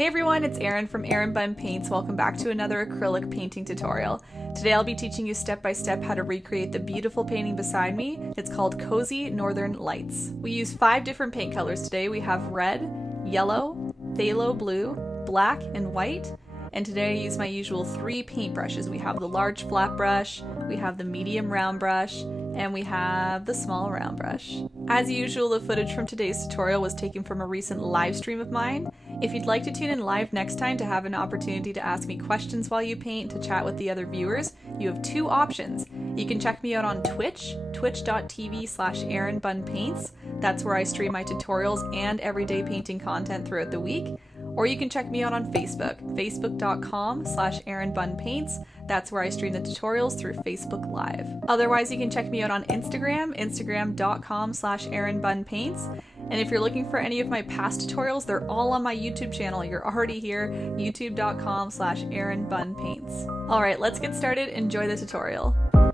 Hey everyone, it's Erin from erinbunpaints. Welcome back to another acrylic painting tutorial. Today I'll be teaching you step by step how to recreate the beautiful painting beside me. It's called Cozy Northern Lights. We use 5 different paint colors today. We have red, yellow, phthalo blue, black, and white. And today I use my usual 3 paintbrushes. We have the large flat brush, we have the medium round brush, and we have the small round brush. As usual, the footage from today's tutorial was taken from a recent live stream of mine. If you'd like to tune in live next time to have an opportunity to ask me questions while you paint, to chat with the other viewers, you have 2 options. You can check me out on Twitch, twitch.tv/erinbunpaints. That's where I stream my tutorials and everyday painting content throughout the week. Or you can check me out on Facebook, facebook.com/erinbunpaints. That's where I stream the tutorials through Facebook Live. Otherwise, you can check me out on Instagram, instagram.com/erinbunpaints. And if you're looking for any of my past tutorials, they're all on my YouTube channel. You're already here, youtube.com/erinbunpaints. All right, let's get started. Enjoy the tutorial. All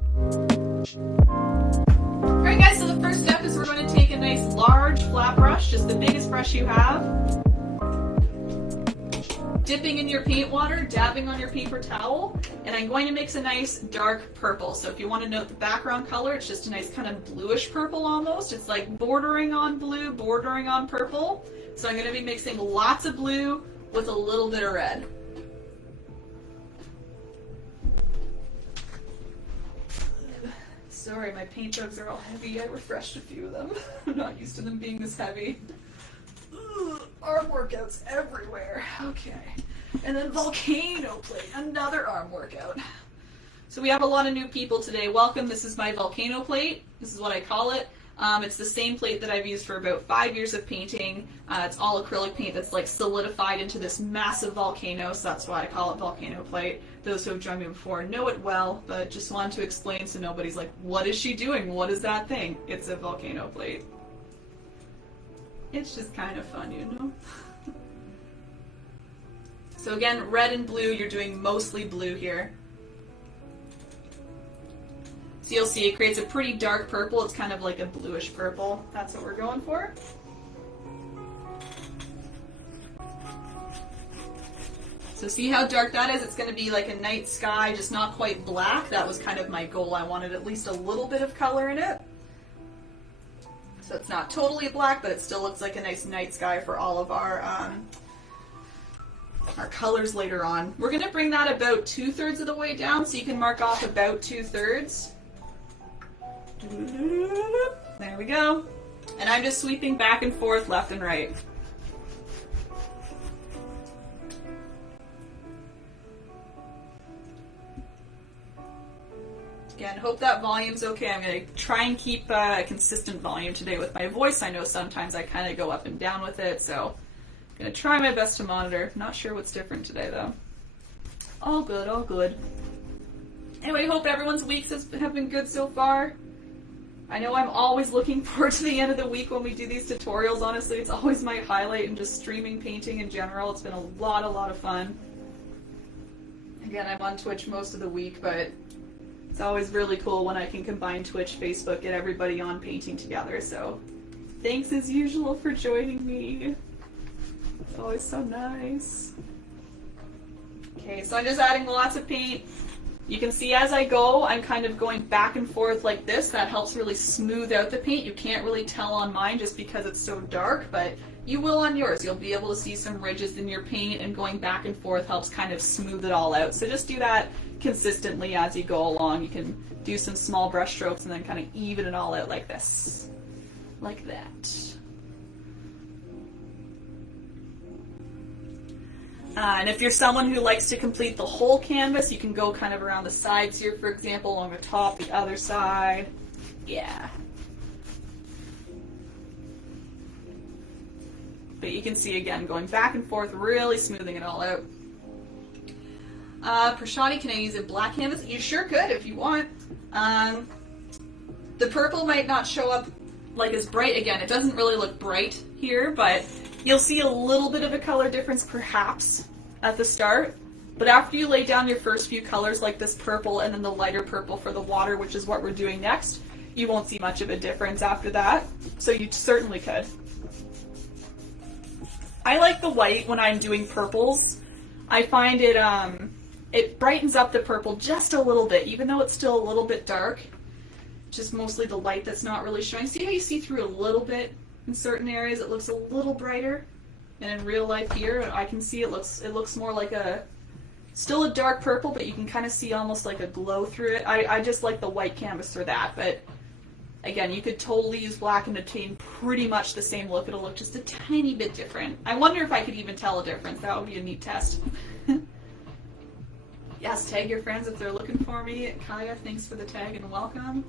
right, guys, so the first step is we're going to take a nice large flat brush, just the biggest brush you have. Dipping in your paint water, dabbing on your paper towel, and I'm going to mix a nice dark purple. So if you want to note the background color, it's just a nice kind of bluish purple almost. It's like bordering on blue, bordering on purple. So I'm going to be mixing lots of blue with a little bit of red. Sorry, my paint jugs are all heavy. I refreshed a few of them. I'm not used to them being this heavy. Arm workouts everywhere. Okay. And then volcano plate, another arm workout. So we have a lot of new people today. Welcome, this is my volcano plate. This is what I call it. It's the same plate that I've used for about 5 years of painting. It's all acrylic paint that's like solidified into this massive volcano, so that's why I call it volcano plate. Those who have joined me before know it well, but just wanted to explain so nobody's like, what is she doing? What is that thing? It's a volcano plate. It's just kind of fun, you know? So again, red and blue, you're doing mostly blue here. So you'll see it creates a pretty dark purple. It's kind of like a bluish purple. That's what we're going for. So see how dark that is? It's going to be like a night sky, just not quite black. That was kind of my goal. I wanted at least a little bit of color in it. So it's not totally black, but it still looks like a nice night sky for all of our colors later on. We're going to bring that about 2/3 of the way down, so you can mark off about 2/3. There we go. And I'm just sweeping back and forth, left and right. Again, hope that volume's okay. I'm going to try and keep a consistent volume today with my voice. I know sometimes I kind of go up and down with it, so I'm going to try my best to monitor. Not sure what's different today, though. All good, all good. Anyway, hope everyone's weeks have been good so far. I know I'm always looking forward to the end of the week when we do these tutorials. Honestly, it's always my highlight in just streaming painting in general. It's been a lot of fun. Again, I'm on Twitch most of the week, but it's always really cool when I can combine Twitch, Facebook, get everybody on painting together. So thanks as usual for joining me. It's always so nice. Okay, so I'm just adding lots of paint. You can see as I go, I'm kind of going back and forth like this. That helps really smooth out the paint. You can't really tell on mine just because it's so dark, but you will on yours. You'll be able to see some ridges in your paint, and going back and forth helps kind of smooth it all out. So just do that consistently as you go along. You can do some small brush strokes and then kind of even it all out like this. Like that. And if you're someone who likes to complete the whole canvas, you can go kind of around the sides here, for example, along the top, the other side. Yeah. But you can see, again, going back and forth, really smoothing it all out. Prashani, can I use a black canvas? You sure could if you want. The purple might not show up like as bright. Again, it doesn't really look bright here, but you'll see a little bit of a color difference perhaps at the start. But after you lay down your first few colors like this purple and then the lighter purple for the water, which is what we're doing next, you won't see much of a difference after that. So you certainly could. I like the white when I'm doing purples. I find it it brightens up the purple just a little bit, even though it's still a little bit dark. Just mostly the light that's not really showing. See how you see through a little bit in certain areas? It looks a little brighter. And in real life here, I can see it looks more like still a dark purple, but you can kind of see almost like a glow through it. I just like the white canvas for that, but again, you could totally use black and obtain pretty much the same look. It'll look just a tiny bit different. I wonder if I could even tell a difference. That would be a neat test. Yes, tag your friends if they're looking for me. Kaya, thanks for the tag and welcome.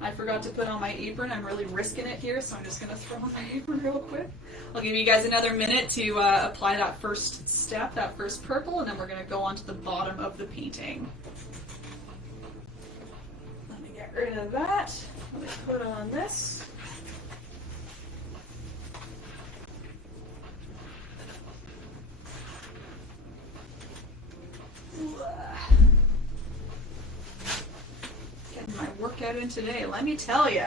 I forgot to put on my apron. I'm really risking it here, so I'm just going to throw on my apron real quick. I'll give you guys another minute to apply that first step, that first purple, and then we're going to go on to the bottom of the painting. Let me get rid of that. Let me put on this. Getting my workout in today, let me tell you.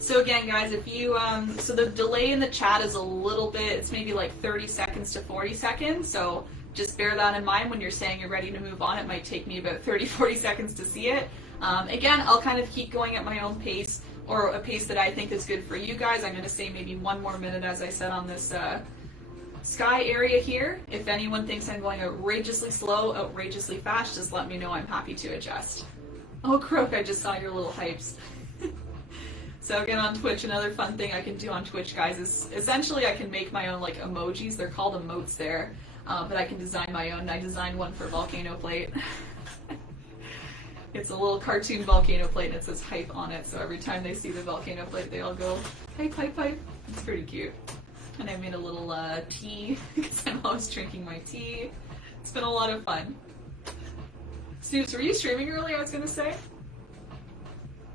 So again, guys, if you, so the delay in the chat is a little bit, it's maybe like 30 seconds to 40 seconds, so just bear that in mind when you're saying you're ready to move on. It might take me about 30, 40 seconds to see it. Again, I'll kind of keep going at my own pace, or a pace that I think is good for you guys. I'm going to say maybe 1 more minute, as I said, on this sky area here. If anyone thinks I'm going outrageously slow, outrageously fast, just let me know. I'm happy to adjust. Oh, Croak, I just saw your little hypes. So again, on Twitch, another fun thing I can do on Twitch, guys, is essentially I can make my own like emojis. They're called emotes there, but I can design my own. I designed one for Volcano Plate. It's a little cartoon volcano plate and it says hype on it, so every time they see the volcano plate, they all go, hype, hype, hype. It's pretty cute. And I made a little tea, because I'm always drinking my tea. It's been a lot of fun. Stoops, were you streaming earlier, I was going to say?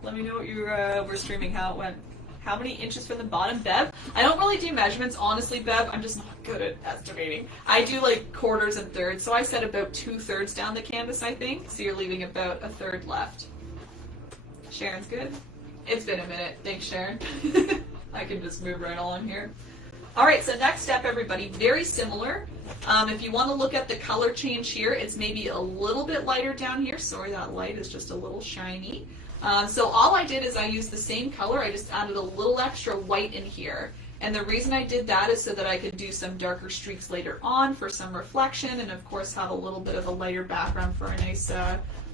Let me know what you were streaming, how it went. How many inches from the bottom, Bev? I don't really do measurements, honestly, Bev. I'm just not good at estimating. I do like quarters and thirds, so I said about 2/3 down the canvas, I think. So you're leaving about 1/3 left. Sharon's good? It's been a minute. Thanks, Sharon. I can just move right along here. All right, so next step, everybody, very similar. If you want to look at the color change here, it's maybe a little bit lighter down here. Sorry, that light is just a little shiny. So all I did is I used the same color, I just added a little extra white in here. And the reason I did that is so that I could do some darker streaks later on for some reflection, and of course have a little bit of a lighter background for a nice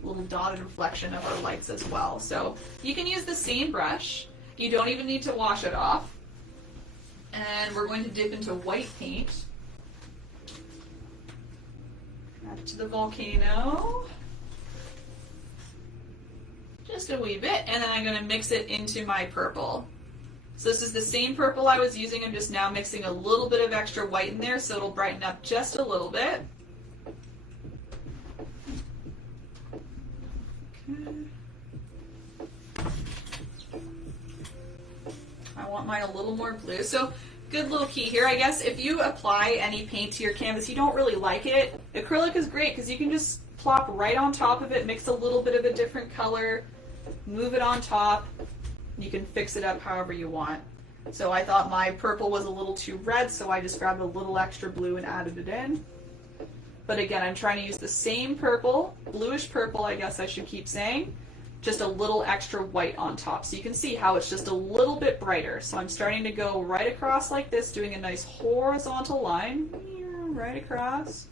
little dotted reflection of our lights as well. So you can use the same brush, you don't even need to wash it off. And we're going to dip into white paint. Add it to the volcano. Just a wee bit, and then I'm going to mix it into my purple. So this is the same purple I was using, I'm just now mixing a little bit of extra white in there so it'll brighten up just a little bit. Okay. I want mine a little more blue. So good little key here, I guess, if you apply any paint to your canvas, you don't really like it, acrylic is great because you can just plop right on top of it, mix a little bit of a different color, move it on top. You can fix it up however you want. So I thought my purple was a little too red, so I just grabbed a little extra blue and added it in. But again, I'm trying to use the same purple, bluish purple, I guess I should keep saying, just a little extra white on top. So you can see how it's just a little bit brighter. So I'm starting to go right across like this, doing a nice horizontal line, right across.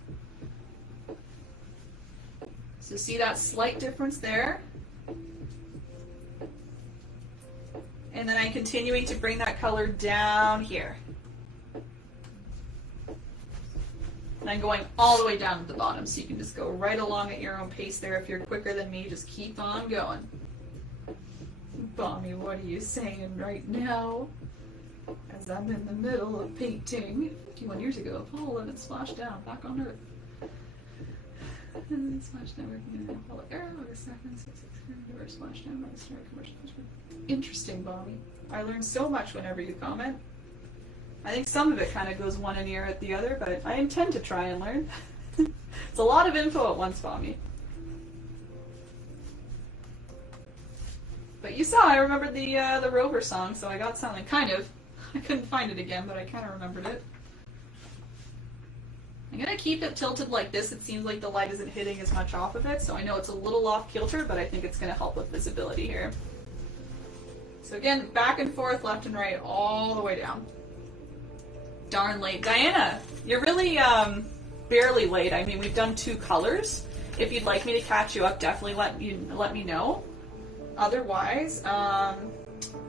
So see that slight difference there? And then I'm continuing to bring that color down here. And I'm going all the way down to the bottom, so you can just go right along at your own pace there. If you're quicker than me, just keep on going. Bommy, what are you saying right now? As I'm in the middle of painting. 51 years ago, Apollo 11 splashed down back on Earth. And then splashed down working in Apollo Earth, August 2nd, 6 splashed down by the commercial. Interesting, Bobby. I learn so much whenever you comment. I think some of it kind of goes one ear at the other, but I intend to try and learn. It's a lot of info at once for me. But you saw, I remembered the Rover song, so I got something, kind of. I couldn't find it again, but I kind of remembered it. I'm going to keep it tilted like this. It seems like the light isn't hitting as much off of it, so I know it's a little off kilter, but I think it's going to help with visibility here. So again, back and forth, left and right, all the way down. Darn late. Diana, you're really barely late. I mean, we've done 2 colors. If you'd like me to catch you up, definitely let me know. Otherwise,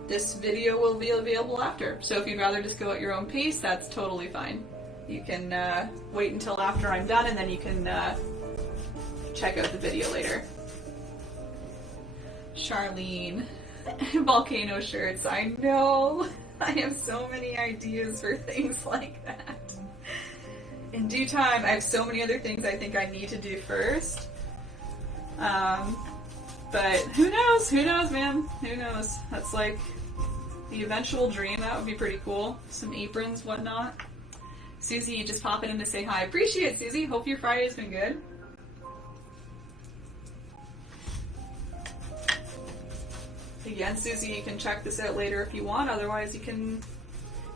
this video will be available after. So if you'd rather just go at your own pace, that's totally fine. You can wait until after I'm done, and then you can check out the video later. Charlene, volcano shirts. I know. I have so many ideas for things like that. In due time, I have so many other things I think I need to do first. But who knows? Who knows, man? Who knows? That's like the eventual dream. That would be pretty cool. Some aprons, whatnot. Susie, just popping in to say hi. Appreciate it, Susie. Hope your Friday's been good. Again, Susie, you can check this out later if you want. Otherwise, you can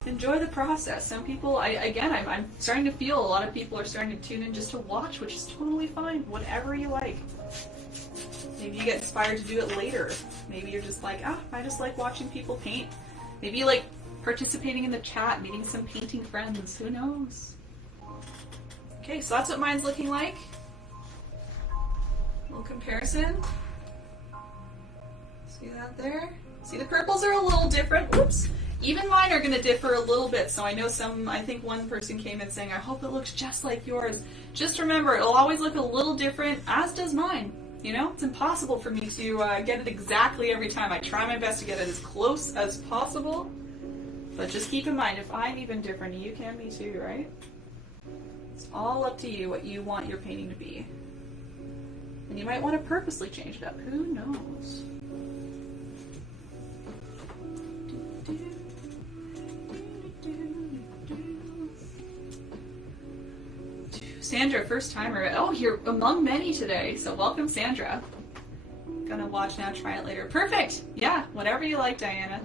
enjoy the process. Some people, I'm starting to feel a lot of people are starting to tune in just to watch, which is totally fine. Whatever you like. Maybe you get inspired to do it later. Maybe you're just like, I just like watching people paint. Maybe you like participating in the chat, meeting some painting friends. Who knows? Okay, so that's what mine's looking like. A little comparison. See that there? See, the purples are a little different. Whoops. Even mine are going to differ a little bit. So I know I think one person came in saying, I hope it looks just like yours. Just remember, it'll always look a little different, as does mine. You know, it's impossible for me to get it exactly every time. I try my best to get it as close as possible. But just keep in mind, if I'm even different, you can be too, right? It's all up to you what you want your painting to be. And you might want to purposely change it up. Who knows? Sandra, first timer. Oh, you're among many today, so welcome, Sandra. Gonna watch now, try it later. Perfect! Yeah, whatever you like, Diana.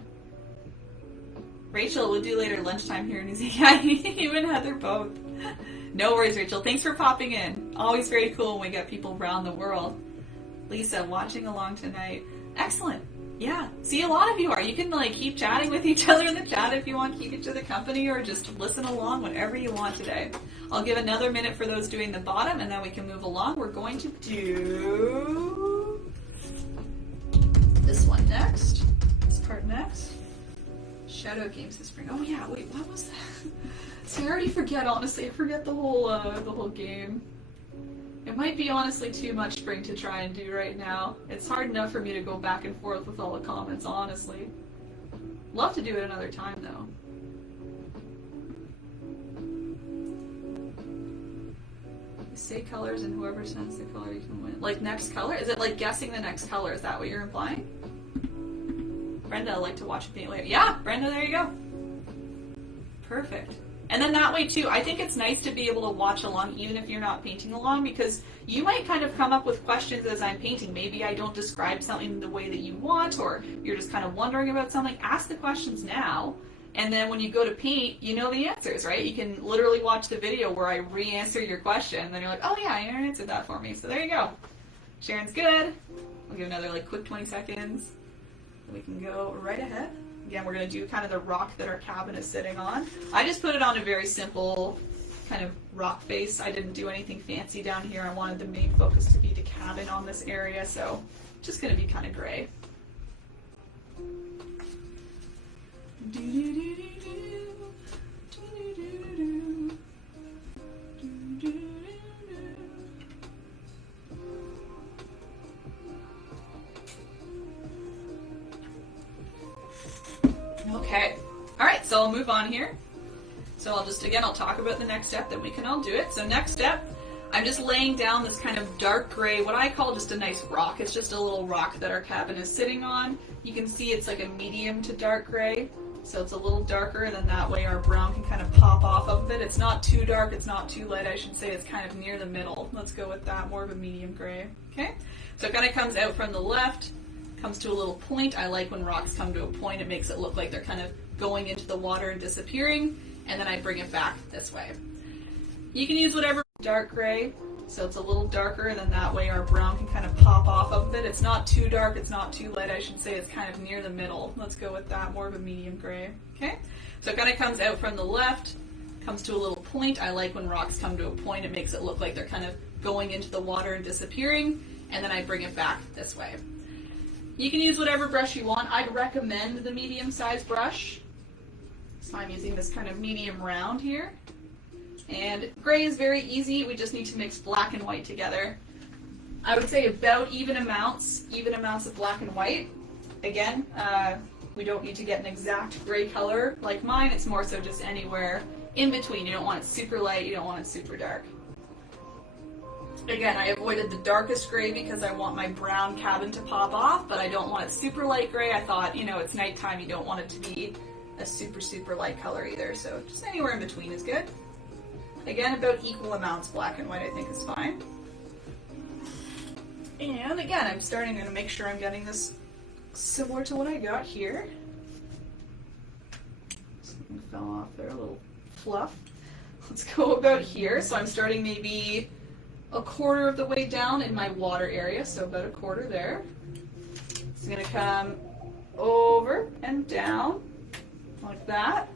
Rachel, we'll do later lunchtime here in New Zealand. Yeah, you and Heather both. No worries, Rachel. Thanks for popping in. Always very cool when we get people around the world. Lisa, watching along tonight. Excellent. Yeah. See, a lot of you are. You can like keep chatting with each other in the chat if you want, keep each other company, or just listen along whenever you want today. I'll give another minute for those doing the bottom, and then we can move along. We're going to do this one next. This part next. Shadow games this spring. Oh yeah, wait, what was that? So I already forget, honestly. I forget the whole game. It might be honestly too much spring to try and do right now. It's hard enough for me to go back and forth with all the comments, honestly. Love to do it another time though. You say colors and whoever sends the color you can win. Like next color? Is it like guessing the next color? Is that what you're implying? Brenda, I like to watch it paint later. Yeah, Brenda, there you go. Perfect. And then that way too, I think it's nice to be able to watch along even if you're not painting along, because you might kind of come up with questions as I'm painting. Maybe I don't describe something the way that you want, or you're just kind of wondering about something. Ask the questions now, and then when you go to paint, you know the answers, right? You can literally watch the video where I re-answer your question, and then you're like, oh yeah, Erin answered that for me. So there you go. Sharon's good. I'll give another like quick 20 seconds. We can go right ahead. Again, we're going to do kind of the rock that our cabin is sitting on. I just put it on a very simple kind of rock face. I didn't do anything fancy down here. I wanted the main focus to be the cabin on this area, so just going to be kind of gray. Okay, all right, so I'll move on here. So I'll talk about the next step, then we can all do it. So next step, I'm just laying down this kind of dark gray, what I call just a nice rock. It's just a little rock that our cabin is sitting on. You can see it's like a medium to dark gray. so it's a little darker, and then that way our brown can kind of pop off of it. It's not too dark, it's not too light, I should say. It's kind of near the middle. Let's go with that, more of a medium gray. Okay, so it kind of comes out from the left, comes to a little point. I like when rocks come to a point. It makes it look like they're kind of going into the water and disappearing, and then I bring it back this way. You can use whatever dark gray, so it's a little darker, and then that way our brown can kind of pop off of it. It's not too dark, it's not too light, I should say. It's kind of near the middle. Let's go with that, more of a medium gray. Okay, so it kind of comes out from the left, comes to a little point. I like when rocks come to a point. It makes it look like they're kind of going into the water and disappearing, and then I bring it back this way. You can use whatever brush you want. I'd recommend the medium-sized brush. So I'm using this kind of medium round here. And gray is very easy. We just need to mix black and white together. I would say about even amounts of black and white. Again, we don't need to get an exact gray color like mine. It's more so just anywhere in between. You don't want it super light, you don't want it super dark. Again, I avoided the darkest gray because I want my brown cabin to pop off, but I don't want it super light gray. I thought, you know, it's nighttime, you don't want it to be a super, super light color either, so just anywhere in between is good. Again, about equal amounts, black and white, I think is fine. And again, I'm going to make sure I'm getting this similar to what I got here. Something fell off there, a little fluff. Let's go about here. So I'm starting maybe a quarter of the way down in my water area, so about a quarter there. It's going to come over and down like that.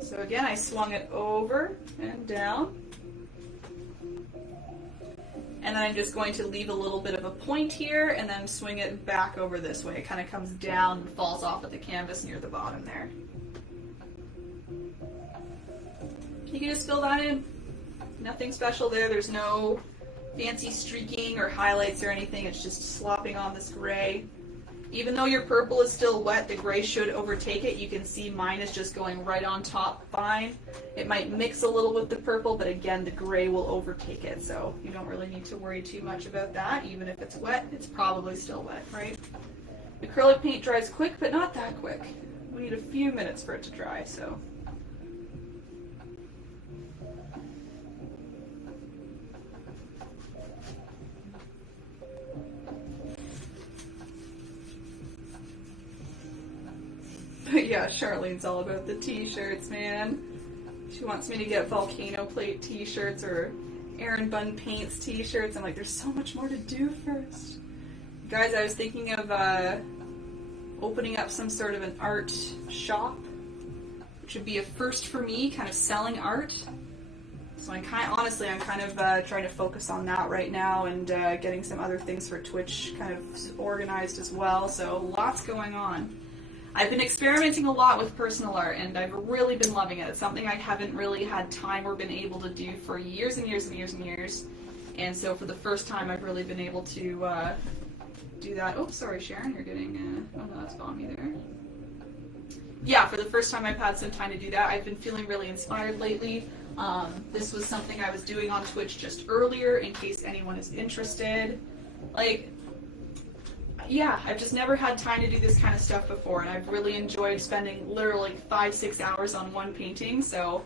So again, I swung it over and down. And then I'm just going to leave a little bit of a point here and then swing it back over this way. It kind of comes down and falls off of the canvas near the bottom there. You can just fill that in. Nothing special there. There's no fancy streaking or highlights or anything. It's just slopping on this gray. Even though your purple is still wet, the gray should overtake it. You can see mine is just going right on top fine. It might mix a little with the purple, but again, the gray will overtake it. So you don't really need to worry too much about that. Even if it's wet, it's probably still wet, right? Acrylic paint dries quick, but not that quick. We need a few minutes for it to dry, so. Yeah, Charlene's all about the t-shirts, man. She wants me to get volcano plate t-shirts or erinbunpaints t-shirts. I'm like, there's so much more to do first. Guys, I was thinking of opening up some sort of an art shop, which would be a first for me, kind of selling art. So I'm kind of trying to focus on that right now and getting some other things for Twitch kind of organized as well. So lots going on. I've been experimenting a lot with personal art, and I've really been loving it. It's something I haven't really had time or been able to do for years and years and years and years. And so for the first time, I've really been able to do that. Oh, sorry, Sharon, you're getting, oh no, that's Bommy there. Yeah, for the first time I've had some time to do that. I've been feeling really inspired lately. This was something I was doing on Twitch just earlier in case anyone is interested. Like, yeah, I've just never had time to do this kind of stuff before, and I've really enjoyed spending literally 5-6 hours on one painting, so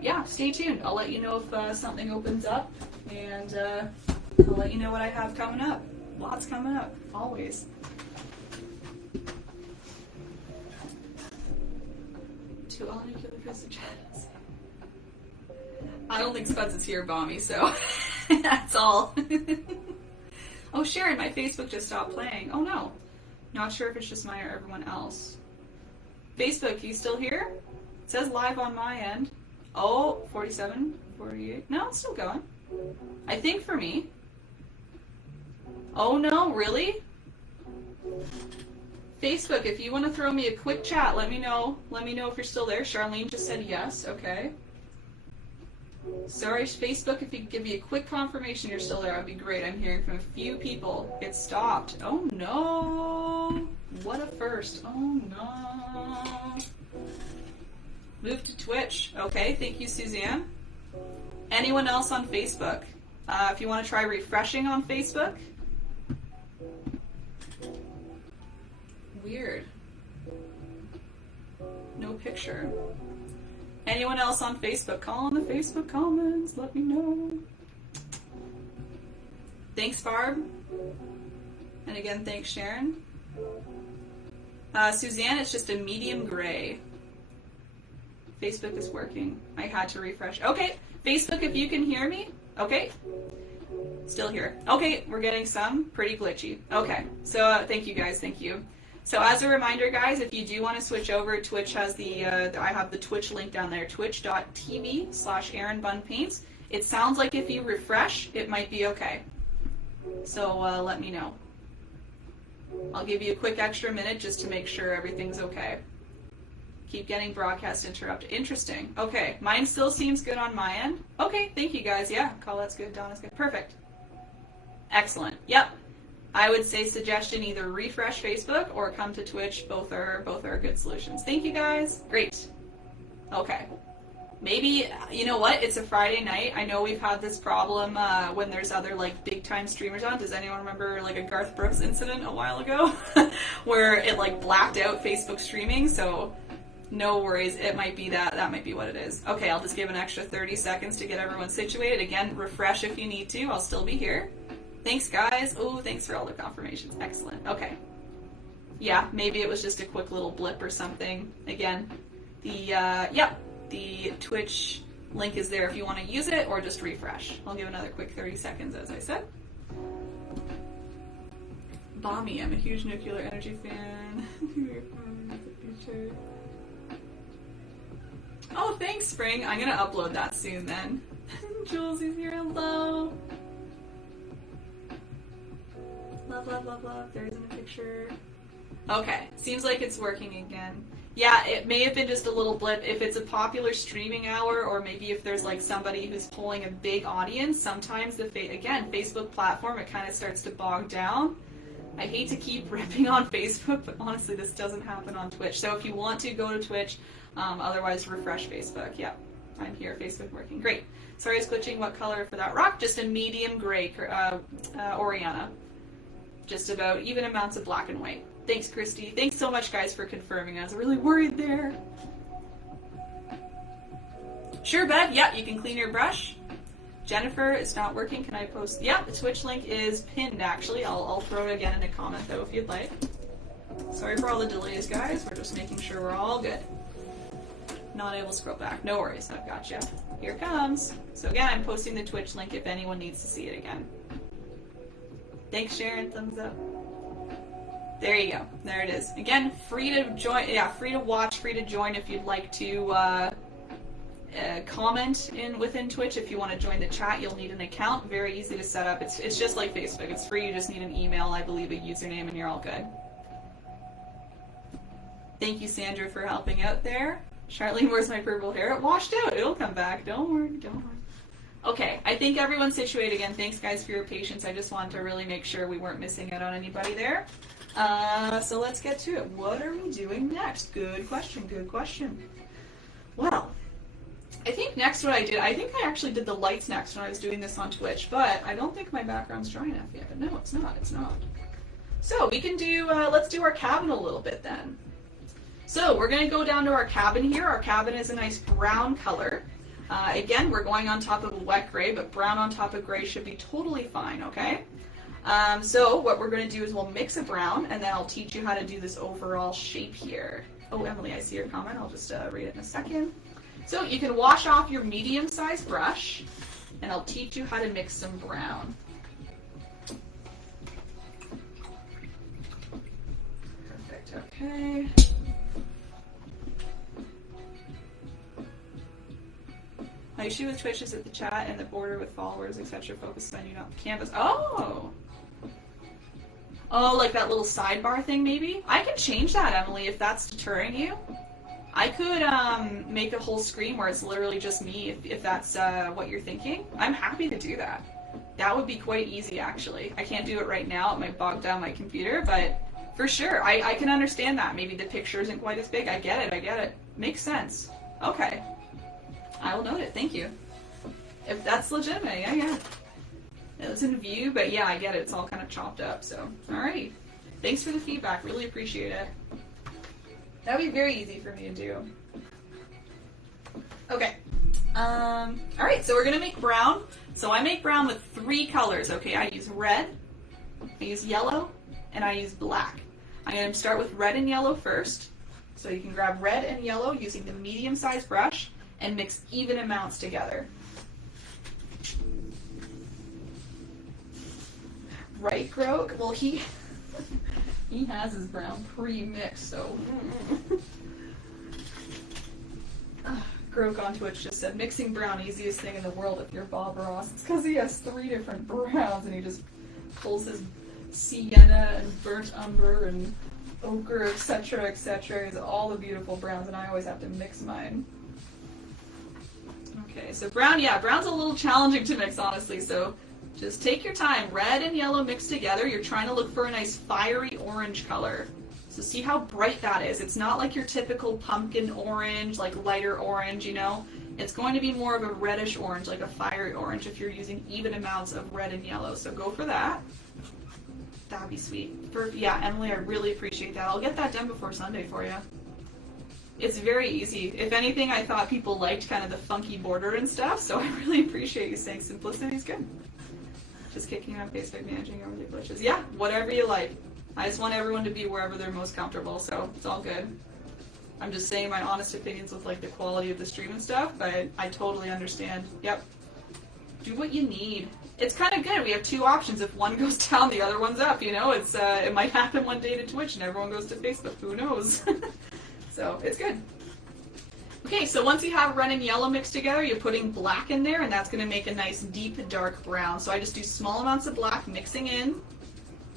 yeah, stay tuned. I'll let you know if something opens up, and I'll let you know what I have coming up. Lots coming up, always. To all nuclear chats. I don't think Spuds is here, Bommy, so that's all. Oh, Sharon, my Facebook just stopped playing. Oh no. Not sure if it's just mine or everyone else. Facebook, you still here? It says live on my end. Oh, 47, 48. No, it's still going. I think for me. Oh no, really? Facebook, if you want to throw me a quick chat, let me know. Let me know if you're still there. Charlene just said yes. Okay. Sorry, Facebook, if you could give me a quick confirmation you're still there, that'd be great. I'm hearing from a few people. It stopped. Oh no! What a first. Oh no! Move to Twitch. Okay, thank you, Suzanne. Anyone else on Facebook? If you want to try refreshing on Facebook. Weird. No picture. Anyone else on Facebook? Call in the Facebook comments. Let me know. Thanks, Barb. And again, thanks, Sharon. Suzanne, it's just a medium gray. Facebook is working. I had to refresh. Okay, Facebook, if you can hear me. Okay. Still here. Okay, we're getting some pretty glitchy. Okay, so thank you guys, thank you. So as a reminder, guys, if you do want to switch over, Twitch has the, I have the Twitch link down there, twitch.tv/erinbunpaints. It sounds like if you refresh, it might be okay. So let me know. I'll give you a quick extra minute just to make sure everything's okay. Keep getting broadcast interrupted. Interesting. Okay, mine still seems good on my end. Okay, thank you guys. Yeah, Colette's good, Donna's good. Perfect. Excellent. Yep. I would say suggestion either refresh Facebook or come to Twitch. Both are good solutions. Thank you guys. Great. Okay. Maybe, you know what? It's a Friday night. I know we've had this problem when there's other like big time streamers on. Does anyone remember like a Garth Brooks incident a while ago where it like blacked out Facebook streaming? So no worries. It might be that. That might be what it is. Okay, I'll just give an extra 30 seconds to get everyone situated. Again, refresh if you need to. I'll still be here. Thanks, guys. Oh, thanks for all the confirmations. Excellent. Okay. Yeah, maybe it was just a quick little blip or something. Again, the Twitch link is there if you want to use it, or just refresh. I'll give another quick 30 seconds, as I said. Bommy, I'm a huge nuclear energy fan. Oh, thanks, Spring. I'm going to upload that soon, then. Jules is here. Hello. Love, love, love, love. There isn't a picture. Okay, seems like it's working again. Yeah, it may have been just a little blip. If it's a popular streaming hour, or maybe if there's like somebody who's pulling a big audience, sometimes again, Facebook platform, it kind of starts to bog down. I hate to keep ripping on Facebook, but honestly, this doesn't happen on Twitch. So if you want to, go to Twitch. Otherwise, refresh Facebook. Yeah, I'm here. Facebook working. Great. Sorry, it's glitching. What color for that rock? Just a medium gray, Oriana. Just about even amounts of black and white. Thanks, Christy. Thanks so much, guys, for confirming. I was really worried there. Sure, Bev. Yeah, you can clean your brush. Jennifer, it's not working. Can I post? Yeah, the Twitch link is pinned, actually. I'll throw it again in a comment, though, if you'd like. Sorry for all the delays, guys. We're just making sure we're all good. Not able to scroll back. No worries. I've got you. Here it comes. So, again, I'm posting the Twitch link if anyone needs to see it again. Thanks, Sharon. Thumbs up. There you go. There it is. Again, free to join. Yeah, free to watch, free to join if you'd like to comment within Twitch. If you want to join the chat, you'll need an account. Very easy to set up. It's just like Facebook. It's free. You just need an email, I believe, a username, and you're all good. Thank you, Sandra, for helping out there. Charlene, where's my purple hair? It washed out. It'll come back. Don't worry. Don't worry. Okay, I think everyone's situated again. Thanks, guys, for your patience. I just wanted to really make sure we weren't missing out on anybody there. So let's get to it. What are we doing next? Good question, good question. Well, I think next what I think I actually did the lights next when I was doing this on Twitch, but I don't think my background's dry enough yet. No, it's not, it's not. So we can do, let's do our cabin a little bit then. So we're gonna go down to our cabin here. Our cabin is a nice brown color. Again, we're going on top of a wet gray, but brown on top of gray should be totally fine, okay? So what we're going to do is we'll mix a brown, and then I'll teach you how to do this overall shape here. Oh, Emily, I see your comment. I'll just read it in a second. So you can wash off your medium-sized brush, and I'll teach you how to mix some brown. Perfect, okay. My issue with Twitch is that the chat and the border with followers, etc. focuses on you, not the canvas. Oh! Oh, like that little sidebar thing, maybe? I can change that, Emily, if that's deterring you. I could make a whole screen where it's literally just me, if that's what you're thinking. I'm happy to do that. That would be quite easy, actually. I can't do it right now. It might bog down my computer, but for sure, I can understand that. Maybe the picture isn't quite as big. I get it, I get it. Makes sense. Okay. I will note it. Thank you. If that's legitimate, yeah. It was in view, but yeah, I get it. It's all kind of chopped up, so. Alright. Thanks for the feedback. Really appreciate it. That would be very easy for me to do. Okay. All right, so we're gonna make brown. So I make brown with 3 colors, okay? I use red, I use yellow, and I use black. I'm gonna start with red and yellow first. So you can grab red and yellow using the medium-sized brush and mix even amounts together. Right, Grok? Well, he has his brown pre-mixed, so. Grok on Twitch just said, mixing brown, easiest thing in the world if you're Bob Ross. It's because he has 3 different browns and he just pulls his sienna and burnt umber and ochre, etc., etc. He has all the beautiful browns, and I always have to mix mine. Okay, so brown, yeah, brown's a little challenging to mix, honestly, so just take your time. Red and yellow mixed together. You're trying to look for a nice fiery orange color. So see how bright that is. It's not like your typical pumpkin orange, like lighter orange, you know. It's going to be more of a reddish orange, like a fiery orange, if you're using even amounts of red and yellow. So go for that. That'd be sweet. Yeah, Emily, I really appreciate that. I'll get that done before Sunday for you. It's very easy. If anything, I thought people liked kind of the funky border and stuff, so I really appreciate you saying simplicity's good. Just kicking around Facebook, managing over the glitches. Yeah, whatever you like. I just want everyone to be wherever they're most comfortable, so it's all good. I'm just saying my honest opinions with like the quality of the stream and stuff, but I totally understand. Yep. Do what you need. It's kind of good. We have 2 options. If one goes down, the other one's up, you know? It's it might happen one day to Twitch and everyone goes to Facebook. Who knows? So it's good. Okay, so once you have red and yellow mixed together, you're putting black in there, and that's going to make a nice deep dark brown. So I just do small amounts of black mixing in,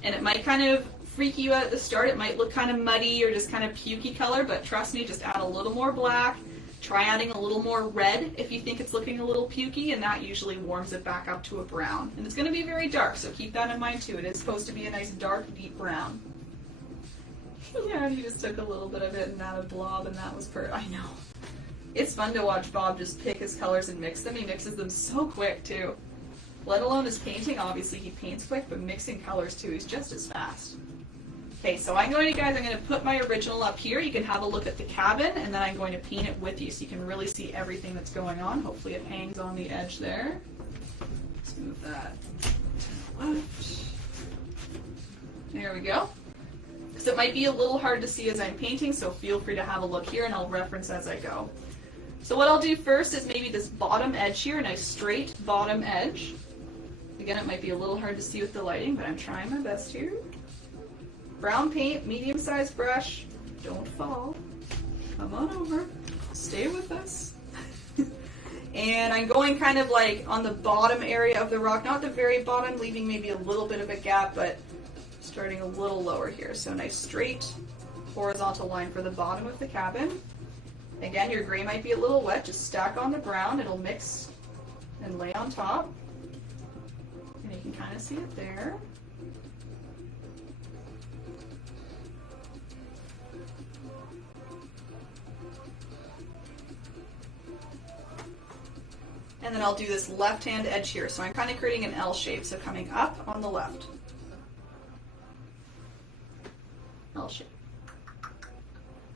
and it might kind of freak you out at the start. It might look kind of muddy or just kind of pukey color, but trust me, just add a little more black. Try adding a little more red if you think it's looking a little pukey, and that usually warms it back up to a brown. And it's going to be very dark, so keep that in mind too. It is supposed to be a nice dark, deep brown. Yeah, he just took a little bit of it and added blob, and that was I know. It's fun to watch Bob just pick his colors and mix them. He mixes them so quick too. Let alone his painting, obviously he paints quick, but mixing colors too, he's just as fast. Okay, so I'm going to put my original up here. You can have a look at the cabin, and then I'm going to paint it with you so you can really see everything that's going on. Hopefully it hangs on the edge there. Let's move that to the left. There we go. So it might be a little hard to see as I'm painting, so feel free to have a look here, and I'll reference as I go. So what I'll do first is maybe this bottom edge here, a nice straight bottom edge. Again, it might be a little hard to see with the lighting, but I'm trying my best here. Brown paint, medium-sized brush. Don't fall. Come on over. Stay with us. And I'm going kind of like on the bottom area of the rock, not the very bottom, leaving maybe a little bit of a gap, but starting a little lower here. So nice straight horizontal line for the bottom of the cabin. Again, your gray might be a little wet. Just stack on the brown. It'll mix and lay on top. And you can kind of see it there. And then I'll do this left-hand edge here. So I'm kind of creating an L shape. So coming up on the left. L shape.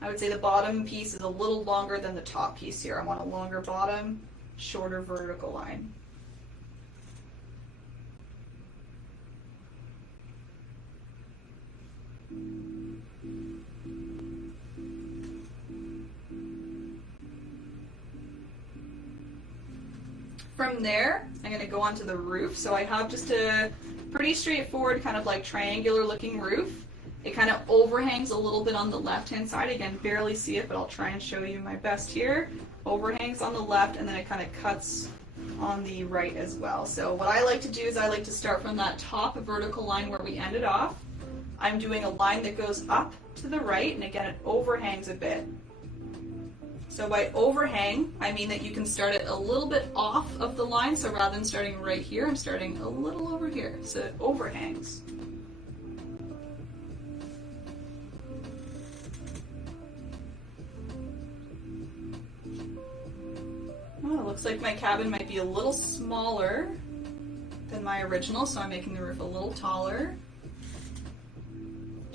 I would say the bottom piece is a little longer than the top piece here. I want a longer bottom, shorter vertical line. From there, I'm going to go onto the roof. So I have just a pretty straightforward kind of like triangular looking roof. It kind of overhangs a little bit on the left-hand side. Again, barely see it, but I'll try and show you my best here. Overhangs on the left, and then it kind of cuts on the right as well. So what I like to do is I like to start from that top vertical line where we ended off. I'm doing a line that goes up to the right, and again, it overhangs a bit. So by overhang, I mean that you can start it a little bit off of the line. So rather than starting right here, I'm starting a little over here. So it overhangs. Oh, it looks like my cabin might be a little smaller than my original, so I'm making the roof a little taller.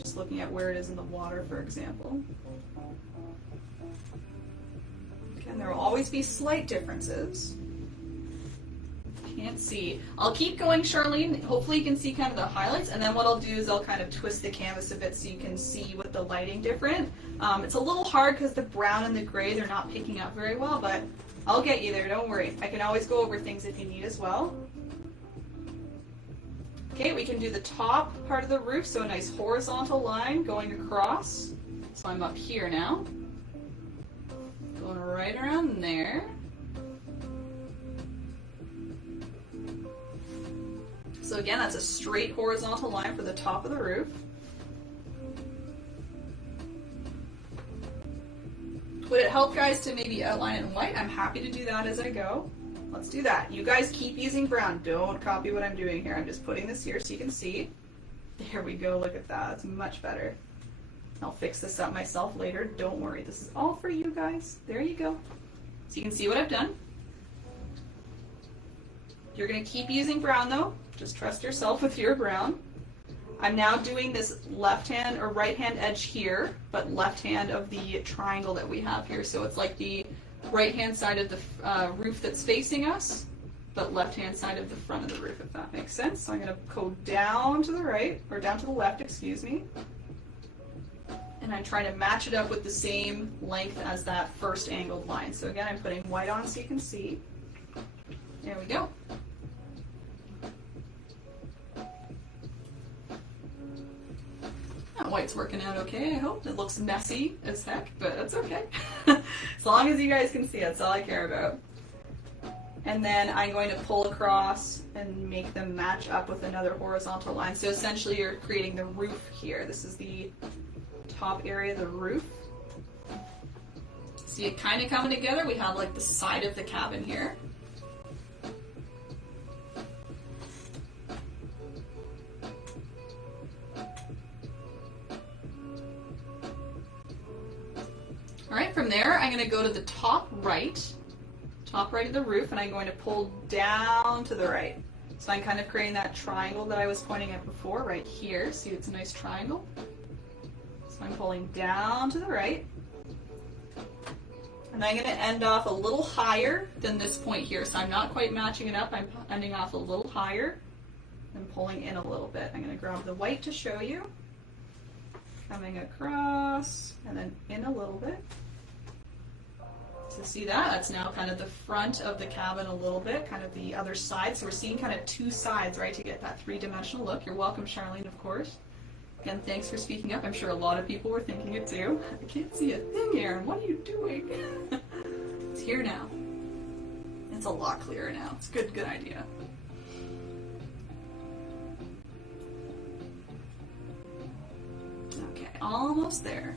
Just looking at where it is in the water, for example. Again, there will always be slight differences. Can't see. I'll keep going, Charlene. Hopefully you can see kind of the highlights, and then what I'll do is I'll kind of twist the canvas a bit so you can see with the lighting different. It's a little hard because the brown and the gray, they're not picking up very well, but I'll get you there, don't worry. I can always go over things if you need as well. Okay, we can do the top part of the roof, so a nice horizontal line going across. So I'm up here now. Going right around there. So again, that's a straight horizontal line for the top of the roof. Would it help, guys, to maybe outline it in white? I'm happy to do that as I go. Let's do that. You guys keep using brown. Don't copy what I'm doing here. I'm just putting this here so you can see. There we go. Look at that. That's much better. I'll fix this up myself later. Don't worry. This is all for you guys. There you go. So you can see what I've done. You're going to keep using brown though. Just trust yourself with your brown. I'm now doing this left hand or right hand edge here, but left hand of the triangle that we have here. So it's like the right hand side of the roof that's facing us, but left hand side of the front of the roof, if that makes sense. So I'm going to go down to the right, or down to the left, excuse me. And I'm trying to match it up with the same length as that first angled line. So again, I'm putting white on so you can see. There we go. That white's working out okay, I hope. It looks messy as heck, but that's okay. As long as you guys can see it, that's all I care about. And then I'm going to pull across and make them match up with another horizontal line. So essentially you're creating the roof here. This is the top area of the roof. See it kind of coming together? We have like the side of the cabin here. All right, from there, I'm going to go to the top right of the roof, and I'm going to pull down to the right. So I'm kind of creating that triangle that I was pointing at before, right here. See, it's a nice triangle. So I'm pulling down to the right. And I'm going to end off a little higher than this point here. So I'm not quite matching it up. I'm ending off a little higher and pulling in a little bit. I'm going to grab the white to show you. Coming across and then in a little bit. So see that? That's now kind of the front of the cabin a little bit, kind of the other side. So we're seeing kind of two sides, right, to get that three-dimensional look. You're welcome, Charlene, of course. Again, thanks for speaking up. I'm sure a lot of people were thinking it too. I can't see a thing, Erin. What are you doing? It's here now. It's a lot clearer now. It's a good idea. Okay, almost there.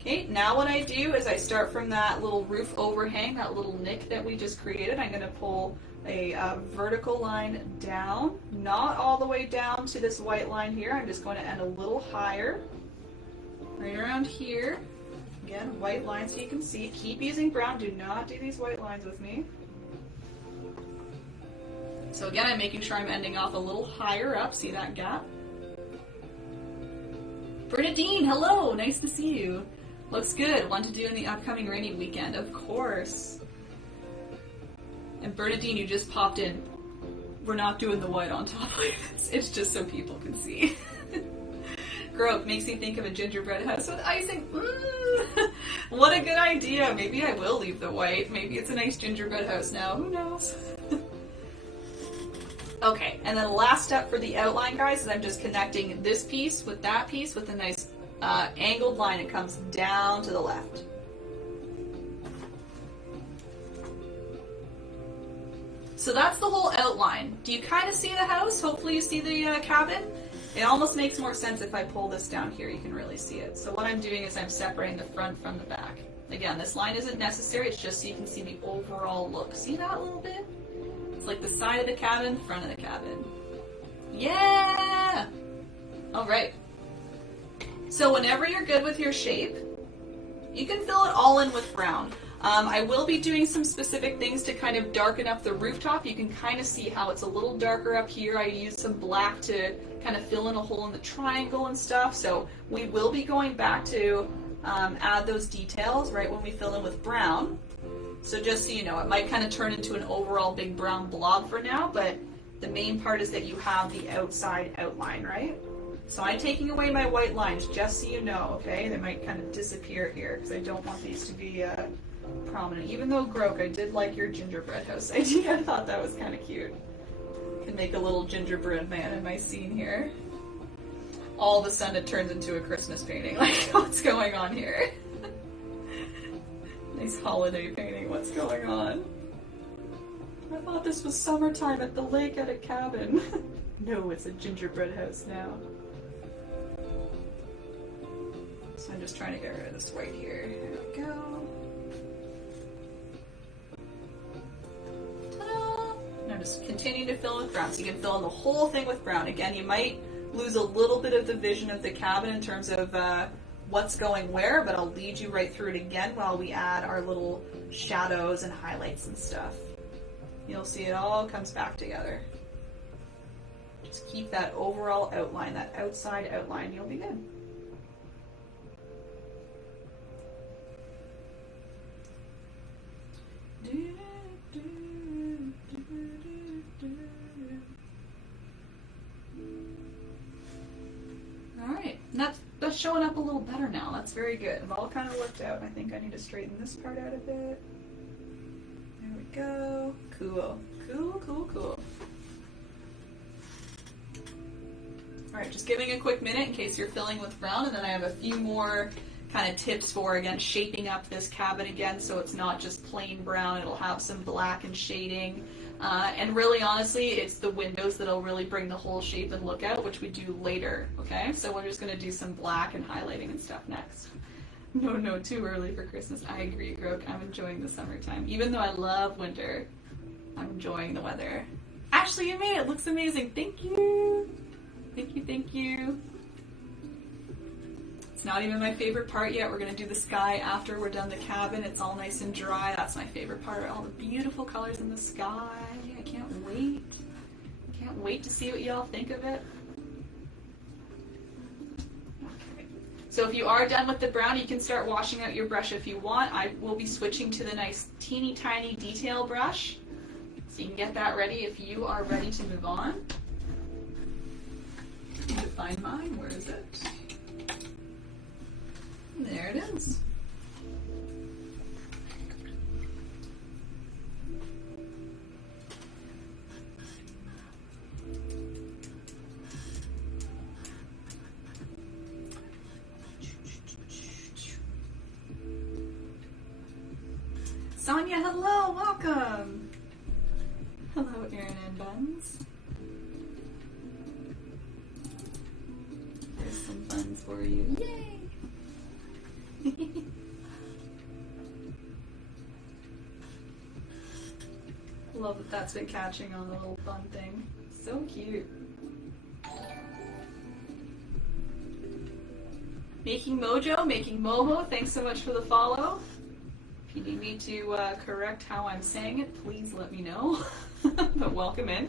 Okay, now what I do is I start from that little roof overhang, that little nick that we just created. I'm going to pull a vertical line down, not all the way down to this white line here. I'm just going to end a little higher, right around here. Again, white line so you can see. Keep using brown. Do not do these white lines with me. So again, I'm making sure I'm ending off a little higher up. See that gap? Bernadine, hello! Nice to see you. Looks good. One to do in the upcoming rainy weekend, of course. And Bernadine, you just popped in. We're not doing the white on top like this. It's just so people can see. Growth makes me think of a gingerbread house with icing. What a good idea. Maybe I will leave the white. Maybe it's a nice gingerbread house now. Who knows? Okay, and then the last step for the outline, guys, is I'm just connecting this piece with that piece with a nice angled line. It comes down to the left. So that's the whole outline. Do you kind of see the house? Hopefully you see the cabin. It almost makes more sense if I pull this down here. You can really see it. So what I'm doing is I'm separating the front from the back. Again, this line isn't necessary. It's just so you can see the overall look. See that a little bit? It's like the side of the cabin, front of the cabin. Yeah! All right. So whenever you're good with your shape, you can fill it all in with brown. I will be doing some specific things to kind of darken up the rooftop. You can kind of see how it's a little darker up here. I used some black to kind of fill in a hole in the triangle and stuff. So we will be going back to add those details right when we fill in with brown. So just so you know, it might kind of turn into an overall big brown blob for now, but the main part is that you have the outside outline, right? So I'm taking away my white lines, just so you know, okay? They might kind of disappear here, because I don't want these to be prominent. Even though, Groke, I did like your gingerbread house idea. I thought that was kind of cute. Can make a little gingerbread man in my scene here. All of a sudden it turns into a Christmas painting. Like, what's going on here? Nice holiday painting, what's going on? I thought this was summertime at the lake at a cabin. No, it's a gingerbread house now. So I'm just trying to get rid of this white here. There we go. Ta-da! Now just continue to fill with brown. So you can fill in the whole thing with brown. Again, you might lose a little bit of the vision of the cabin in terms of what's going where, but I'll lead you right through it again while we add our little shadows and highlights and stuff. You'll see it all comes back together. Just keep that overall outline, that outside outline, you'll be good. Alright, that's showing up a little better now. That's very good. It all kind of worked out. I think I need to straighten this part out a bit. There we go. Cool. Cool, cool, cool. Alright, just giving a quick minute in case you're filling with brown, and then I have a few more kind of tips for, again, shaping up this cabin again so it's not just plain brown. It'll have some black and shading. And really, honestly, it's the windows that'll really bring the whole shape and look out, which we do later, okay? So we're just going to do some black and highlighting and stuff next. No, too early for Christmas. I agree, Groke. I'm enjoying the summertime. Even though I love winter, I'm enjoying the weather. Ashley, you made it. It looks amazing. Thank you. Thank you, thank you. It's not even my favorite part yet. We're going to do the sky after we're done the cabin. It's all nice and dry. That's my favorite part. All the beautiful colors in the sky. I can't wait. Can't wait to see what y'all think of it. Okay. So if you are done with the brown, you can start washing out your brush if you want. I will be switching to the nice teeny tiny detail brush. So you can get that ready if you are ready to move on. I need to find mine. Where is it? There it is. Sonia, hello, welcome. Hello, Erin and Buns. There's some buns for you. Yay! Love that that's been catching on the little bun thing. So cute. Making Mojo, making Momo, thanks so much for the follow. If you need me to correct how I'm saying it, please let me know. But welcome in.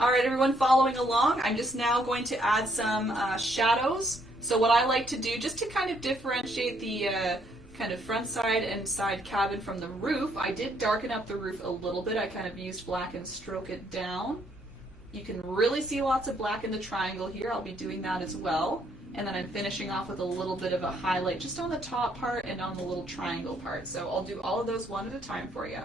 Alright, everyone following along, I'm just now going to add some shadows. So what I like to do, just to kind of differentiate the kind of front side and side cabin from the roof, I did darken up the roof a little bit. I kind of used black and stroke it down. You can really see lots of black in the triangle here. I'll be doing that as well. And then I'm finishing off with a little bit of a highlight just on the top part and on the little triangle part. So I'll do all of those one at a time for you.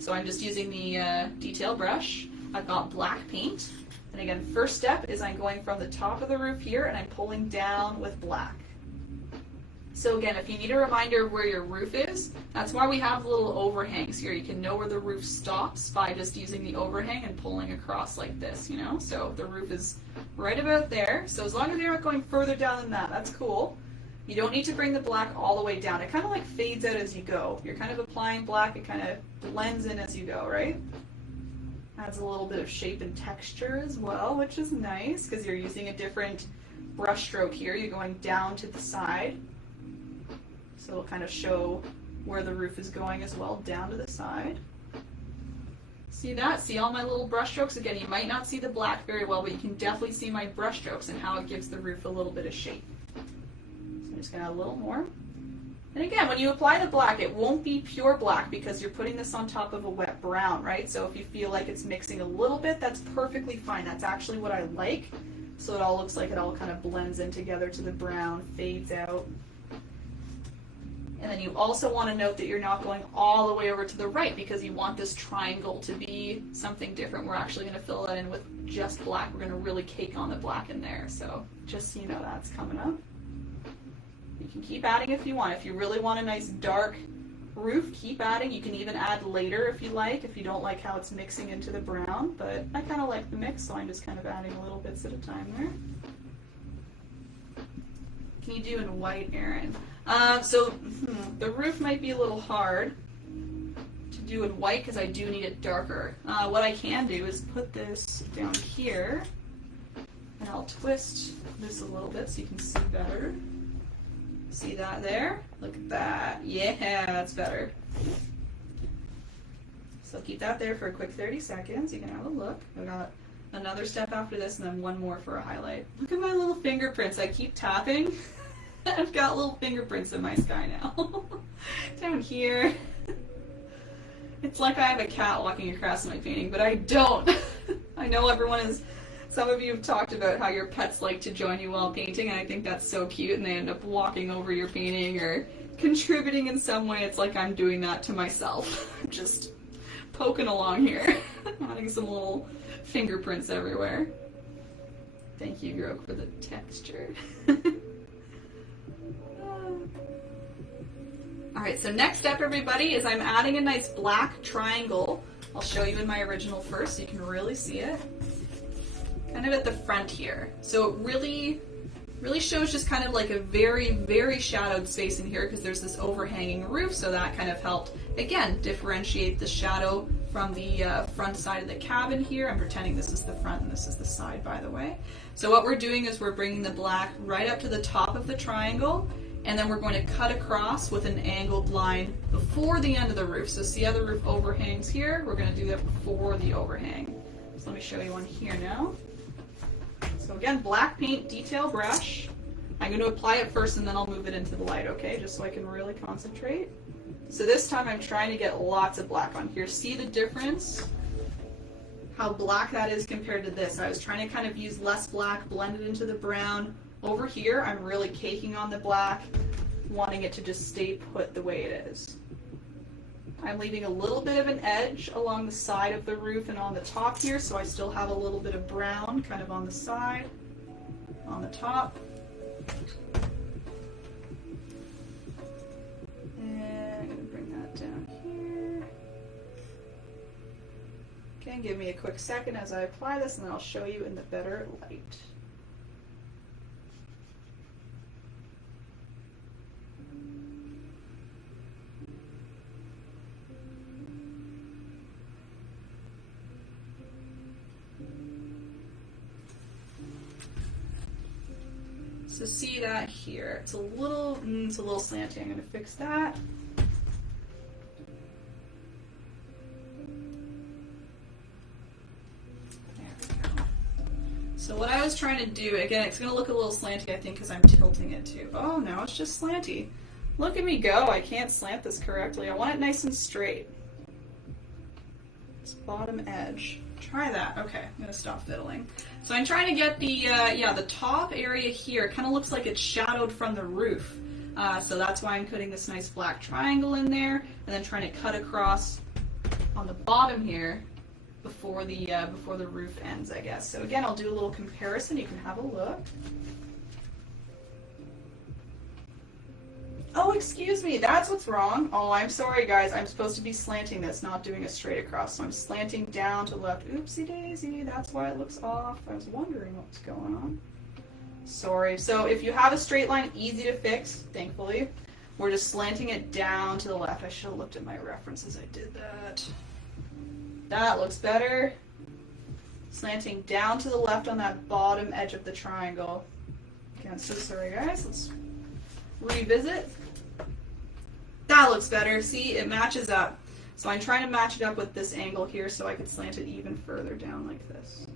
So I'm just using the detail brush. I've got black paint. And again, first step is I'm going from the top of the roof here and I'm pulling down with black. So again, if you need a reminder of where your roof is, that's why we have little overhangs here. You can know where the roof stops by just using the overhang and pulling across like this, you know? So the roof is right about there. So as long as you're not going further down than that, that's cool. You don't need to bring the black all the way down. It kind of like fades out as you go. You're kind of applying black, it kind of blends in as you go, right? Adds a little bit of shape and texture as well, which is nice because you're using a different brush stroke here. You're going down to the side. So it'll kind of show where the roof is going as well, down to the side. See that? See all my little brush strokes? Again, you might not see the black very well, but you can definitely see my brush strokes and how it gives the roof a little bit of shape. So I'm just gonna add a little more. And again, when you apply the black, it won't be pure black because you're putting this on top of a wet brown, right? So if you feel like it's mixing a little bit, that's perfectly fine. That's actually what I like. So it all looks like it all kind of blends in together to the brown, fades out. And then you also want to note that you're not going all the way over to the right because you want this triangle to be something different. We're actually going to fill that in with just black. We're going to really cake on the black in there. So just so you know, that's coming up. You can keep adding if you want. If you really want a nice dark roof, keep adding. You can even add later if you like, if you don't like how it's mixing into the brown. But I kind of like the mix, so I'm just kind of adding little bits at a time there. Can you do in white, Erin? The roof might be a little hard to do in white because I do need it darker. What I can do is put this down here and I'll twist this a little bit so you can see better. See that there? Look at that. Yeah, that's better. So keep that there for a quick 30 seconds. You can have a look. I got another step after this and then one more for a highlight. Look at my little fingerprints. I keep tapping. I've got little fingerprints in my sky now. Down here. It's like I have a cat walking across my painting, but I don't. I know some of you have talked about how your pets like to join you while painting, and I think that's so cute, and they end up walking over your painting or contributing in some way. It's like I'm doing that to myself. Just poking along here. Adding some little fingerprints everywhere. Thank you, Grok, for the texture. Alright, so next step, everybody, is I'm adding a nice black triangle. I'll show you in my original first so you can really see it. Kind of at the front here. So it really shows just kind of like a very, very shadowed space in here because there's this overhanging roof, so that kind of helped, again, differentiate the shadow from the front side of the cabin here. I'm pretending this is the front and this is the side, by the way. So what we're doing is we're bringing the black right up to the top of the triangle, and then we're going to cut across with an angled line before the end of the roof. So see how the roof overhangs here? We're going to do that before the overhang. So let me show you one here now. So again, black paint detail brush. I'm going to apply it first and then I'll move it into the light, okay? Just so I can really concentrate. So this time I'm trying to get lots of black on here. See the difference? How black that is compared to this. I was trying to kind of use less black, blend it into the brown. Over here, I'm really caking on the black, wanting it to just stay put the way it is. I'm leaving a little bit of an edge along the side of the roof and on the top here, so I still have a little bit of brown kind of on the side, on the top. And I'm going to bring that down here. Okay, give me a quick second as I apply this, and then I'll show you in the better light. So see that here, it's a little slanty. I'm going to fix that. There we go. So what I was trying to do, again, it's going to look a little slanty, I think, because I'm tilting it too. Oh, now it's just slanty. Look at me go, I can't slant this correctly. I want it nice and straight. This bottom edge. Try that. Okay, I'm going to stop fiddling. So I'm trying to get the top area here. It kind of looks like it's shadowed from the roof. So that's why I'm putting this nice black triangle in there, and then trying to cut across on the bottom here before the roof ends, I guess. So again, I'll do a little comparison. You can have a look. Oh, excuse me, that's what's wrong. Oh, I'm sorry, guys. I'm supposed to be slanting this, not doing a straight across. So I'm slanting down to the left. Oopsie daisy, that's why it looks off. I was wondering what's going on. Sorry. So if you have a straight line, easy to fix, thankfully. We're just slanting it down to the left. I should have looked at my references. I did that. That looks better. Slanting down to the left on that bottom edge of the triangle. Okay, I'm so sorry, guys. Let's revisit. That looks better. See, it matches up. So I'm trying to match it up with this angle here so I can slant it even further down like this.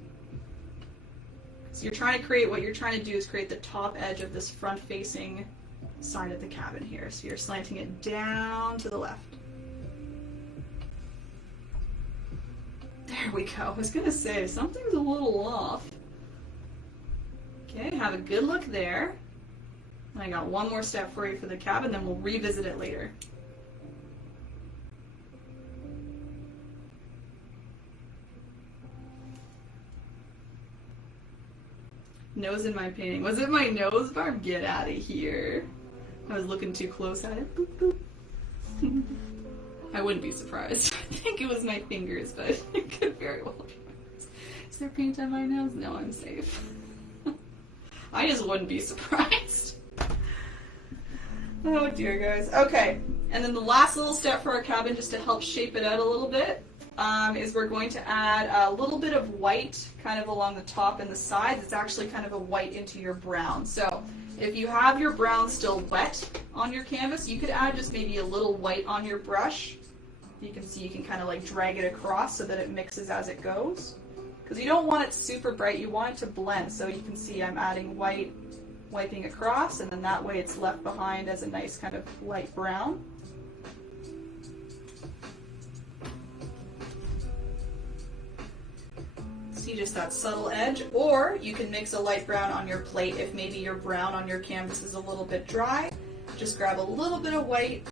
So you're trying to create, what you're trying to do is create the top edge of this front-facing side of the cabin here. So you're slanting it down to the left. There we go. I was gonna say, something's a little off. Okay, have a good look there. And I got one more step for you for the cabin, then we'll revisit it later. Nose in my painting. Was it my nose, Barb? Get out of here. I was looking too close at it. Boop, boop. I wouldn't be surprised. I think it was my fingers, but it could very well be my nose. Is there paint on my nose? No, I'm safe. I just wouldn't be surprised. Oh dear, guys. Okay, and then the last little step for our cabin, just to help shape it out a little bit, is we're going to add a little bit of white kind of along the top and the sides. It's actually kind of a white into your brown. So if you have your brown still wet on your canvas, you could add just maybe a little white on your brush. You can see you can kind of like drag it across so that it mixes as it goes. Because you don't want it super bright, you want it to blend. So you can see I'm adding white, wiping across, and then that way it's left behind as a nice kind of light brown. See just that subtle edge, or you can mix a light brown on your plate if maybe your brown on your canvas is a little bit dry. Just grab a little bit of white,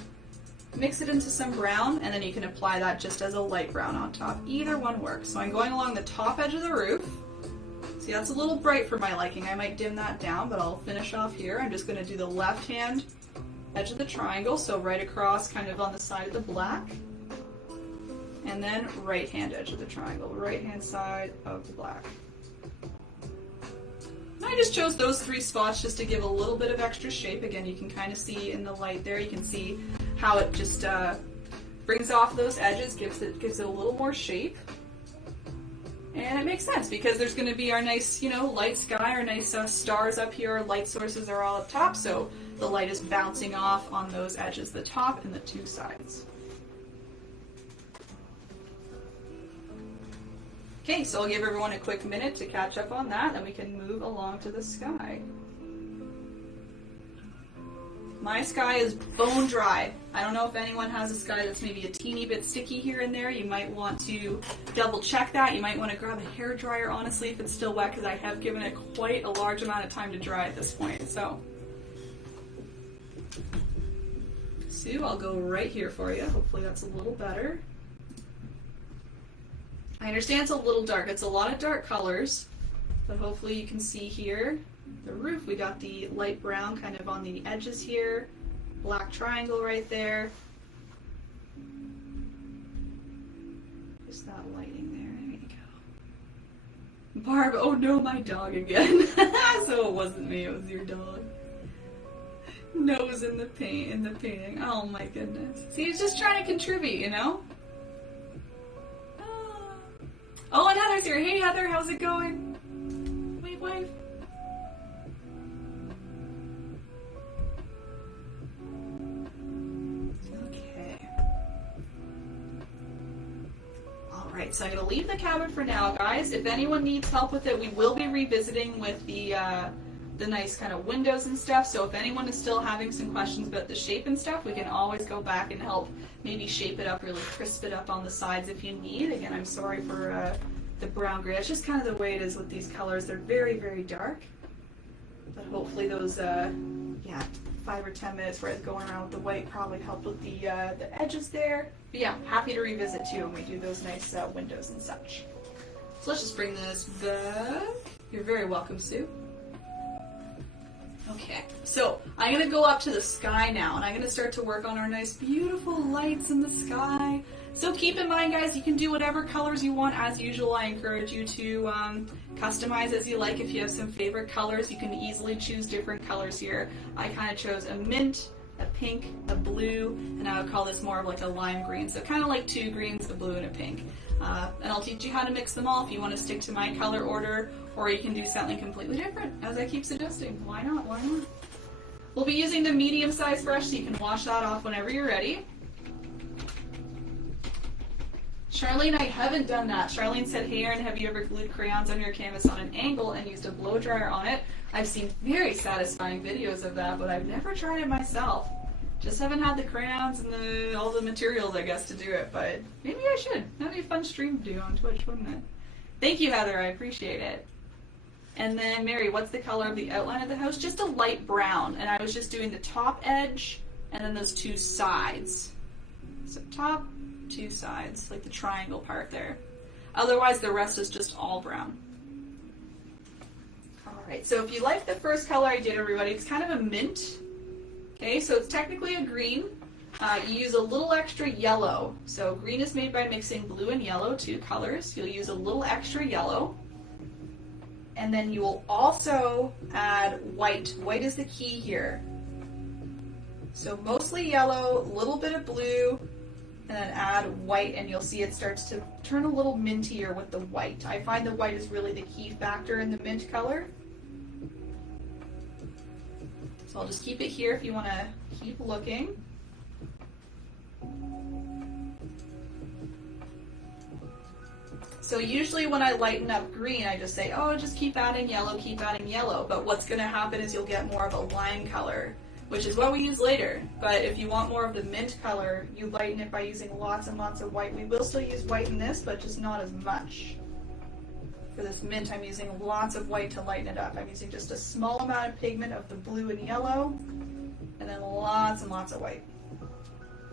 mix it into some brown, and then you can apply that just as a light brown on top. Either one works. So I'm going along the top edge of the roof. See, that's a little bright for my liking. I might dim that down, but I'll finish off here. I'm just going to do the left hand edge of the triangle, so right across kind of on the side of the black. And then right hand edge of the triangle, right hand side of the black. I just chose those three spots just to give a little bit of extra shape. Again, you can kind of see in the light there, you can see how it just brings off those edges, gives it a little more shape. And it makes sense because there's going to be our nice, you know, light sky, our nice stars up here, our light sources are all up top, so the light is bouncing off on those edges, the top and the two sides. Okay, so I'll give everyone a quick minute to catch up on that, and we can move along to the sky. My sky is bone dry. I don't know if anyone has a sky that's maybe a teeny bit sticky here and there. You might want to double check that. You might want to grab a hairdryer, honestly, if it's still wet, because I have given it quite a large amount of time to dry at this point. So, Sue, I'll go right here for you. Hopefully that's a little better. I understand it's a little dark. It's a lot of dark colors, but hopefully you can see here the roof. We got the light brown kind of on the edges here, black triangle right there. Just that lighting there. There you go. Barb, oh no, my dog again. So it wasn't me, it was your dog. Nose in the painting. Oh my goodness. See, he's just trying to contribute, you know? Oh, and Heather's here. Hey Heather, how's it going? Wave, wave. Okay. Alright, so I'm going to leave the cabin for now, guys. If anyone needs help with it, we will be revisiting with the nice kind of windows and stuff. So if anyone is still having some questions about the shape and stuff, we can always go back and help maybe shape it up, really crisp it up on the sides if you need. Again, I'm sorry for the brown gray. It's just kind of the way it is with these colors. They're very, very dark. But hopefully those, 5 or 10 minutes worth going around with the white probably helped with the edges there. But yeah, happy to revisit too when we do those nice windows and such. So let's just bring this back. You're very welcome, Sue. Okay, so I'm going to go up to the sky now, and I'm going to start to work on our nice, beautiful lights in the sky. So keep in mind, guys, you can do whatever colors you want. As usual, I encourage you to customize as you like. If you have some favorite colors, you can easily choose different colors here. I kind of chose a mint, a pink, a blue, and I would call this more of like a lime green. So kind of like two greens, a blue, and a pink. And I'll teach you how to mix them all if you want to stick to my color order, or you can do something completely different, as I keep suggesting. Why not? Why not? We'll be using the medium-sized brush, so you can wash that off whenever you're ready. Charlene, I haven't done that. Charlene said, hey Erin, have you ever glued crayons on your canvas on an angle and used a blow dryer on it? I've seen very satisfying videos of that, but I've never tried it myself. Just haven't had the crayons and all the materials, I guess, to do it, but maybe I should. That'd be a fun stream to do on Twitch, wouldn't it? Thank you, Heather. I appreciate it. And then, Mary, what's the color of the outline of the house? Just a light brown, and I was just doing the top edge and then those two sides. So top, two sides, like the triangle part there. Otherwise, the rest is just all brown. All right, so if you like the first color I did, everybody, it's kind of a mint. Okay, so it's technically a green. You use a little extra yellow. So green is made by mixing blue and yellow, two colors. You'll use a little extra yellow. And then you will also add white. White is the key here. So mostly yellow, a little bit of blue, and then add white, and you'll see it starts to turn a little mintier with the white. I find the white is really the key factor in the mint color. So I'll just keep it here if you want to keep looking. So usually when I lighten up green, I just say, oh, just keep adding yellow, keep adding yellow. But what's going to happen is you'll get more of a lime color, which is what we use later. But if you want more of the mint color, you lighten it by using lots and lots of white. We will still use white in this, but just not as much. For this mint, I'm using lots of white to lighten it up. I'm using just a small amount of pigment of the blue and yellow, and then lots and lots of white.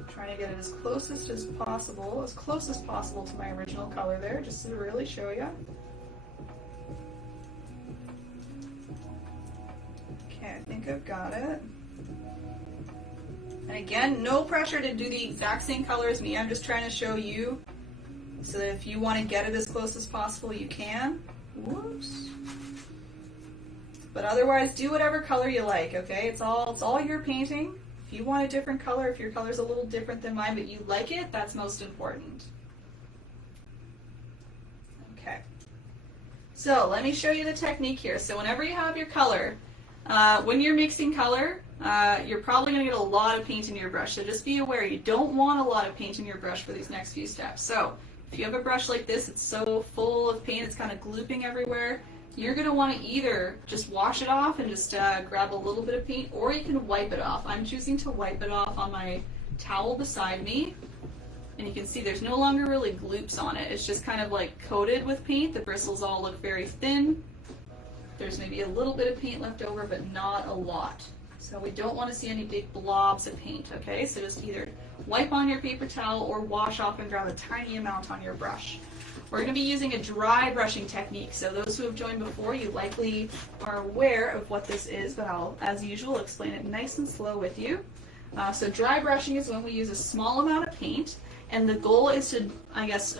Trying to get it as close as possible to my original color there, just to really show you. Okay, I think I've got it. And again, no pressure to do the exact same color as me. I'm just trying to show you so that if you want to get it as close as possible, you can. Whoops. But otherwise, do whatever color you like, okay? It's all your painting. If you want a different color, if your color's a little different than mine, but you like it, that's most important. Okay. So let me show you the technique here. So whenever you have your color, when you're mixing color, you're probably going to get a lot of paint in your brush. So just be aware, you don't want a lot of paint in your brush for these next few steps. So if you have a brush like this, it's so full of paint, it's kind of glooping everywhere, you're going to want to either just wash it off and just grab a little bit of paint, or you can wipe it off. I'm choosing to wipe it off on my towel beside me. And you can see there's no longer really gloops on it. It's just kind of like coated with paint. The bristles all look very thin. There's maybe a little bit of paint left over, but not a lot. So we don't want to see any big blobs of paint, okay? So just either wipe on your paper towel or wash off and grab a tiny amount on your brush. We're going to be using a dry brushing technique. So those who have joined before, you likely are aware of what this is, but I'll, as usual, explain it nice and slow with you. So dry brushing is when we use a small amount of paint, and the goal is to, I guess,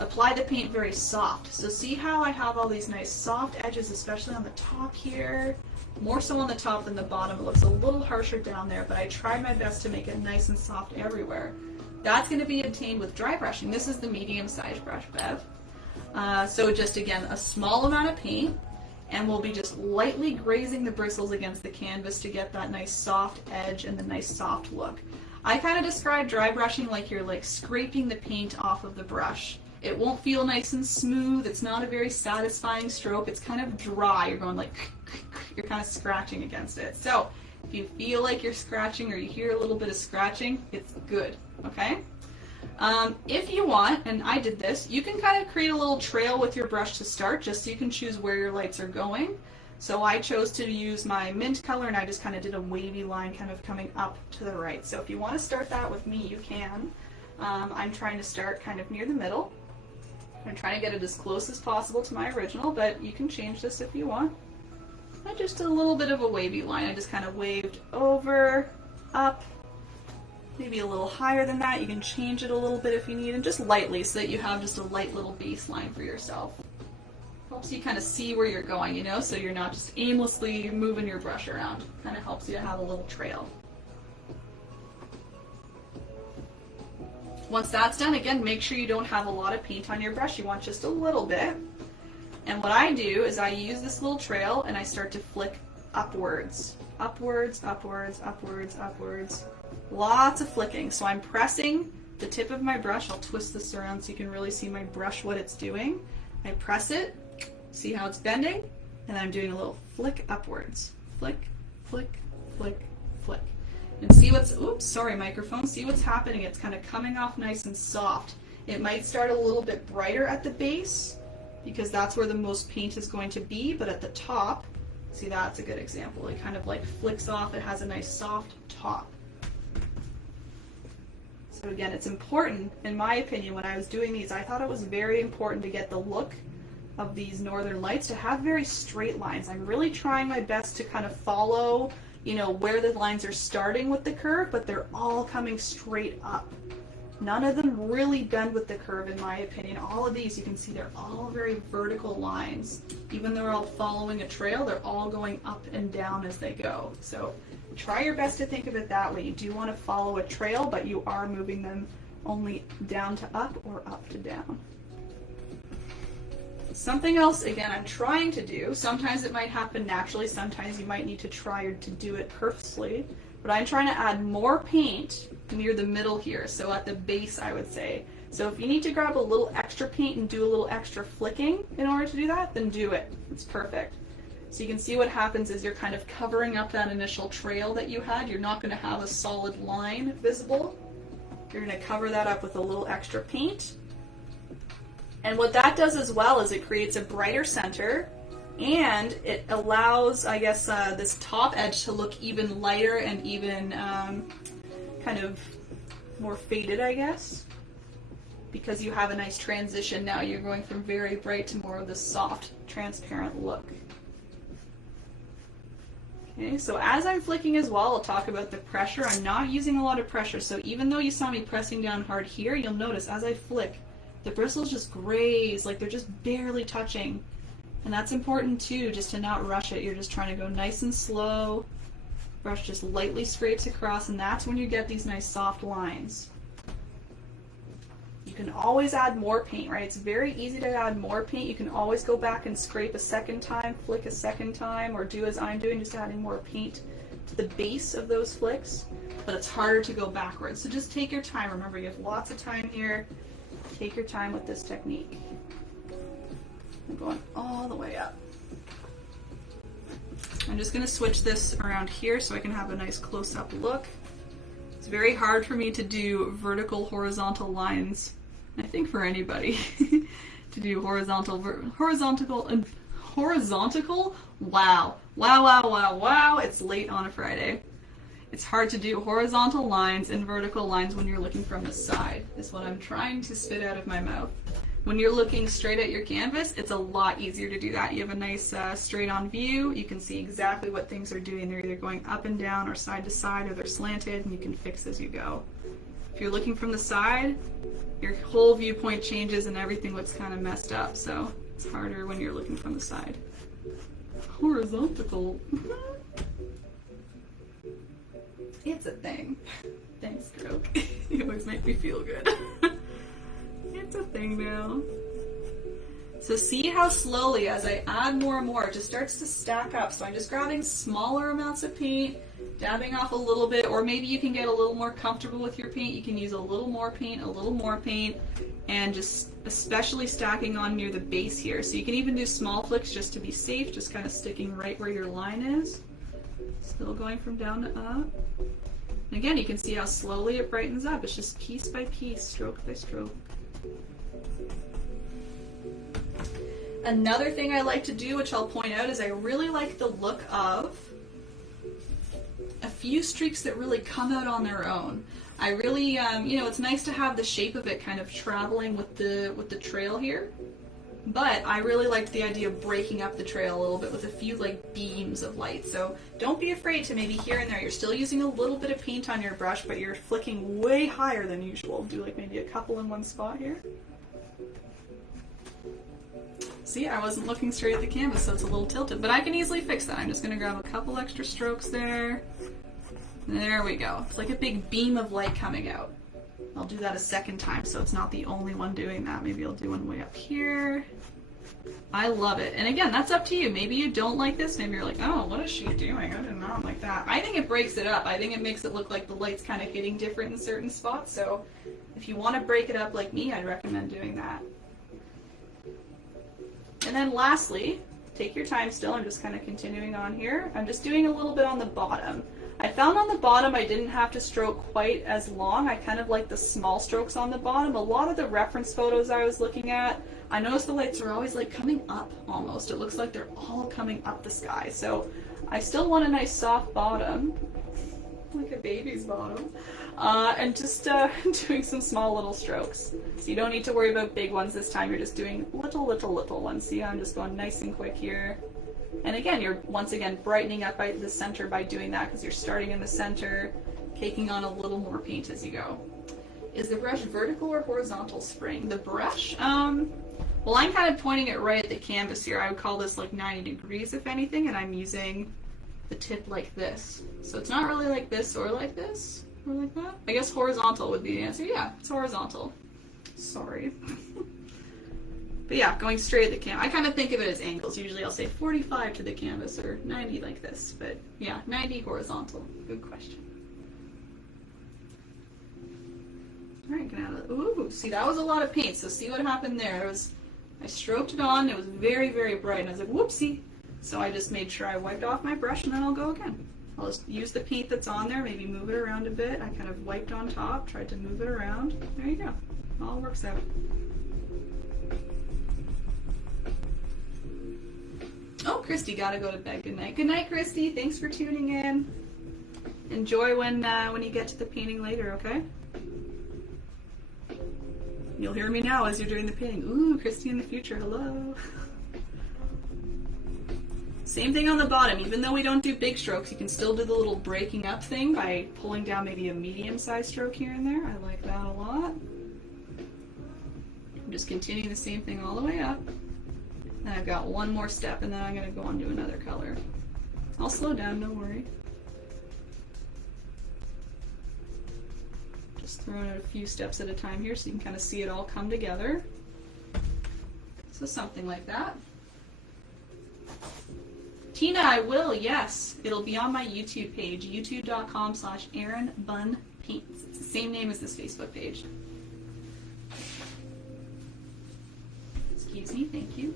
apply the paint very soft. So see how I have all these nice soft edges, especially on the top here, more so on the top than the bottom. It looks a little harsher down there, but I try my best to make it nice and soft everywhere. That's going to be obtained with dry brushing. This is the medium-sized brush, Bev. So just, again, a small amount of paint, and we'll be just lightly grazing the bristles against the canvas to get that nice soft edge and the nice soft look. I kind of describe dry brushing like you're like scraping the paint off of the brush. It won't feel nice and smooth. It's not a very satisfying stroke. It's kind of dry. You're going like, you're kind of scratching against it. So if you feel like you're scratching or you hear a little bit of scratching, it's good, okay? If you want, and I did this, you can kind of create a little trail with your brush to start, just so you can choose where your lights are going. So I chose to use my mint color, and I just kind of did a wavy line kind of coming up to the right. So if you want to start that with me, you can. I'm trying to start kind of near the middle. I'm trying to get it as close as possible to my original, but you can change this if you want. I just did a little bit of a wavy line. I just kind of waved over, up, maybe a little higher than that. You can change it a little bit if you need, and just lightly so that you have just a light little baseline for yourself. Helps you kind of see where you're going, you know, so you're not just aimlessly moving your brush around. Kind of helps you to have a little trail. Once that's done, again, make sure you don't have a lot of paint on your brush. You want just a little bit. And what I do is I use this little trail and I start to flick upwards. Upwards, upwards, upwards, upwards. Lots of flicking. So I'm pressing the tip of my brush. I'll twist this around so you can really see my brush, what it's doing. I press it, see how it's bending, and I'm doing a little flick upwards. Flick, flick, flick, flick. And see what's, oops, sorry microphone, see what's happening. It's kind of coming off nice and soft. It might start a little bit brighter at the base because that's where the most paint is going to be, but at the top, see, that's a good example. It kind of like flicks off. It has a nice soft top. So again, it's important, in my opinion, when I was doing these, I thought it was very important to get the look of these Northern Lights to have very straight lines. I'm really trying my best to kind of follow, you know, where the lines are starting with the curve, but they're all coming straight up. None of them really bend with the curve, in my opinion. All of these, you can see they're all very vertical lines. Even though they're all following a trail, they're all going up and down as they go. So try your best to think of it that way. You do want to follow a trail, but you are moving them only down to up or up to down. Something else, again, I'm trying to do, sometimes it might happen naturally, sometimes you might need to try to do it purposely, but I'm trying to add more paint near the middle here, so at the base, I would say. So if you need to grab a little extra paint and do a little extra flicking in order to do that, then do it. It's perfect. So you can see what happens is you're kind of covering up that initial trail that you had. You're not going to have a solid line visible. You're going to cover that up with a little extra paint. And what that does as well is it creates a brighter center, and it allows, I guess, this top edge to look even lighter and even kind of more faded, I guess, because you have a nice transition now. You're going from very bright to more of this soft, transparent look. Okay, so as I'm flicking as well, I'll talk about the pressure. I'm not using a lot of pressure, so even though you saw me pressing down hard here, you'll notice as I flick, the bristles just graze, like they're just barely touching. And that's important too, just to not rush it. You're just trying to go nice and slow. Brush just lightly scrapes across, and that's when you get these nice soft lines. You can always add more paint, right? It's very easy to add more paint. You can always go back and scrape a second time, flick a second time, or do as I'm doing, just adding more paint to the base of those flicks. But it's harder to go backwards. So just take your time. Remember, you have lots of time here. Take your time with this technique. I'm going all the way up. I'm just going to switch this around here so I can have a nice close-up look. It's very hard for me to do vertical, horizontal lines, I think for anybody, to do horizontal, wow, it's late on a Friday. It's hard to do horizontal lines and vertical lines when you're looking from the side, is what I'm trying to spit out of my mouth. When you're looking straight at your canvas, it's a lot easier to do that. You have a nice straight on view. You can see exactly what things are doing. They're either going up and down or side to side, or they're slanted, and you can fix as you go. If you're looking from the side, your whole viewpoint changes and everything looks kind of messed up, so it's harder when you're looking from the side. Horizontal. It's a thing. Thanks, girl. You always make me feel good. It's a thing now. So see how slowly, as I add more and more, it just starts to stack up. So I'm just grabbing smaller amounts of paint, dabbing off a little bit, or maybe you can get a little more comfortable with your paint. You can use a little more paint, and just especially stacking on near the base here. So you can even do small flicks just to be safe, just kind of sticking right where your line is. Still going from down to up. And again, you can see how slowly it brightens up. It's just piece by piece, stroke by stroke. Another thing I like to do, which I'll point out, is I really like the look of a few streaks that really come out on their own. I really, you know, it's nice to have the shape of it kind of traveling with the trail here, but I really liked the idea of breaking up the trail a little bit with a few like beams of light. So don't be afraid to maybe here and there, you're still using a little bit of paint on your brush, but you're flicking way higher than usual. Do like maybe a couple in one spot here. See, I wasn't looking straight at the canvas, so it's a little tilted, but I can easily fix that. I'm just going to grab a couple extra strokes there. There we go. It's like a big beam of light coming out. I'll do that a second time, so it's not the only one doing that. Maybe I'll do one way up here. I love it. And again, that's up to you. Maybe you don't like this. Maybe you're like, oh, what is she doing? I did not like that. I think it breaks it up. I think it makes it look like the light's kind of hitting different in certain spots. So if you want to break it up like me, I'd recommend doing that. And then lastly, take your time still. I'm just kind of continuing on here. I'm just doing a little bit on the bottom. I found on the bottom I didn't have to stroke quite as long. I kind of like the small strokes on the bottom. A lot of the reference photos I was looking at, I noticed the lights are always like coming up almost. It looks like they're all coming up the sky. So I still want a nice soft bottom, like a baby's bottom, and just doing some small little strokes. So you don't need to worry about big ones this time. You're just doing little ones. See, I'm just going nice and quick here. And again, you're once again brightening up by the center by doing that because you're starting in the center, caking on a little more paint as you go. Is the brush vertical or horizontal spring? The brush? Well, I'm kind of pointing it right at the canvas here. I would call this like 90 degrees if anything, and I'm using the tip like this. So it's not really like this or like this or like that. I guess horizontal would be the answer. Yeah, it's horizontal. Sorry. But yeah, going straight at the canvas. I kind of think of it as angles. Usually I'll say 45 to the canvas or 90 like this. But yeah, 90 horizontal. Good question. All right, gonna add ooh, see that was a lot of paint. So see what happened there. It was, I stroked it on. It was very, very bright. And I was like, whoopsie. So I just made sure I wiped off my brush and then I'll go again. I'll just use the paint that's on there, maybe move it around a bit. I kind of wiped on top, tried to move it around. There you go. All works out. Oh, Christy gotta go to bed. Good night. Good night, Christy. Thanks for tuning in. Enjoy when you get to the painting later, okay? You'll hear me now as you're doing the painting. Ooh, Christy in the future. Hello. Same thing on the bottom. Even though we don't do big strokes, you can still do the little breaking up thing by pulling down maybe a medium-sized stroke here and there. I like that a lot. I'm just continuing the same thing all the way up. And I've got one more step, and then I'm going to go on to another color. I'll slow down, don't worry. Just throwing it a few steps at a time here so you can kind of see it all come together. So something like that. Tina, I will, yes. It'll be on my YouTube page, youtube.com/erinbunpaints. It's the same name as this Facebook page. Excuse me, thank you.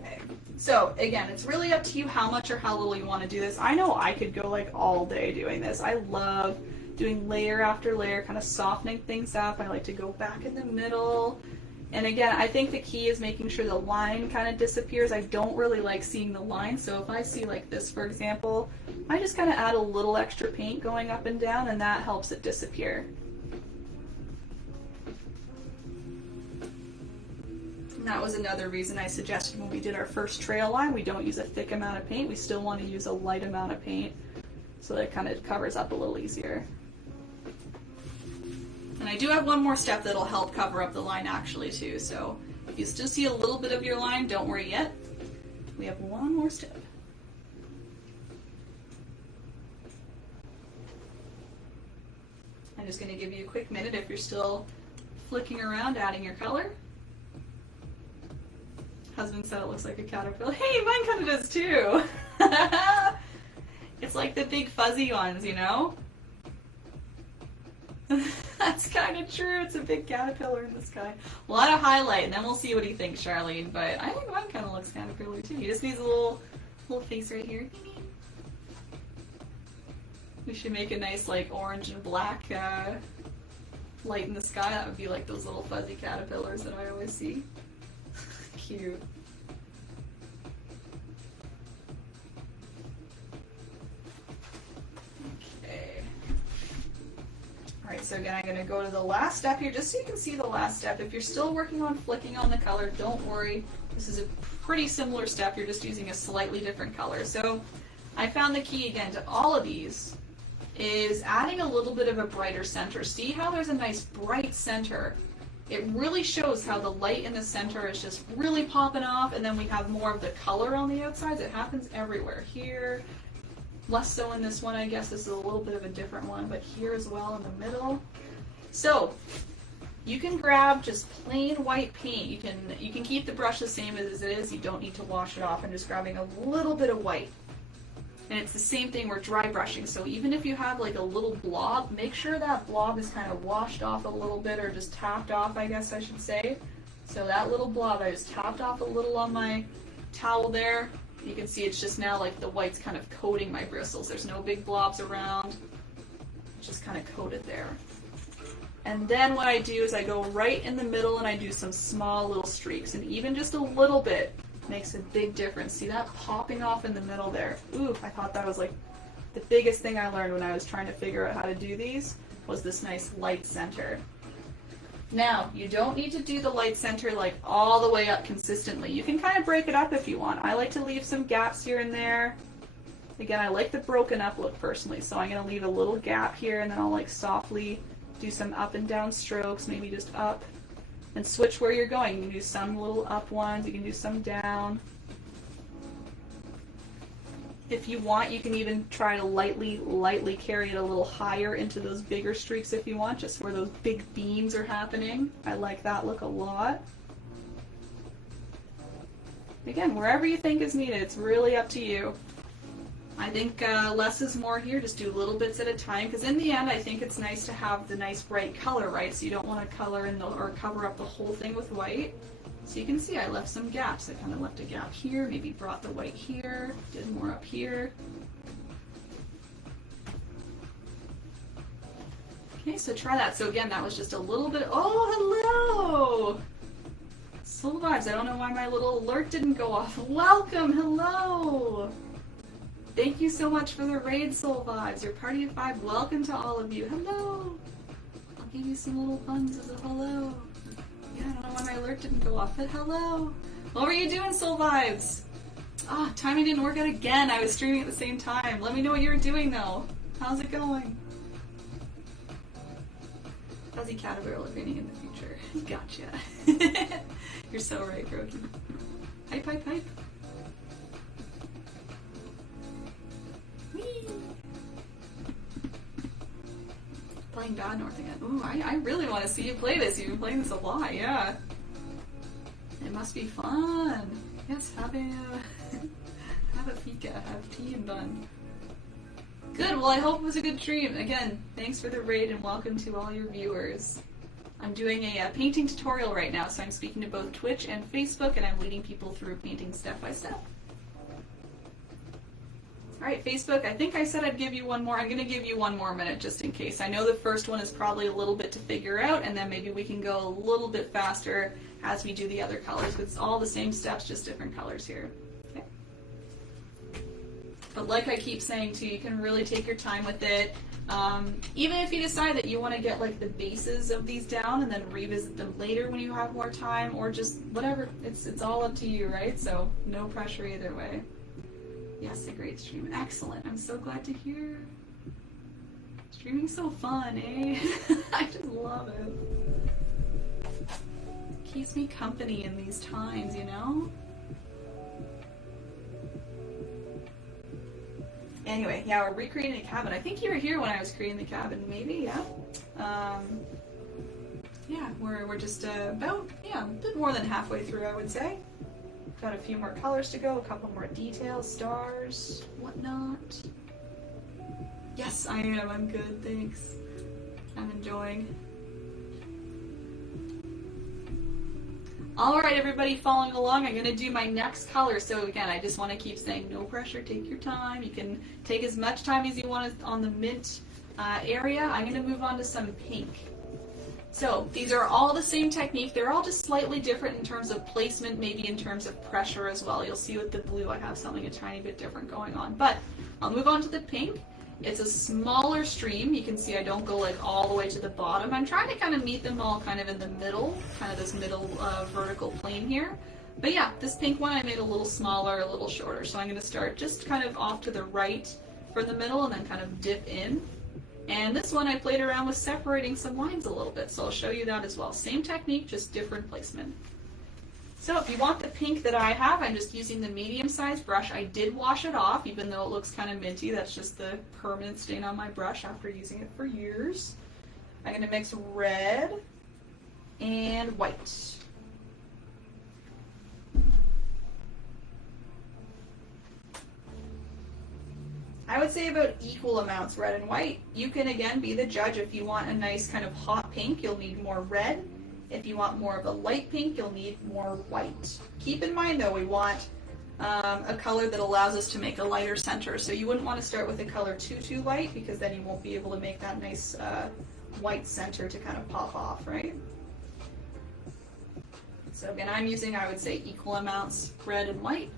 Okay, so again, it's really up to you how much or how little you want to do this. I know I could go like all day doing this. I love doing layer after layer, kind of softening things up. I like to go back in the middle. And again, I think the key is making sure the line kind of disappears. I don't really like seeing the line, so if I see like this, for example, I just kind of add a little extra paint going up and down, and that helps it disappear. And that was another reason I suggested when we did our first trail line, we don't use a thick amount of paint. We still want to use a light amount of paint so that it kind of covers up a little easier. And I do have one more step that'll help cover up the line actually too. So if you still see a little bit of your line, don't worry yet. We have one more step. I'm just going to give you a quick minute if you're still flicking around, adding your color. Husband said it looks like a caterpillar. Hey, mine kind of does too. It's like the big fuzzy ones, you know? That's kind of true. It's a big caterpillar in the sky. A lot of highlight, and then we'll see what he thinks, Charlene. But I think mine kind of looks caterpillar too. He just needs a little face right here. We should make a nice like orange and black light in the sky. That would be like those little fuzzy caterpillars that I always see. Cute. Alright, so again, I'm going to go to the last step here, just so you can see the last step. If you're still working on flicking on the color, don't worry. This is a pretty similar step. You're just using a slightly different color. So I found the key, again, to all of these is adding a little bit of a brighter center. See how there's a nice bright center? It really shows how the light in the center is just really popping off, and then we have more of the color on the outsides. It happens everywhere. Here, less so in this one, I guess. This is a little bit of a different one, but here as well in the middle. So you can grab just plain white paint. You can keep the brush the same as it is. You don't need to wash it off. I'm just grabbing a little bit of white. And it's the same thing, we're dry brushing. So even if you have like a little blob, make sure that blob is kind of washed off a little bit, or just tapped off, I guess I should say. So that little blob, I just tapped off a little on my towel there. You can see it's just now like the white's kind of coating my bristles. There's no big blobs around. It's just kind of coated there. And then what I do is I go right in the middle and I do some small little streaks. And even just a little bit makes a big difference. See that popping off in the middle there? Ooh, I thought that was like the biggest thing I learned when I was trying to figure out how to do these, was this nice light center. Now, you don't need to do the light center like all the way up consistently. You can kind of break it up if you want. I like to leave some gaps here and there. Again, I like the broken up look personally, so I'm going to leave a little gap here, and then I'll like softly do some up and down strokes, maybe just up, and switch where you're going. You can do some little up ones, you can do some down. If you want, you can even try to lightly carry it a little higher into those bigger streaks if you want, just where those big beams are happening. I like that look a lot. Again, wherever you think is needed, it's really up to you. I think less is more here, just do little bits at a time, because in the end I think it's nice to have the nice bright color, right? So you don't want to color in or cover up the whole thing with white. So you can see I left some gaps. I kind of left a gap here, maybe brought the white here, did more up here. Okay, so try that. So again, that was just a little bit. Oh, hello! Soul Vibes. I don't know why my little alert didn't go off. Welcome, hello! Thank you so much for the raid, Soul Vibes. Your party of 5. Welcome to all of you. Hello! I'll give you some little buns as a hello. Yeah, I don't know why my alert didn't go off, but hello! What were you doing, Soul Vibes? Ah, timing didn't work out again. I was streaming at the same time. Let me know what you were doing, though. How's it going? Fuzzy Caterpillar living in the future. Gotcha. You're so right, Brokey. Hype, hype, hype. Whee! Playing Bad North again. Ooh, I really want to see you play this. You've been playing this a lot, yeah. It must be fun. Yes, have a fika, have tea and bun. Good, well I hope it was a good stream. Again, thanks for the raid and welcome to all your viewers. I'm doing a painting tutorial right now, so I'm speaking to both Twitch and Facebook, and I'm leading people through painting step by step. Alright, Facebook, I think I said I'd give you one more. I'm going to give you one more minute just in case. I know the first one is probably a little bit to figure out, and then maybe we can go a little bit faster as we do the other colors, because it's all the same steps, just different colors here. Okay. But like I keep saying too, you can really take your time with it. Even if you decide that you want to get like the bases of these down and then revisit them later when you have more time, or just whatever, it's all up to you, right? So no pressure either way. Yes, a great stream. Excellent. I'm so glad to hear. Streaming's so fun, eh? I just love it. Keeps me company in these times, you know? Anyway, yeah, we're recreating a cabin. I think you were here when I was creating the cabin, maybe, yeah? Yeah, we're just about, yeah, a bit more than halfway through, I would say. Got a few more colors to go, a couple more details, stars, whatnot. Yes, I am. I'm good, thanks. I'm enjoying. Alright, everybody following along, I'm going to do my next color. So again, I just want to keep saying no pressure, take your time. You can take as much time as you want on the mint area. I'm going to move on to some pink. So these are all the same technique. They're all just slightly different in terms of placement, maybe in terms of pressure as well. You'll see with the blue I have something a tiny bit different going on. But I'll move on to the pink. It's a smaller stream. You can see I don't go like all the way to the bottom. I'm trying to kind of meet them all kind of in the middle, kind of this middle vertical plane here. But yeah, this pink one I made a little smaller, a little shorter. So I'm going to start just kind of off to the right from the middle and then kind of dip in. And this one I played around with separating some lines a little bit, so I'll show you that as well. Same technique, just different placement. So if you want the pink that I have, I'm just using the medium-sized brush. I did wash it off, even though it looks kind of minty. That's just the permanent stain on my brush after using it for years. I'm going to mix red, and white. I would say about equal amounts red and white. You can again be the judge. If you want a nice kind of hot pink, you'll need more red. If you want more of a light pink, you'll need more white. Keep in mind though, we want a color that allows us to make a lighter center. So you wouldn't want to start with a color too light, because then you won't be able to make that nice white center to kind of pop off, right? So again, I'm using, I would say, equal amounts red and white.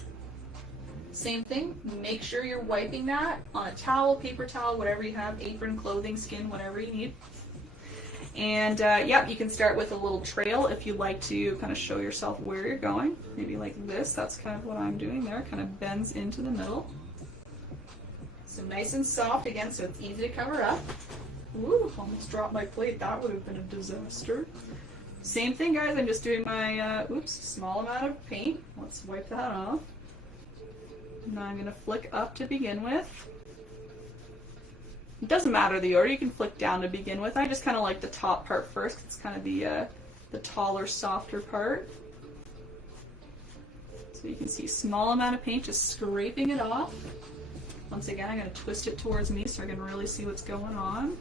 Same thing, make sure you're wiping that on a towel, paper towel, whatever you have, apron, clothing, skin, whatever you need. And yep, you can start with a little trail if you like to kind of show yourself where you're going. Maybe like this, that's kind of what I'm doing there, kind of bends into the middle. So nice and soft again, so it's easy to cover up. Ooh, almost dropped my plate, that would have been a disaster. Same thing guys, I'm just doing my, small amount of paint. Let's wipe that off. Now I'm going to flick up to begin with. It doesn't matter the order, you can flick down to begin with. I just kind of like the top part first, it's kind of the taller, softer part. So you can see small amount of paint, just scraping it off. Once again, I'm going to twist it towards me so I can really see what's going on.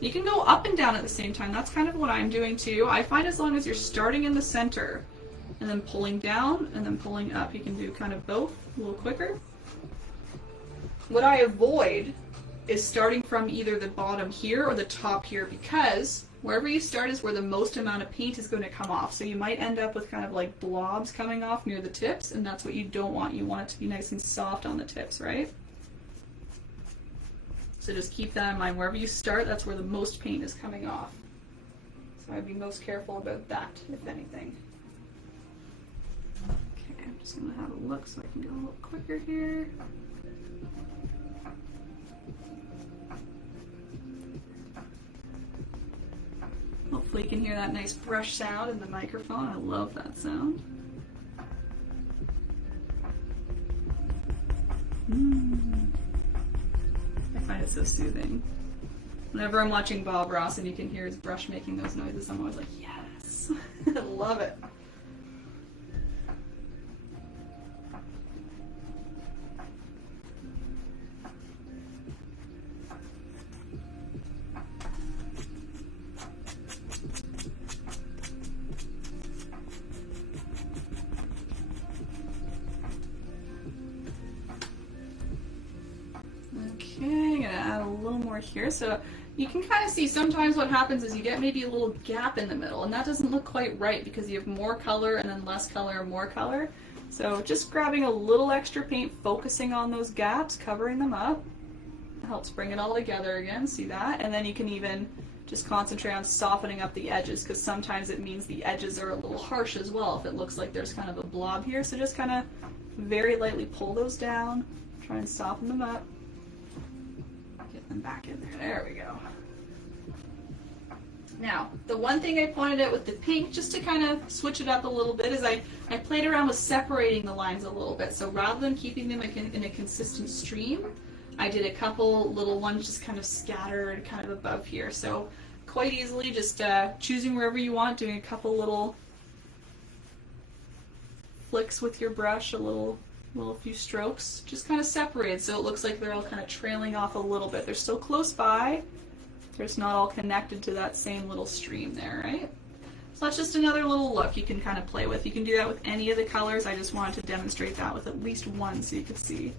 You can go up and down at the same time, that's kind of what I'm doing too. I find as long as you're starting in the center, and then pulling down, and then pulling up. You can do kind of both a little quicker. What I avoid is starting from either the bottom here or the top here, because wherever you start is where the most amount of paint is going to come off. So you might end up with kind of like blobs coming off near the tips, and that's what you don't want. You want it to be nice and soft on the tips, right? So just keep that in mind. Wherever you start, that's where the most paint is coming off. So I'd be most careful about that, if anything. I'm just going to have a look so I can go a little quicker here. Hopefully you can hear that nice brush sound in the microphone. I love that sound. I find it so soothing. Whenever I'm watching Bob Ross and you can hear his brush making those noises, I'm always like, yes! I love it. Here, so you can kind of see sometimes what happens is you get maybe a little gap in the middle, and that doesn't look quite right because you have more color and then less color and more color. So just grabbing a little extra paint, focusing on those gaps, covering them up, helps bring it all together again. See that? And then you can even just concentrate on softening up the edges, because sometimes it means the edges are a little harsh as well if it looks like there's kind of a blob here. So just kind of very lightly pull those down, try and soften them up. Them back in there. There we go. Now, the one thing I pointed out with the pink, just to kind of switch it up a little bit, is I played around with separating the lines a little bit. So rather than keeping them in a consistent stream, I did a couple little ones just kind of scattered kind of above here. So quite easily, just choosing wherever you want, doing a couple little flicks with your brush, a few strokes, just kind of separated so it looks like they're all kind of trailing off a little bit. They're still close by, they're just not all connected to that same little stream there, right? So that's just another little look you can kind of play with. You can do that with any of the colors. I just wanted to demonstrate that with at least one so you could see.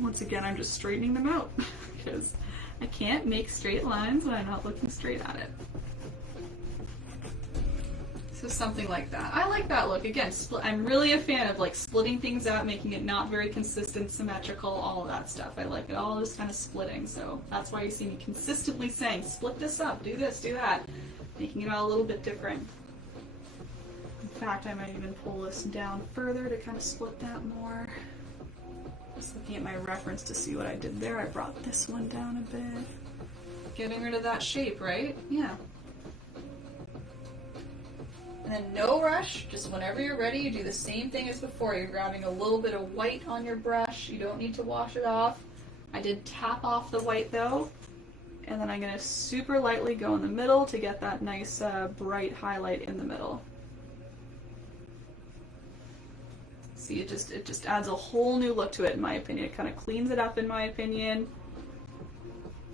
Once again, I'm just straightening them out because I can't make straight lines when I'm not looking straight at it. So something like that. I like that look. Again, I'm really a fan of like splitting things out, making it not very consistent, symmetrical, all of that stuff. I like it all just kind of splitting. So that's why you see me consistently saying, split this up, do this, do that, making it all a little bit different. In fact, I might even pull this down further to kind of split that more. Just looking at my reference to see what I did there. I brought this one down a bit. Getting rid of that shape, right? Yeah. And then no rush, just whenever you're ready, you do the same thing as before. You're grabbing a little bit of white on your brush. You don't need to wash it off. I did tap off the white though, And then I'm going to super lightly go in the middle to get that nice bright highlight in the middle. See, it just adds a whole new look to it in my opinion. It kind of cleans it up in my opinion.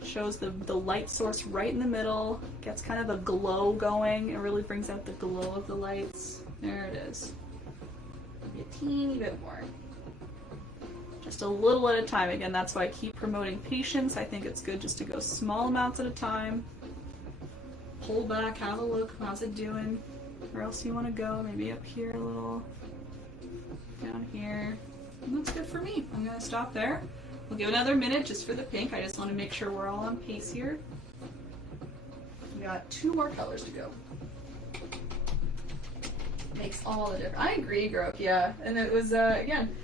Shows the light source right in the middle. Gets kind of a glow going. It really brings out the glow of the lights. There it is. Maybe a teeny bit more. Just a little at a time. Again, that's why I keep promoting patience. I think it's good just to go small amounts at a time. Pull back, have a look. How's it doing? Where else do you want to go? Maybe up here a little. Down here. And that's good for me. I'm going to stop there. We'll give another minute just for the pink. I just want to make sure we're all on pace here. We got 2 more colors to go. Makes all the difference. I agree, Grok, yeah. And it was, again,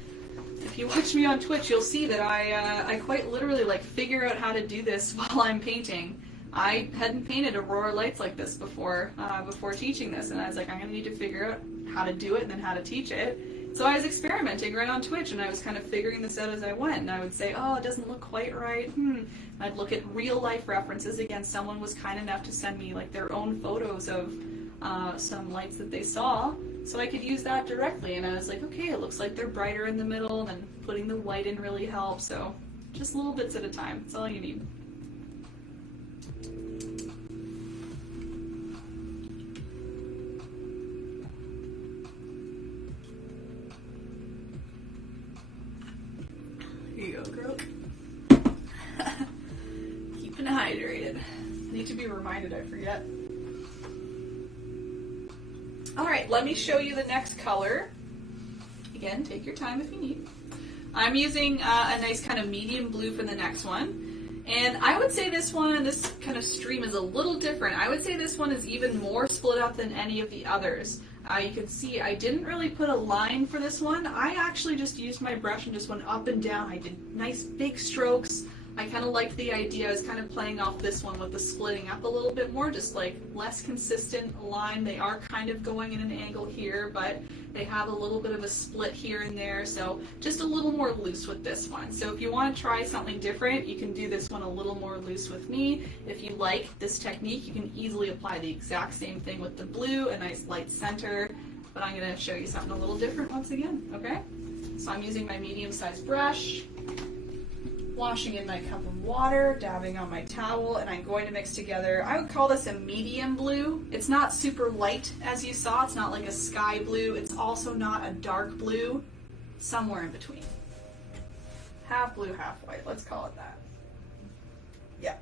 if you watch me on Twitch, you'll see that I quite literally like figure out how to do this while I'm painting. I hadn't painted aurora lights like this before teaching this, and I was like, I'm going to need to figure out how to do it and then how to teach it. So I was experimenting right on Twitch, and I was kind of figuring this out as I went, and I would say, oh, it doesn't look quite right. I'd look at real life references. Again, someone was kind enough to send me like their own photos of some lights that they saw, so I could use that directly, and I was like, okay, it looks like they're brighter in the middle, and putting the white in really helps, so just little bits at a time. That's all you need. Here you go, Grok. Keeping hydrated. I need to be reminded, I forget. Alright, let me show you the next color. Again, take your time if you need. I'm using a nice kind of medium blue for the next one. And I would say this one, this kind of stream is a little different. I would say this one is even more split up than any of the others. You can see I didn't really put a line for this one. I actually just used my brush and just went up and down. I did nice big strokes. I kind of liked the idea. I was kind of playing off this one with the splitting up a little bit more, just like less consistent line. They are kind of going in an angle here, but they have a little bit of a split here and there, so just a little more loose with this one. So if you want to try something different, you can do this one a little more loose with me. If you like this technique, you can easily apply the exact same thing with the blue, a nice light center, but I'm going to show you something a little different once again, okay? So I'm using my medium-sized brush, washing in my cup of water, dabbing on my towel, and I'm going to mix together, I would call this a medium blue. It's not super light as you saw, it's not like a sky blue, it's also not a dark blue, somewhere in between. Half blue, half white, let's call it that. Yeah.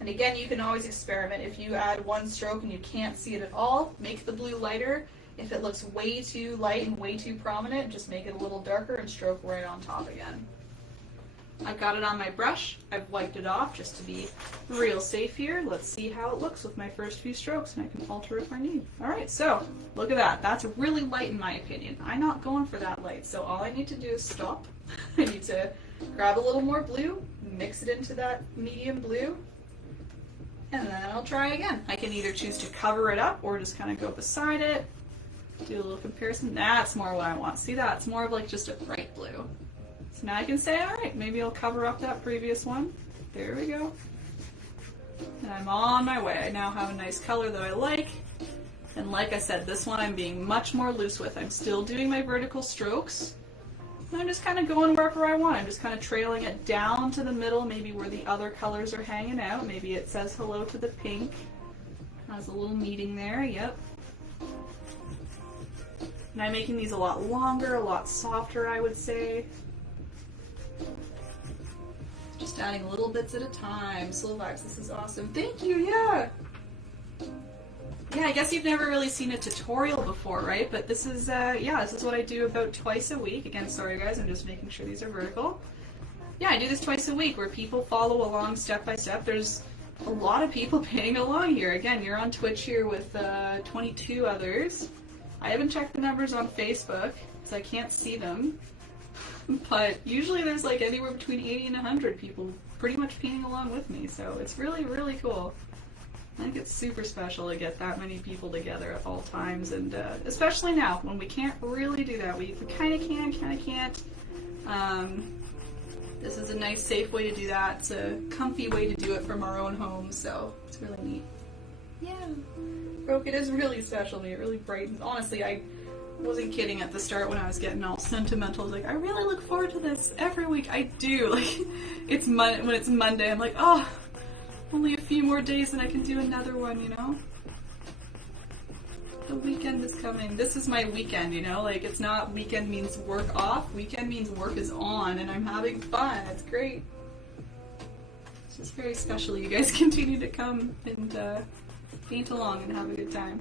And again, you can always experiment. If you add one stroke and you can't see it at all, make the blue lighter. If it looks way too light and way too prominent, just make it a little darker and stroke right on top again. I've got it on my brush. I've wiped it off just to be real safe here. Let's see how it looks with my first few strokes, and I can alter if I need. Alright, so look at that. That's really light in my opinion. I'm not going for that light, so all I need to do is stop. I need to grab a little more blue, mix it into that medium blue, and then I'll try again. I can either choose to cover it up or just kind of go beside it, do a little comparison. That's more what I want. See, that's more of like just a bright blue. So now I can say, all right, maybe I'll cover up that previous one. There we go. And I'm on my way. I now have a nice color that I like. And like I said, this one I'm being much more loose with. I'm still doing my vertical strokes. And I'm just kind of going wherever I want. I'm just kind of trailing it down to the middle, maybe where the other colors are hanging out. Maybe it says hello to the pink. Has a little meeting there, yep. And I'm making these a lot longer, a lot softer, I would say. Just adding little bits at a time. Slow vibes, this is awesome. Thank you, yeah. Yeah, I guess you've never really seen a tutorial before, right? But this is, yeah, this is what I do about twice a week. Again, sorry guys, I'm just making sure these are vertical. Yeah, I do this twice a week where people follow along step by step. There's a lot of people painting along here. Again, you're on Twitch here with 22 others. I haven't checked the numbers on Facebook, because I can't see them. But usually there's like anywhere between 80 and 100 people pretty much painting along with me, so it's really, really cool. I think it's super special to get that many people together at all times, and especially now when we can't really do that. We kind of can, kind of can't. This is a nice, safe way to do that. It's a comfy way to do it from our own home, so it's really neat. Yeah. Broken is really special to me. It really brightens. Honestly, I wasn't kidding at the start when I was getting all sentimental. I was like, I really look forward to this every week. I do. Like, when it's Monday, I'm like, oh, only a few more days and I can do another one, you know? The weekend is coming. This is my weekend, you know? Like, it's not weekend means work off. Weekend means work is on and I'm having fun. It's great. It's just very special. You guys continue to come and paint along and have a good time.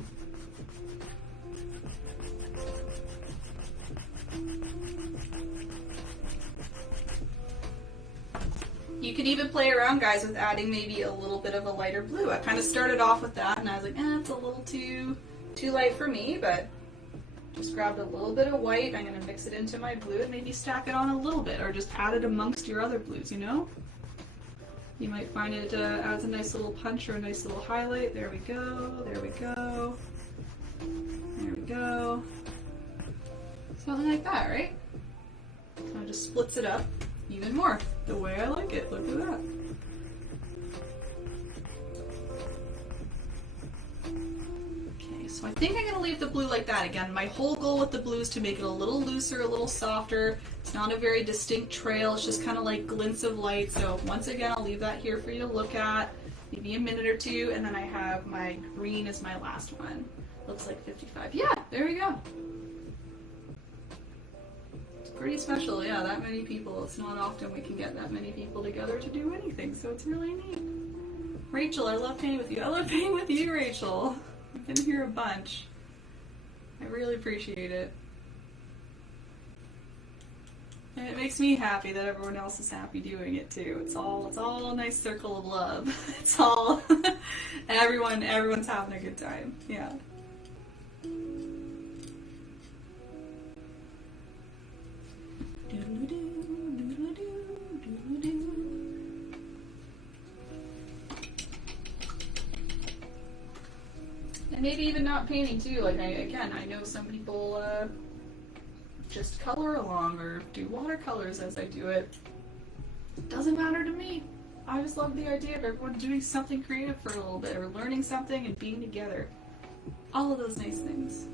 You can even play around, guys, with adding maybe a little bit of a lighter blue. I kind of started off with that and I was like, it's a little too light for me, but just grabbed a little bit of white. I'm going to mix it into my blue and maybe stack it on a little bit or just add it amongst your other blues, you know? You might find it adds a nice little punch or a nice little highlight. There we go, there we go, there we go. Something like that, right? So it just splits it up even more, the way I like it. Look at that. Okay, so I think I'm going to leave the blue like that. Again, my whole goal with the blue is to make it a little looser, a little softer. It's not a very distinct trail. It's just kind of like glints of light. So once again, I'll leave that here for you to look at, maybe a minute or two, and then I have my green as my last one. Looks like 55. Yeah, there we go. Pretty special, yeah, that many people. It's not often we can get that many people together to do anything, so it's really neat. Rachel, I love painting with you. I love painting with you, Rachel. I've been here a bunch. I really appreciate it. And it makes me happy that everyone else is happy doing it too. It's all a nice circle of love. It's all everyone's having a good time. Yeah. And maybe even not painting too. Like I know some people just color along or do watercolors as I do it. It doesn't matter to me. I just love the idea of everyone doing something creative for a little bit or learning something and being together. All of those nice things.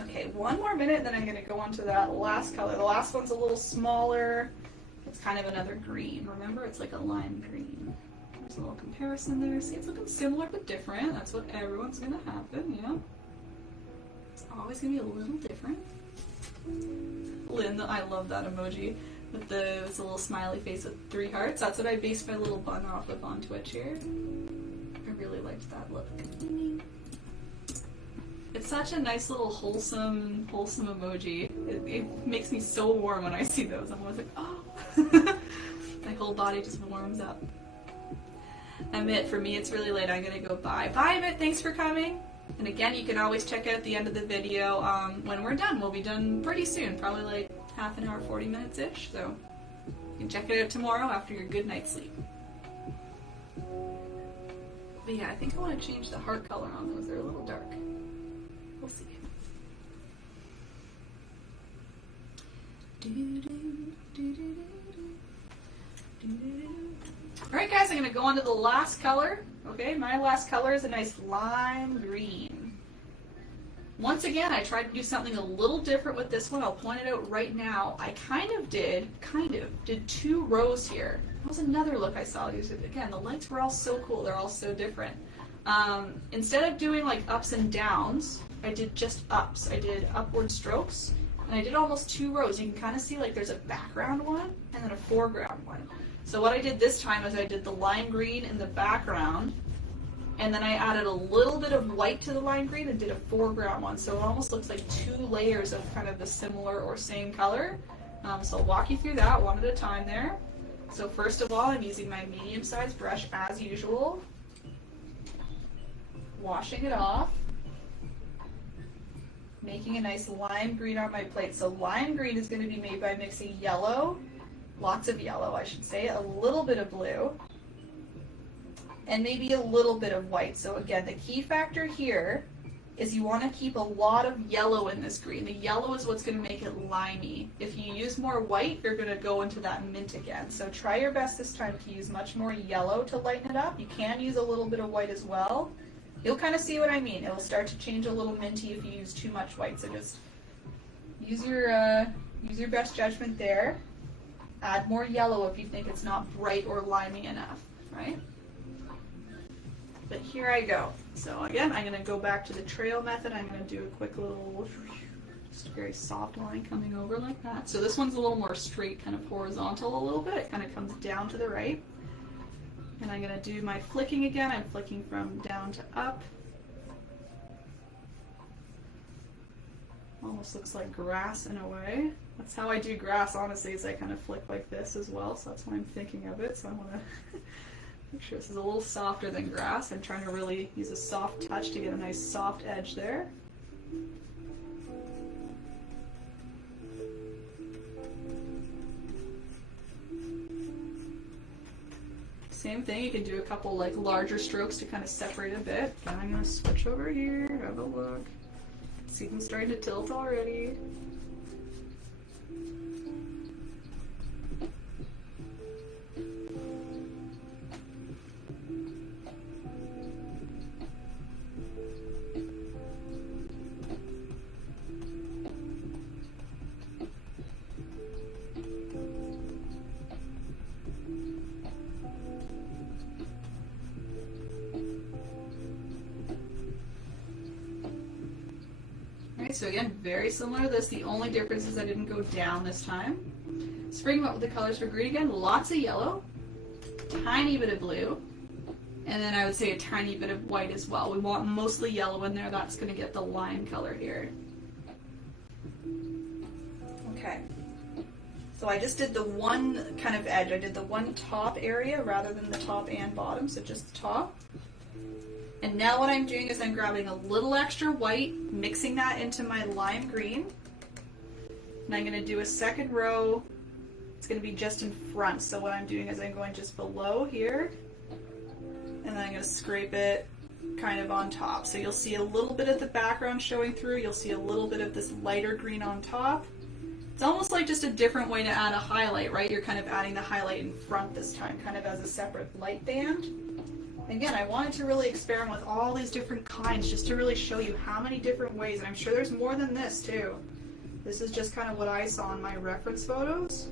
Okay, one more minute, then I'm going to go on to that last color. The last one's a little smaller. It's kind of another green. Remember, it's like a lime green. There's a little comparison there. See, it's looking similar but different. That's what everyone's going to happen, yeah. It's always going to be a little different. Lynn, I love that emoji with it's a little smiley face with 3 hearts. That's what I based my little bun off of on Twitch here. I really liked that look. It's such a nice little wholesome emoji. It makes me so warm when I see those. I'm always like, oh. My whole body just warms up. Amit, for me it's really late. I'm gonna go bye. Bye, Amit, thanks for coming. And again, you can always check out the end of the video when we're done. We'll be done pretty soon, probably like half an hour, 40 minutes-ish. So you can check it out tomorrow after your good night's sleep. But yeah, I think I want to change the heart color on those. They're a little dark. We'll see. Alright guys, I'm going to go on to the last color. Okay, my last color is a nice lime green. Once again, I tried to do something a little different with this one. I'll point it out right now. I kind of did 2 rows here. That was another look I saw. Again, the lights were all so cool. They're all so different. Instead of doing like ups and downs, I did just ups. I did upward strokes, and I did almost 2 rows. You can kind of see like there's a background one and then a foreground one. So what I did this time is I did the lime green in the background, and then I added a little bit of white to the lime green and did a foreground one. So it almost looks like 2 layers of kind of the similar or same color. So I'll walk you through that one at a time there. So first of all, I'm using my medium-sized brush as usual, washing it off, making a nice lime green on my plate. So lime green is going to be made by mixing yellow, lots of yellow I should say, a little bit of blue, and maybe a little bit of white. So again, the key factor here is you want to keep a lot of yellow in this green. The yellow is what's going to make it limey. If you use more white, you're going to go into that mint again. So try your best this time to use much more yellow to lighten it up. You can use a little bit of white as well. You'll kind of see what I mean. It'll start to change a little minty if you use too much white. So just use your best judgment there. Add more yellow if you think it's not bright or limey enough, right? But here I go. So again, I'm going to go back to the trail method. I'm going to do a quick little, just a very soft line coming over like that. So this one's a little more straight, kind of horizontal a little bit. It kind of comes down to the right. And I'm going to do my flicking again. I'm flicking from down to up. Almost looks like grass in a way. That's how I do grass, honestly, is I kind of flick like this as well. So that's why I'm thinking of it. So I want to make sure this is a little softer than grass. I'm trying to really use a soft touch to get a nice soft edge there. Same thing, you can do a couple like larger strokes to kind of separate a bit. Then I'm going to switch over here, have a look. See them starting to tilt already. So again, very similar to this. The only difference is I didn't go down this time. Spraying them up with the colors for green again. Lots of yellow, tiny bit of blue, and then I would say a tiny bit of white as well. We want mostly yellow in there. That's going to get the lime color here. Okay. So I just did the one kind of edge. I did the one top area rather than the top and bottom, so just the top. And now what I'm doing is I'm grabbing a little extra white, mixing that into my lime green. And I'm going to do a second row. It's going to be just in front. So what I'm doing is I'm going just below here. And then I'm going to scrape it kind of on top. So you'll see a little bit of the background showing through. You'll see a little bit of this lighter green on top. It's almost like just a different way to add a highlight, right? You're kind of adding the highlight in front this time, kind of as a separate light band. Again, I wanted to really experiment with all these different kinds just to really show you how many different ways, and I'm sure there's more than this too. This is just kind of what I saw in my reference photos.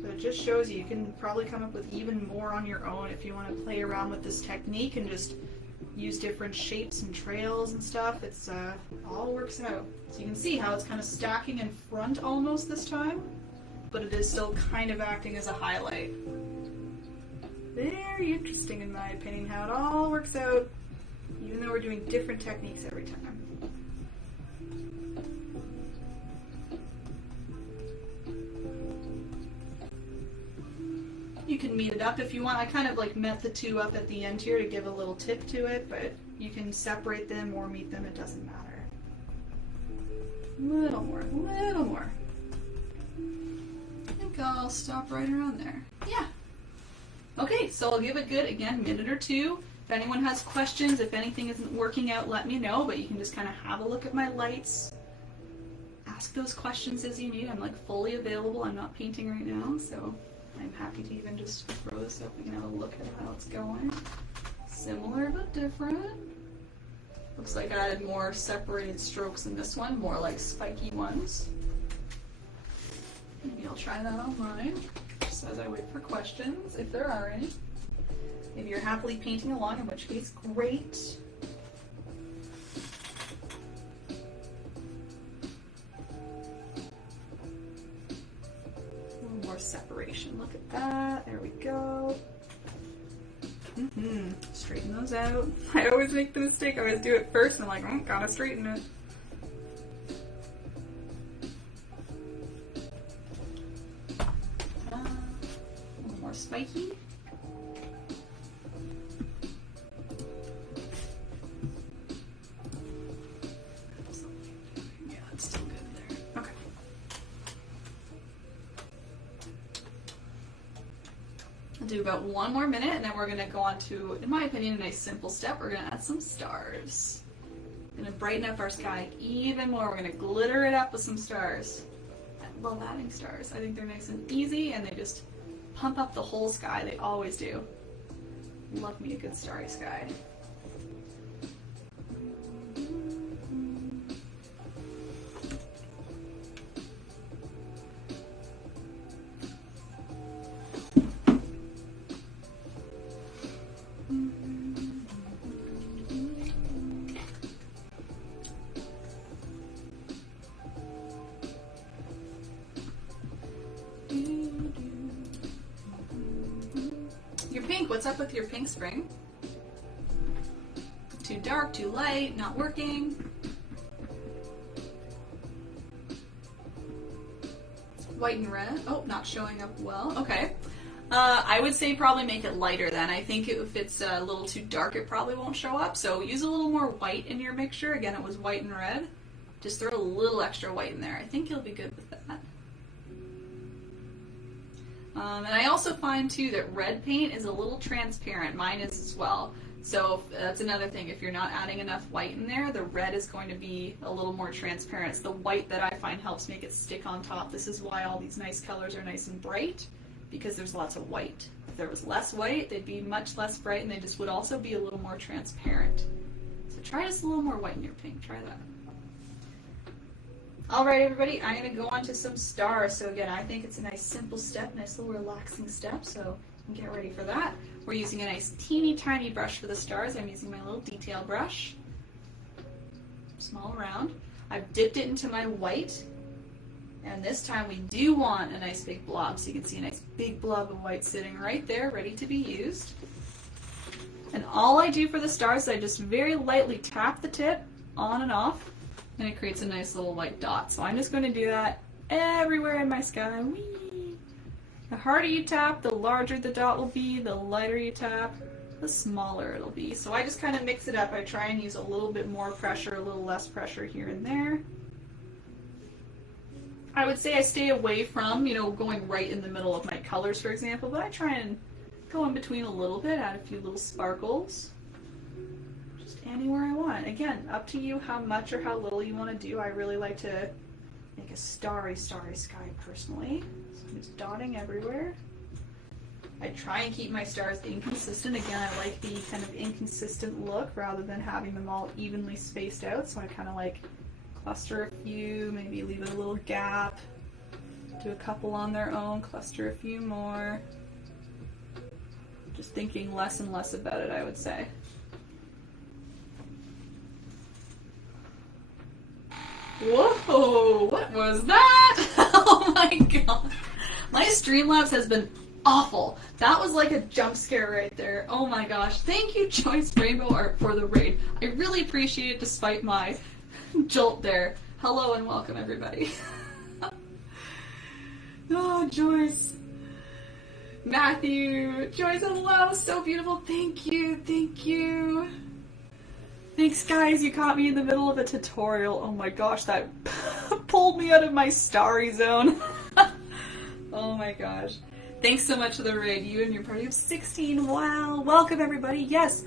So it just shows you can probably come up with even more on your own if you want to play around with this technique and just use different shapes and trails and stuff. It's all works out. So you can see how it's kind of stacking in front almost this time, but it is still kind of acting as a highlight. Very interesting in my opinion how it all works out, even though we're doing different techniques every time. You can meet it up if you want. I kind of like met the two up at the end here to give a little tip to it, but you can separate them or meet them, it doesn't matter. A little more, a little more. I think I'll stop right around there. Yeah. Okay, so I'll give it good, again, minute or two. If anyone has questions, if anything isn't working out, let me know, but you can just kind of have a look at my lights. Ask those questions as you need. I'm like fully available. I'm not painting right now, so I'm happy to even just throw this up. We can have a look at how it's going. Similar but different. Looks like I added more separated strokes in this one, more like spiky ones. Maybe I'll try that on mine. As I wait for questions, if there are any. Maybe you're happily painting along, in which case, great. A little more separation. Look at that. There we go. Straighten those out. I always make the mistake. I always do it first, and I'm like, gotta straighten it. Spiky. Yeah, it's still good there. Okay. I'll do about one more minute and then we're going to go on to, in my opinion, a nice simple step. We're going to add some stars. Gonna brighten up our sky even more. We're gonna glitter it up with some stars. I love adding stars. I think they're nice and easy and they just pump up the whole sky. They always do. Love me a good starry sky. Your pink, what's up with your pink, Spring? Too dark, too light, not working. White and red. Oh, not showing up well. Okay. I would say probably make it lighter then. I think if it's a little too dark, it probably won't show up. So use a little more white in your mixture. Again, it was white and red. Just throw a little extra white in there. I think you'll be good with that. And I also find too that red paint is a little transparent. Mine is as well. So that's another thing. If you're not adding enough white in there, the red is going to be a little more transparent. It's the white that I find helps make it stick on top. This is why all these nice colors are nice and bright, because there's lots of white. If there was less white, they'd be much less bright and they just would also be a little more transparent. So try just a little more white in your pink. Try that. All right, everybody, I'm going to go on to some stars. So again, I think it's a nice simple step, nice little relaxing step. So get ready for that. We're using a nice teeny tiny brush for the stars. I'm using my little detail brush. Small round. I've dipped it into my white. And this time we do want a nice big blob. So you can see a nice big blob of white sitting right there, ready to be used. And all I do for the stars is I just very lightly tap the tip on and off. And it creates a nice little white dot. So I'm just going to do that everywhere in my sky. Whee! The harder you tap, the larger the dot will be. The lighter you tap, the smaller it'll be. So I just kind of mix it up. I try and use a little bit more pressure, a little less pressure here and there. I would say I stay away from, going right in the middle of my colors, for example, but I try and go in between a little bit, add a few little sparkles. Anywhere I want. Again, up to you how much or how little you want to do. I really like to make a starry, starry sky personally. So I'm just dotting everywhere. I try and keep my stars inconsistent. Again, I like the kind of inconsistent look rather than having them all evenly spaced out. So I kind of like cluster a few, maybe leave a little gap, do a couple on their own, cluster a few more. Just thinking less and less about it, I would say. Whoa, what was that? Oh my god. My Streamlabs has been awful. That was like a jump scare right there. Oh my gosh. Thank you, Joyce Rainbow Art, for the raid. I really appreciate it despite my jolt there. Hello and welcome, everybody. Oh, Joyce. Matthew. Joyce, hello. So beautiful. Thank you. Thank you. Thanks, guys. You caught me in the middle of a tutorial. Oh my gosh, that pulled me out of my starry zone. Oh my gosh. Thanks so much for the raid. You and your party of 16. Wow. Welcome, everybody. Yes,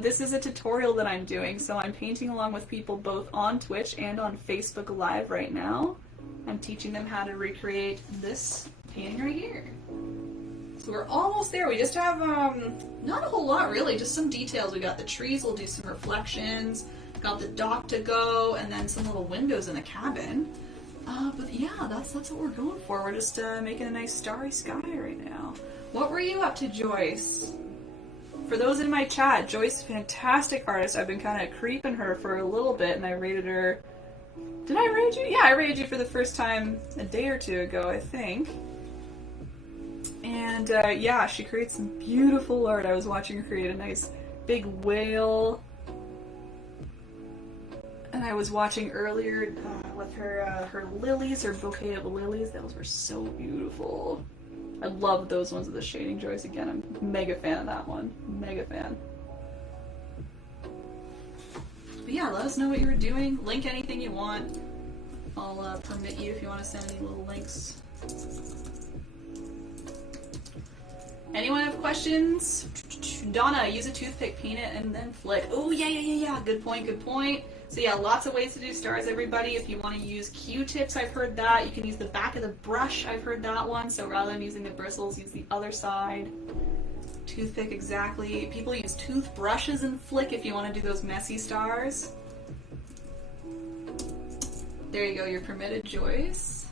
this is a tutorial that I'm doing. So I'm painting along with people both on Twitch and on Facebook Live right now. I'm teaching them how to recreate this painting right here. So we're almost there. We just have not a whole lot really, just some details. We got the trees, we'll do some reflections, got the dock to go, and then some little windows in the cabin. But yeah, that's what we're going for. We're just making a nice starry sky right now. What were you up to, Joyce? For those in my chat, Joyce is a fantastic artist. I've been kind of creeping her for a little bit, and I rated her. Did I raid you? Yeah, I raided you for the first time a day or two ago, I think. And yeah, she creates some beautiful art. I was watching her create a nice big whale. And I was watching earlier with her lilies, her bouquet of lilies. Those were so beautiful. I love those ones with the shading, Joyce. Again, I'm a mega fan of that one. Mega fan. But yeah, let us know what you were doing. Link anything you want. I'll permit you if you want to send any little links. Anyone have questions? Donna, use a toothpick, paint it, and then flick. Oh, yeah. Good point. So yeah, lots of ways to do stars, everybody. If you want to use Q-tips, I've heard that. You can use the back of the brush, I've heard that one. So rather than using the bristles, use the other side. Toothpick, exactly. People use toothbrushes and flick if you want to do those messy stars. There you go, you're permitted, Joyce.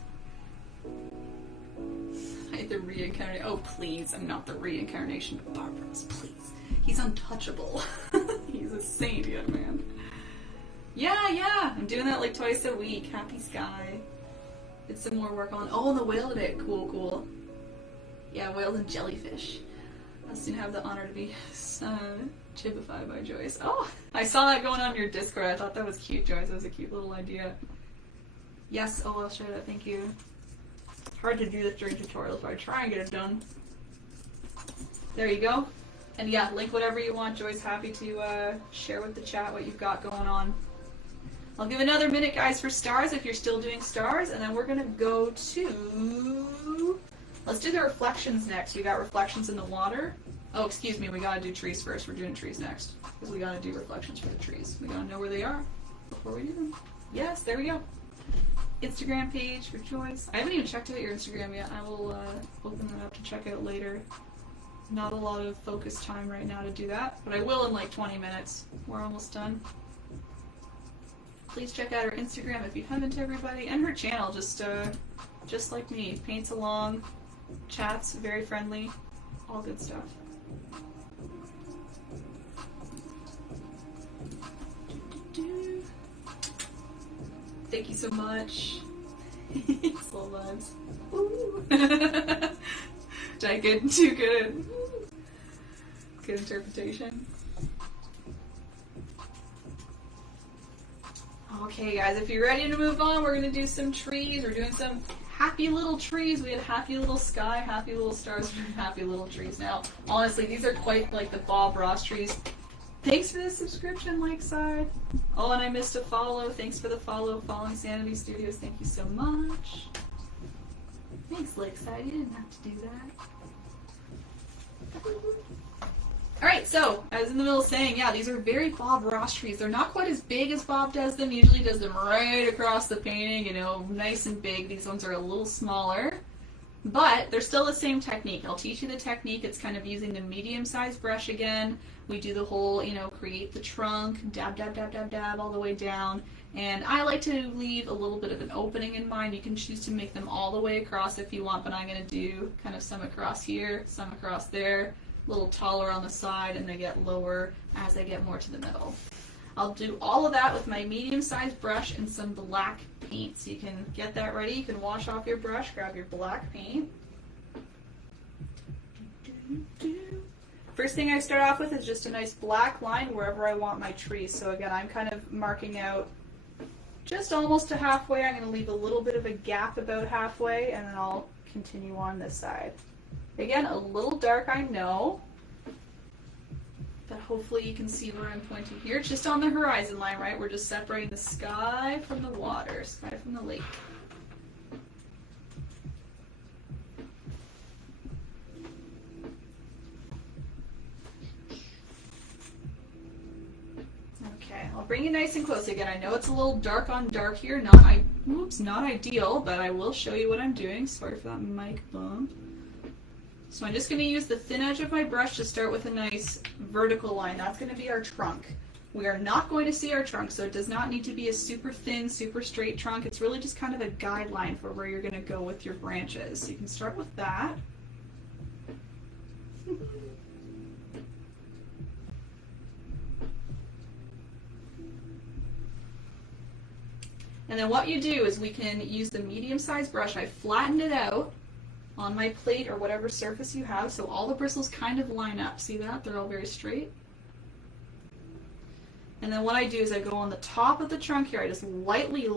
The reincarnation. Oh, please, I'm not the reincarnation of Barbaros, please. He's untouchable. He's a saint, young man. Yeah, I'm doing that like twice a week. Happy Sky. Did some more work on. Oh, and the whale today. Cool. Yeah, whales and jellyfish. I'll soon have the honor to be chibified by Joyce. Oh, I saw that going on your Discord. I thought that was cute, Joyce. That was a cute little idea. Yes, oh, I'll show that. Thank you. Hard to do this during tutorials, but I try and get it done. There you go. And yeah, link whatever you want. Joy's happy to share with the chat what you've got going on. I'll give another minute, guys, for stars if you're still doing stars, and then we're going to go to... Let's do the reflections next. We got reflections in the water. Oh, excuse me, we got to do trees first. We're doing trees next, because we got to do reflections for the trees. We got to know where they are before we do them. Yes, there we go. Instagram page for Joyce. I haven't even checked out your Instagram yet. I will open that up to check out later. Not a lot of focus time right now to do that, but I will in like 20 minutes. We're almost done. Please check out her Instagram if you haven't, everybody, and her channel. Just like me, paints along, chats, very friendly, all good stuff. Thank you so much. Soul vibes. Did I get too good? Good interpretation. Okay, guys, if you're ready to move on, we're going to do some trees. We're doing some happy little trees. We had happy little sky, happy little stars, happy little trees. Now, honestly, these are quite like the Bob Ross trees. Thanks for the subscription, Lakeside. Oh, and I missed a follow. Thanks for the follow, Falling Sanity Studios. Thank you so much. Thanks, Lakeside. You didn't have to do that. Alright, so, I was in the middle of saying, yeah, these are very Bob Ross trees. They're not quite as big as Bob does them. Usually does them right across the painting, you know, nice and big. These ones are a little smaller. But they're still the same technique. I'll teach you the technique. It's kind of using the medium-sized brush again. We do the whole, you know, create the trunk, dab, dab, dab, dab, dab, all the way down. And I like to leave a little bit of an opening in mind. You can choose to make them all the way across if you want, but I'm going to do kind of some across here, some across there, a little taller on the side, and they get lower as they get more to the middle. I'll do all of that with my medium-sized brush and some black paint. So you can get that ready. You can wash off your brush, grab your black paint. First thing I start off with is just a nice black line wherever I want my tree. So again, I'm kind of marking out just almost to halfway. I'm going to leave a little bit of a gap about halfway, and then I'll continue on this side. Again, a little dark, I know, but hopefully you can see where I'm pointing here. It's just on the horizon line, right? We're just separating the sky from the water, sky from the lake. Okay, I'll bring you nice and close again. I know it's a little dark on dark here, not ideal, but I will show you what I'm doing. Sorry for that mic bump. So I'm just going to use the thin edge of my brush to start with a nice vertical line. That's going to be our trunk. We are not going to see our trunk, so it does not need to be a super thin, super straight trunk. It's really just kind of a guideline for where you're going to go with your branches. So you can start with that. And then what you do is we can use the medium-sized brush. I flattened it out on my plate or whatever surface you have, so all the bristles kind of line up. See that? They're all very straight. And then what I do is I go on the top of the trunk here. I just lightly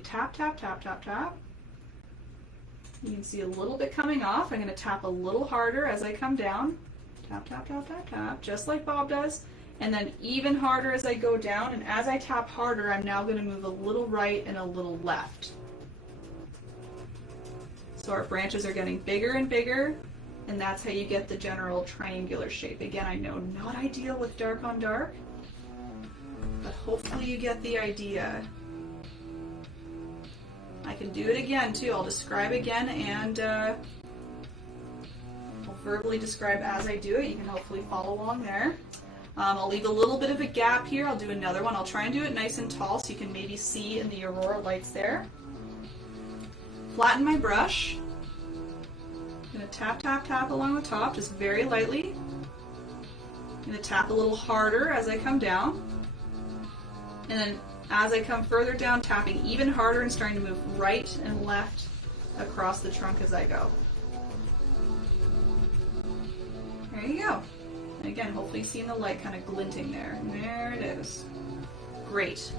tap, tap, tap, tap, tap. You can see a little bit coming off. I'm going to tap a little harder as I come down. Tap, tap, tap, tap, tap, just like Bob does. And then even harder as I go down. And as I tap harder, I'm now going to move a little right and a little left. So our branches are getting bigger and bigger, and that's how you get the general triangular shape. Again, I know not ideal with dark on dark, but hopefully you get the idea. I can do it again too. I'll describe again and I'll verbally describe as I do it. You can hopefully follow along there. I'll leave a little bit of a gap here. I'll do another one. I'll try and do it nice and tall so you can maybe see in the aurora lights there. Flatten my brush. I'm going to tap, tap, tap along the top, just very lightly. I'm going to tap a little harder as I come down. And then as I come further down, tapping even harder and starting to move right and left across the trunk as I go. There you go. And again, hopefully you see the light kind of glinting there. There it is. Great.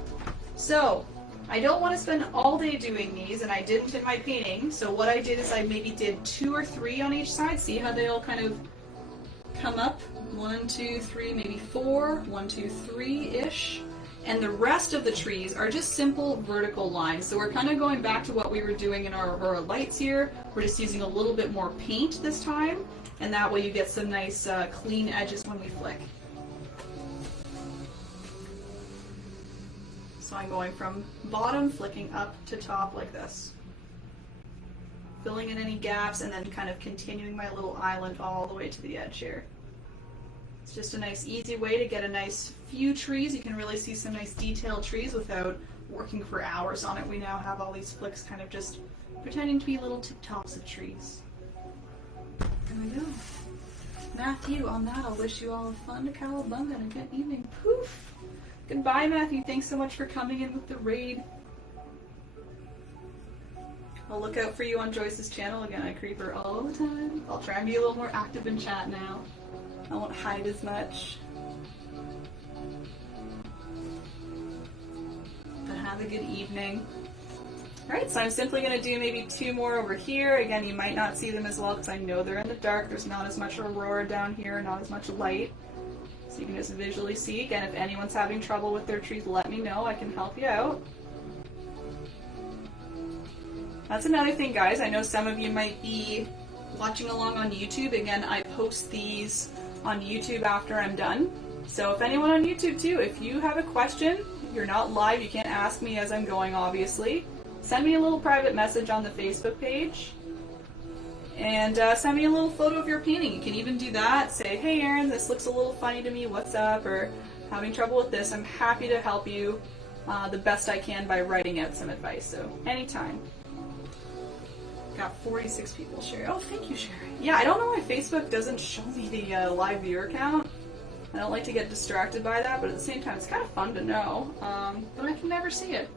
So, I don't want to spend all day doing these, and I didn't in my painting, so what I did is I maybe did 2 or 3 on each side. See how they all kind of come up? 1, 2, 3, maybe 4. 1, 2, 3-ish. And the rest of the trees are just simple vertical lines. So we're kind of going back to what we were doing in our aurora lights here. We're just using a little bit more paint this time, and that way you get some nice clean edges when we flick. So I'm going from bottom, flicking up to top like this. Filling in any gaps and then kind of continuing my little island all the way to the edge here. It's just a nice easy way to get a nice few trees. You can really see some nice detailed trees without working for hours on it. We now have all these flicks kind of just pretending to be little tip tops of trees. There we go. Matthew, on that, I'll wish you all a fun cowabunga and a good evening. Poof! Goodbye, Matthew. Thanks so much for coming in with the raid. I'll look out for you on Joyce's channel. Again, I creep her all the time. I'll try and be a little more active in chat now. I won't hide as much. But have a good evening. Alright, so I'm simply going to do maybe 2 more over here. Again, you might not see them as well because I know they're in the dark. There's not as much aurora down here, not as much light. So you can just visually see. Again, if anyone's having trouble with their trees, let me know. I can help you out. That's another thing, guys. I know some of you might be watching along on YouTube. Again, I post these on YouTube after I'm done. So if anyone on YouTube too, if you have a question, you're not live, you can't ask me as I'm going, obviously. Send me a little private message on the Facebook page. And send me a little photo of your painting. You can even do that. Say, hey Erin, this looks a little funny to me, what's up? Or having trouble with this. I'm happy to help you the best I can by writing out some advice. So anytime. Got 46 people sharing. Oh, thank you, Sherry. Yeah, I don't know why Facebook doesn't show me the live viewer count. I don't like to get distracted by that, but at the same time, it's kind of fun to know. But I can never see it.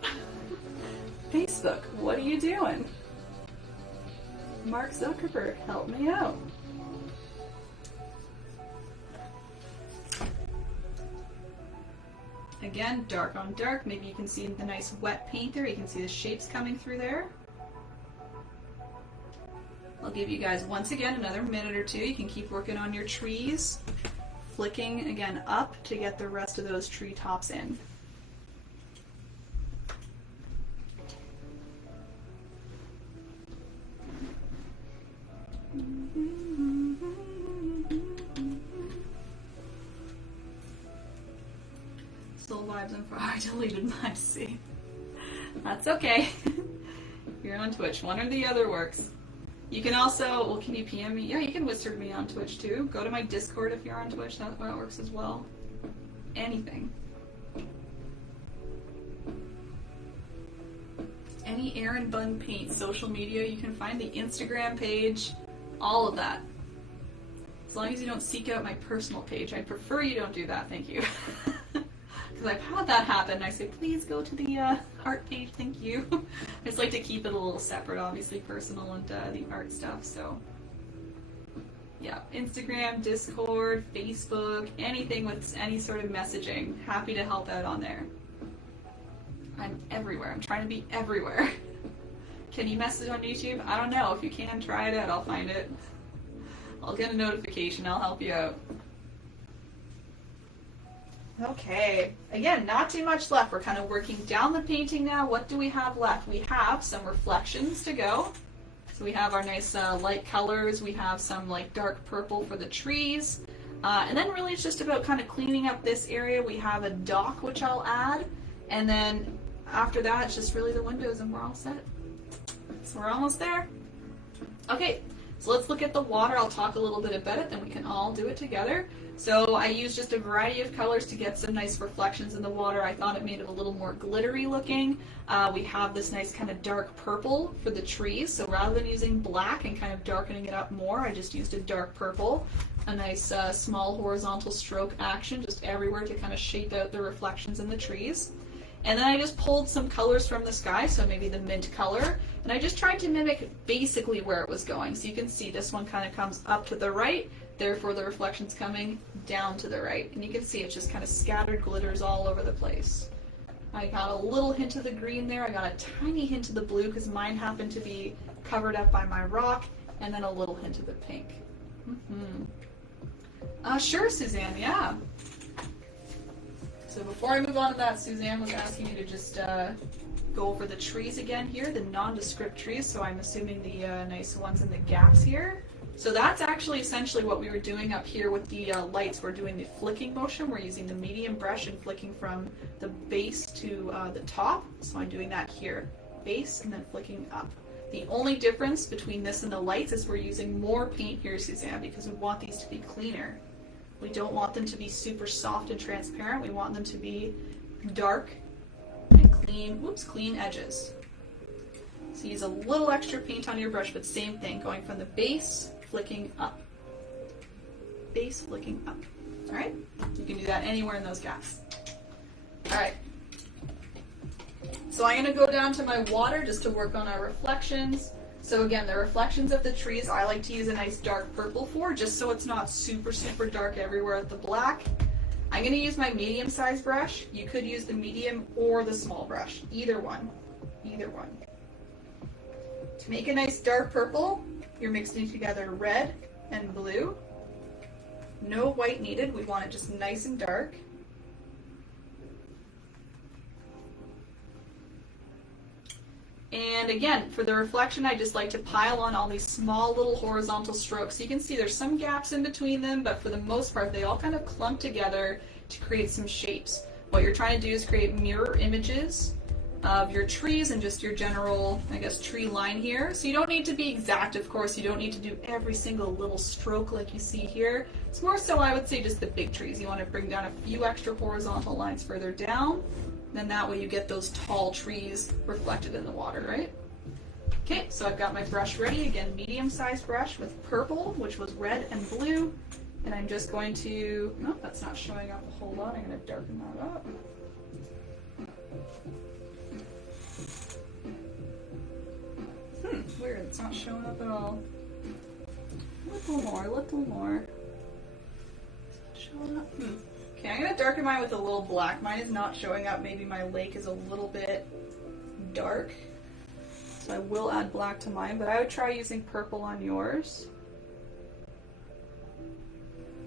Facebook, what are you doing? Mark Zuckerberg, help me out. Again, dark on dark. Maybe you can see the nice wet paint there. You can see the shapes coming through there. I'll give you guys, once again, another minute or 2. You can keep working on your trees. Flicking, again, up to get the rest of those tree tops in. Soul Vibes and I deleted my C. That's okay. You're on Twitch. One or the other works. You can also, well, can you PM me? Yeah, you can wizard me on Twitch too. Go to my Discord if you're on Twitch. That's where it works as well. Anything. Any Erin Bun Paint social media, you can find the Instagram page, all of that. As long as you don't seek out my personal page. I prefer you don't do that, thank you. Because I've had that happen. I say, please go to the art page, thank you. I just like to keep it a little separate, obviously, personal and the art stuff, so. Yeah, Instagram, Discord, Facebook, anything with any sort of messaging. Happy to help out on there. I'm everywhere. I'm trying to be everywhere. Can you message on YouTube? I don't know. If you can, try it out. I'll find it. I'll get a notification. I'll help you out. Okay. Again, not too much left. We're kind of working down the painting now. What do we have left? We have some reflections to go. So we have our nice light colors. We have some like dark purple for the trees. And then really it's just about kind of cleaning up this area. We have a dock, which I'll add. And then after that, it's just really the windows and we're all set. So we're almost there. Okay, so let's look at the water. I'll talk a little bit about it, then we can all do it together. So I used just a variety of colors to get some nice reflections in the water. I thought it made it a little more glittery looking. We have this nice kind of dark purple for the trees. So rather than using black and kind of darkening it up more, I just used a dark purple. A nice small horizontal stroke action just everywhere to kind of shape out the reflections in the trees. And then I just pulled some colors from the sky, so maybe the mint color, and I just tried to mimic basically where it was going. So you can see this one kind of comes up to the right, therefore the reflection's coming down to the right. And you can see it's just kind of scattered glitters all over the place. I got a little hint of the green there, I got a tiny hint of the blue because mine happened to be covered up by my rock, and then a little hint of the pink. Sure, Suzanne, yeah. So before I move on to that, Suzanne was asking me to just go over the trees again here, the nondescript trees, so I'm assuming the nice ones in the gaps here. So that's actually essentially what we were doing up here with the lights. We're doing the flicking motion. We're using the medium brush and flicking from the base to the top. So I'm doing that here, base and then flicking up. The only difference between this and the lights is we're using more paint here, Suzanne, because we want these to be cleaner. We don't want them to be super soft and transparent. We want them to be dark and clean, clean edges. So use a little extra paint on your brush, but same thing, going from the base, flicking up. Base, flicking up. All right? You can do that anywhere in those gaps. All right. So I'm going to go down to my water just to work on our reflections. So again, the reflections of the trees, I like to use a nice dark purple for, just so it's not super, super dark everywhere at the black. I'm going to use my medium-sized brush. You could use the medium or the small brush, either one, either one. To make a nice dark purple, you're mixing together red and blue. No white needed, we want it just nice and dark. And again, for the reflection, I just like to pile on all these small little horizontal strokes. You can see there's some gaps in between them, but for the most part, they all kind of clump together to create some shapes. What you're trying to do is create mirror images of your trees and just your general, I guess, tree line here. So you don't need to be exact, of course. You don't need to do every single little stroke like you see here. It's more so, I would say, just the big trees. You want to bring down a few extra horizontal lines further down. Then that way you get those tall trees reflected in the water, right? Okay, so I've got my brush ready. Again, medium-sized brush with purple, which was red and blue. And I'm just going to, no, that's not showing up a whole lot. I'm going to darken that up. Weird, it's not showing up at all. A little more, a little more. Is it showing up? Okay, I'm going to darken mine with a little black. Mine is not showing up. Maybe my lake is a little bit dark. So I will add black to mine, but I would try using purple on yours.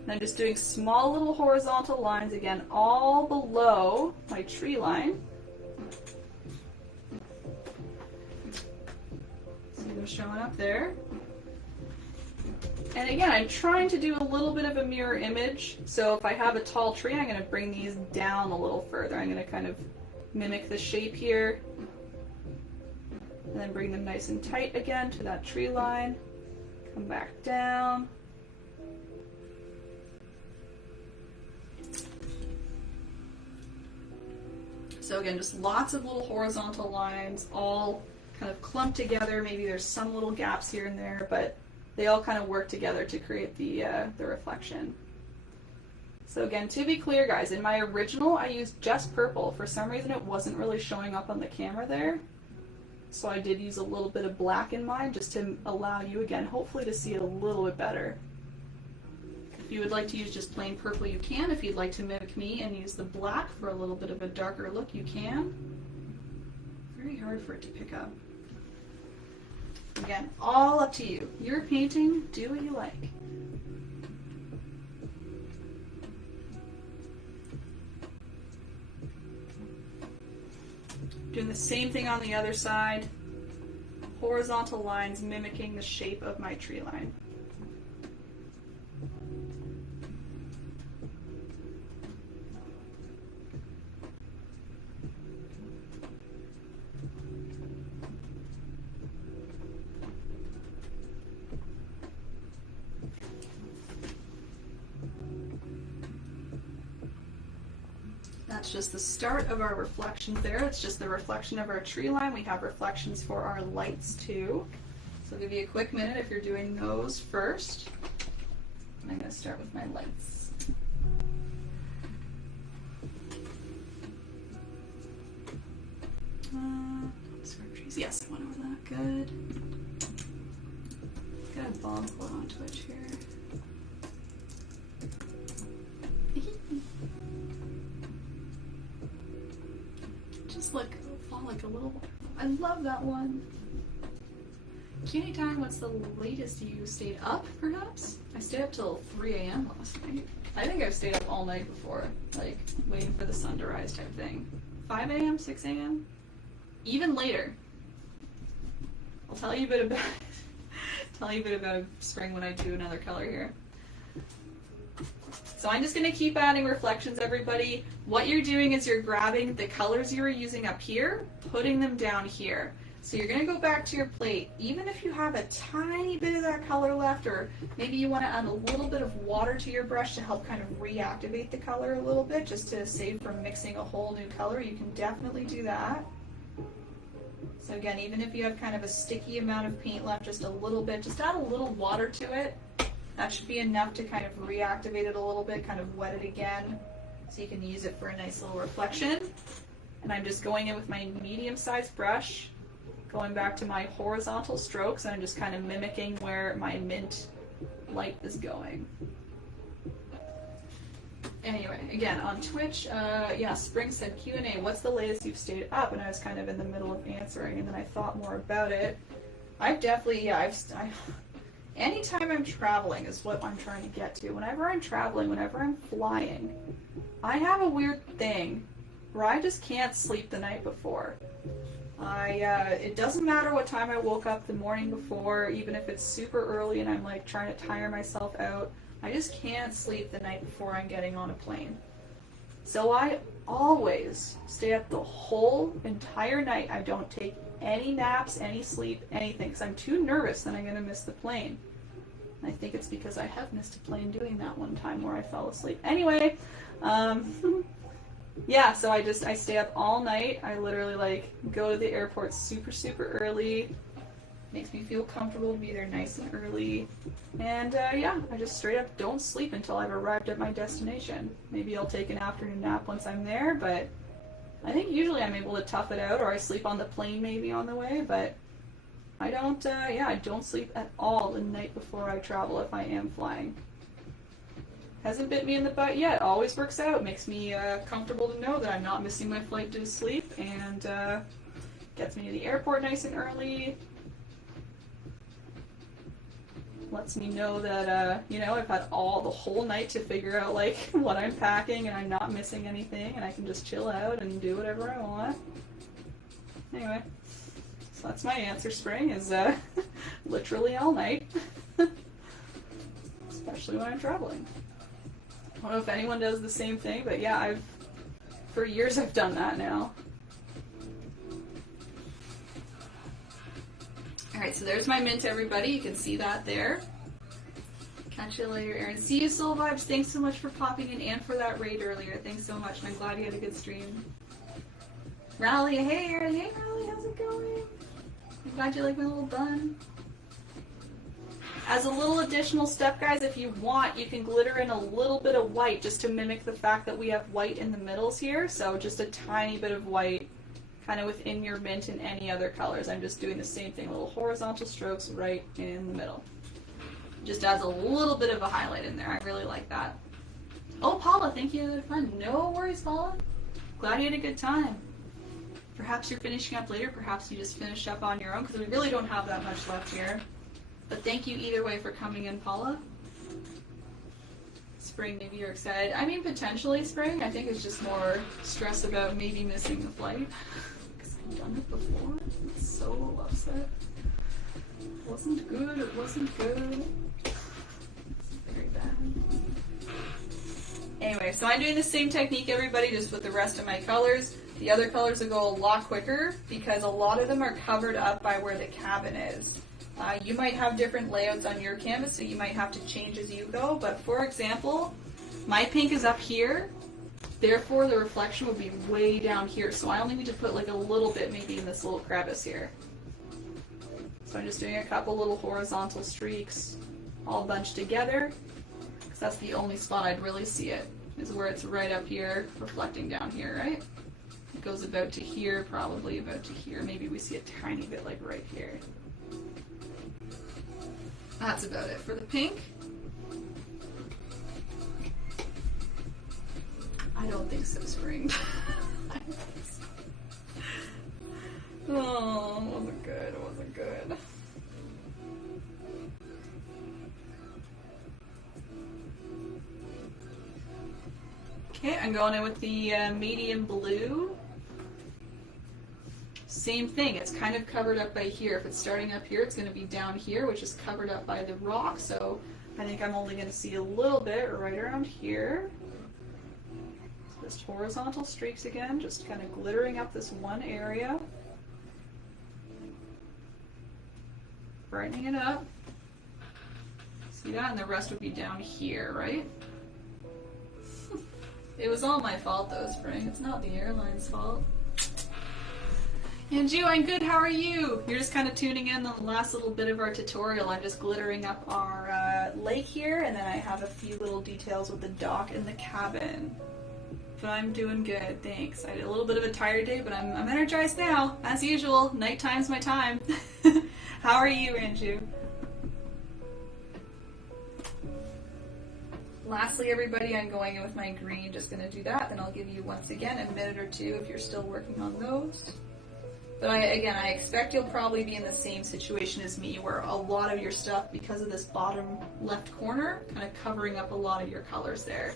And I'm just doing small little horizontal lines, again, all below my tree line. See them showing up there. And again, I'm trying to do a little bit of a mirror image. So if I have a tall tree, I'm going to bring these down a little further. I'm going to kind of mimic the shape here. And then bring them nice and tight again to that tree line. Come back down. So again, just lots of little horizontal lines, all kind of clumped together. Maybe there's some little gaps here and there, but they all kind of work together to create the reflection. So again, to be clear, guys, in my original, I used just purple. For some reason, it wasn't really showing up on the camera there. So I did use a little bit of black in mine just to allow you, again, hopefully to see it a little bit better. If you would like to use just plain purple, you can. If you'd like to mimic me and use the black for a little bit of a darker look, you can. Very hard for it to pick up. Again, all up to you. You're painting, do what you like. Doing the same thing on the other side. Horizontal lines mimicking the shape of my tree line. That's just the start of our reflections there. It's just the reflection of our tree line. We have reflections for our lights too. So I'll give you a quick minute if you're doing those first. And I'm going to start with my lights. Yes, I went over that. Good. Got a bomb quote on Twitch here. Just like a little. I love that one. Cutie time, what's the latest you stayed up, perhaps? I stayed up till 3 a.m. last night. I think I've stayed up all night before, like waiting for the sun to rise type thing. 5 a.m., 6 a.m., even later. I'll tell you a bit about spring when I do another color here. So I'm just going to keep adding reflections, everybody. What you're doing is you're grabbing the colors you were using up here, putting them down here. So you're going to go back to your plate. Even if you have a tiny bit of that color left, or maybe you want to add a little bit of water to your brush to help kind of reactivate the color a little bit, just to save from mixing a whole new color, you can definitely do that. So again, even if you have kind of a sticky amount of paint left, just a little bit, just add a little water to it. That should be enough to kind of reactivate it a little bit, kind of wet it again, so you can use it for a nice little reflection. And I'm just going in with my medium-sized brush, going back to my horizontal strokes, and I'm just kind of mimicking where my mint light is going. Anyway, again, on Twitch, yeah, Spring said Q&A, what's the latest you've stayed up? And I was kind of in the middle of answering, and then I thought more about it. I've definitely, yeah, anytime I'm traveling is what I'm trying to get to. Whenever I'm traveling, whenever I'm flying, I have a weird thing where I just can't sleep the night before. It doesn't matter what time I woke up the morning before, even if it's super early and I'm like trying to tire myself out, I just can't sleep the night before I'm getting on a plane. So I always stay up the whole entire night. I don't take any naps, any sleep, anything, because I'm too nervous that I'm going to miss the plane. And I think it's because I have missed a plane doing that one time where I fell asleep. Anyway, yeah, so I stay up all night. I literally like go to the airport super, super early. Makes me feel comfortable to be there nice and early. And yeah, I just straight up don't sleep until I've arrived at my destination. Maybe I'll take an afternoon nap once I'm there, but I think usually I'm able to tough it out, or I sleep on the plane maybe on the way, but I don't, yeah, I don't sleep at all the night before I travel if I am flying. Hasn't bit me in the butt yet. Always works out. Makes me comfortable to know that I'm not missing my flight to sleep, and gets me to the airport nice and early. Lets me know that, you know, I've had the whole night to figure out, like, what I'm packing, and I'm not missing anything, and I can just chill out and do whatever I want. Anyway, so that's my answer, Spring, is literally all night. Especially when I'm traveling. I don't know if anyone does the same thing, but yeah, for years I've done that now. Alright, so there's my mint, everybody. You can see that there. Catch you later, Erin. See you, Soul Vibes. Thanks so much for popping in and for that raid earlier. Thanks so much, and I'm glad you had a good stream. Rally, hey, Erin. Hey, Rally, how's it going? I'm glad you like my little bun. As a little additional step, guys, if you want, you can glitter in a little bit of white just to mimic the fact that we have white in the middles here. So just a tiny bit of white kind of within your mint and any other colors. I'm just doing the same thing, little horizontal strokes right in the middle. Just adds a little bit of a highlight in there. I really like that. Oh, Paula, thank you, friend. No worries, Paula. Glad you had a good time. Perhaps you're finishing up later. Perhaps you just finished up on your own, because we really don't have that much left here. But thank you either way for coming in, Paula. Spring, maybe you're excited. I mean, potentially, Spring. I think it's just more stress about maybe missing the flight. I've done it before. I'm so upset. It wasn't good. It wasn't good. Very bad. Anyway, so I'm doing the same technique, everybody, just with the rest of my colors. The other colors will go a lot quicker because a lot of them are covered up by where the cabin is. You might have different layouts on your canvas, so you might have to change as you go. But for example, my pink is up here, Therefore, the reflection would be way down here. So I only need to put like a little bit maybe in this little crevice here. So I'm just doing a couple little horizontal streaks all bunched together, because that's the only spot I'd really see it, is where it's right up here, reflecting down here, right? It goes about to here, probably about to here. Maybe we see a tiny bit like right here. That's about it for the pink. I don't think so, Spring. Oh, it wasn't good, it wasn't good. Okay, I'm going in with the medium blue. Same thing, it's kind of covered up by here. If it's starting up here, it's going to be down here, which is covered up by the rock, so I think I'm only going to see a little bit right around here. Just horizontal streaks again, just kind of glittering up this one area. Brightening it up. See that? And the rest would be down here, right? It was all my fault though, Spring. It's not the airline's fault. And you, I'm good, how are you? You're just kind of tuning in on the last little bit of our tutorial. I'm just glittering up our lake here, and then I have a few little details with the dock and the cabin. But I'm doing good, thanks. I had a little bit of a tired day, but I'm energized now. As usual, nighttime's my time. How are you, Andrew? Lastly, everybody, I'm going in with my green. Just going to do that, then I'll give you once again a minute or two if you're still working on those. But I expect you'll probably be in the same situation as me, where a lot of your stuff, because of this bottom left corner, kind of covering up a lot of your colors there.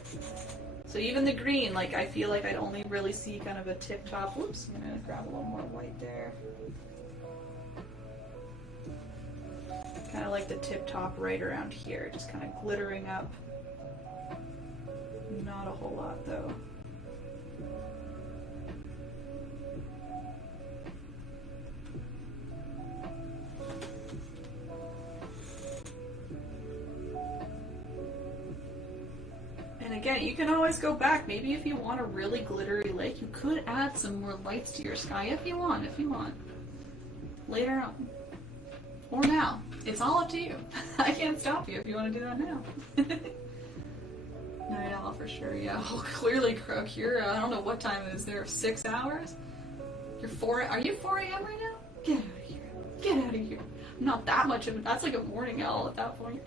So even the green, like I feel like I'd only really see kind of a tip top. Whoops, I'm going to grab a little more white there. Kind of like the tip top right around here, just kind of glittering up. Not a whole lot though. And again, you can always go back. Maybe if you want a really glittery lake, you could add some more lights to your sky if you want, Later on. Or now. It's all up to you. I can't stop you if you want to do that now. Night owl for sure, yeah. Oh, clearly, Crook, you're, I don't know what time it is there, 6 hours? You're 4, are you 4 a.m. right now? Get out of here. Get out of here. I'm not that much of that's like a morning owl at that point.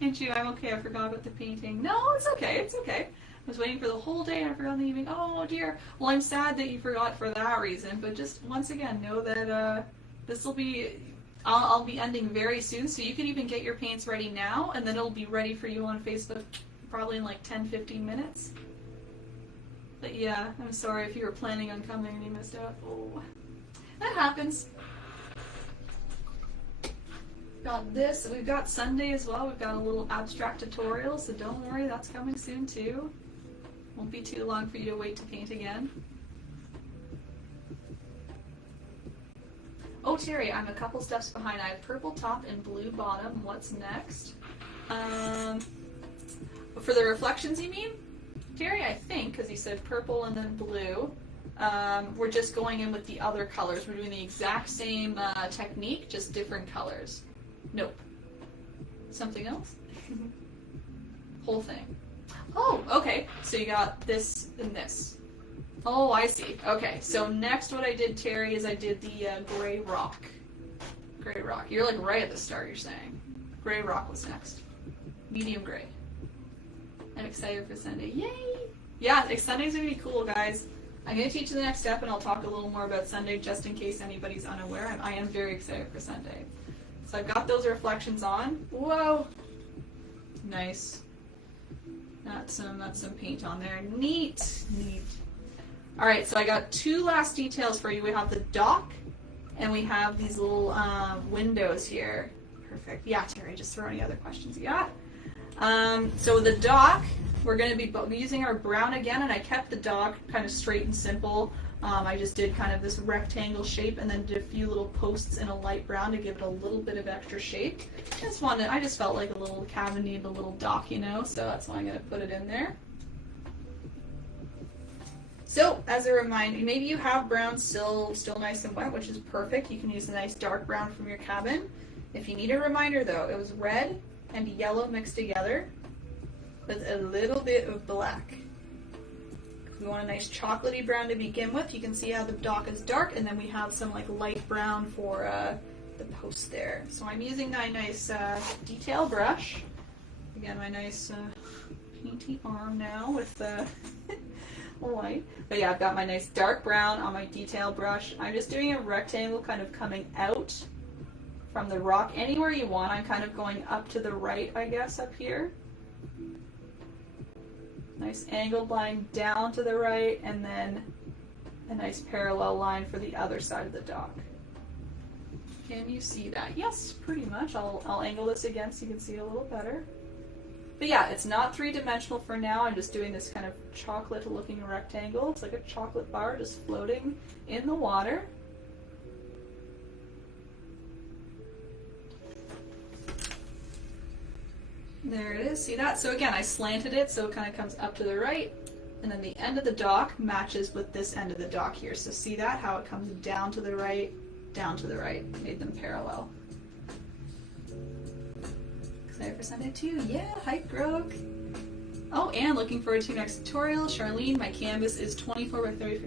And you, I'm okay, I forgot about the painting. No, it's okay, it's okay. I was waiting for the whole day and I forgot in the evening. Oh dear. Well, I'm sad that you forgot for that reason, but just once again, know that this will be, I'll be ending very soon, so you can even get your paints ready now, and then it'll be ready for you on Facebook probably in like 10-15 minutes. But yeah, I'm sorry if you were planning on coming and you missed out. Oh, that happens. Got this, we've got Sunday as well, we've got a little abstract tutorial, so don't worry, that's coming soon too. Won't be too long for you to wait to paint again. Oh, Terry, I'm a couple steps behind. I have purple top and blue bottom. What's next? For the reflections, you mean? Terry, I think, because he said purple and then blue. We're just going in with the other colors. We're doing the exact same technique, just different colors. Nope. Something else? Whole thing. Oh, okay. So you got this and this. Oh, I see. Okay, so next what I did, Terry, is I did the gray rock. Gray rock. You're like right at the start, you're saying. Gray rock was next. Medium gray. I'm excited for Sunday. Yay! Yeah, Sunday's gonna be cool, guys. I'm gonna teach you the next step and I'll talk a little more about Sunday just in case anybody's unaware. I am very excited for Sunday. So I've got those reflections on. Whoa! Nice. That's some paint on there. Neat! Neat. Alright, so I got two last details for you. We have the dock, and we have these little windows here. Perfect. Yeah, Terry, just throw any other questions you got. So the dock, we're going to be using our brown again, and I kept the dock kind of straight and simple. I just did kind of this rectangle shape, and then did a few little posts in a light brown to give it a little bit of extra shape. I just felt like a little cabin needed a little dock, you know, so that's why I'm going to put it in there. So, as a reminder, maybe you have brown still nice and wet, which is perfect. You can use a nice dark brown from your cabin. If you need a reminder though, it was red and yellow mixed together with a little bit of black. We want a nice chocolatey brown to begin with. You can see how the dock is dark, and then we have some like light brown for the post there. So I'm using my nice detail brush. Again, my nice painty arm now with the white. But yeah, I've got my nice dark brown on my detail brush. I'm just doing a rectangle kind of coming out from the rock anywhere you want. I'm kind of going up to the right, I guess, up here. Nice angled line down to the right, and then a nice parallel line for the other side of the dock. Can you see that? Yes, pretty much. I'll angle this again so you can see it a little better. But yeah, it's not three-dimensional for now. I'm just doing this kind of chocolate-looking rectangle. It's like a chocolate bar just floating in the water. There it is, see that? So again, I slanted it so it kind of comes up to the right, and then the end of the dock matches with this end of the dock here. So see that? How it comes down to the right, made them parallel. Excited for Sunday too? Yeah, hype growth. Oh, and looking forward to next tutorial. Charlene, my canvas is 24 by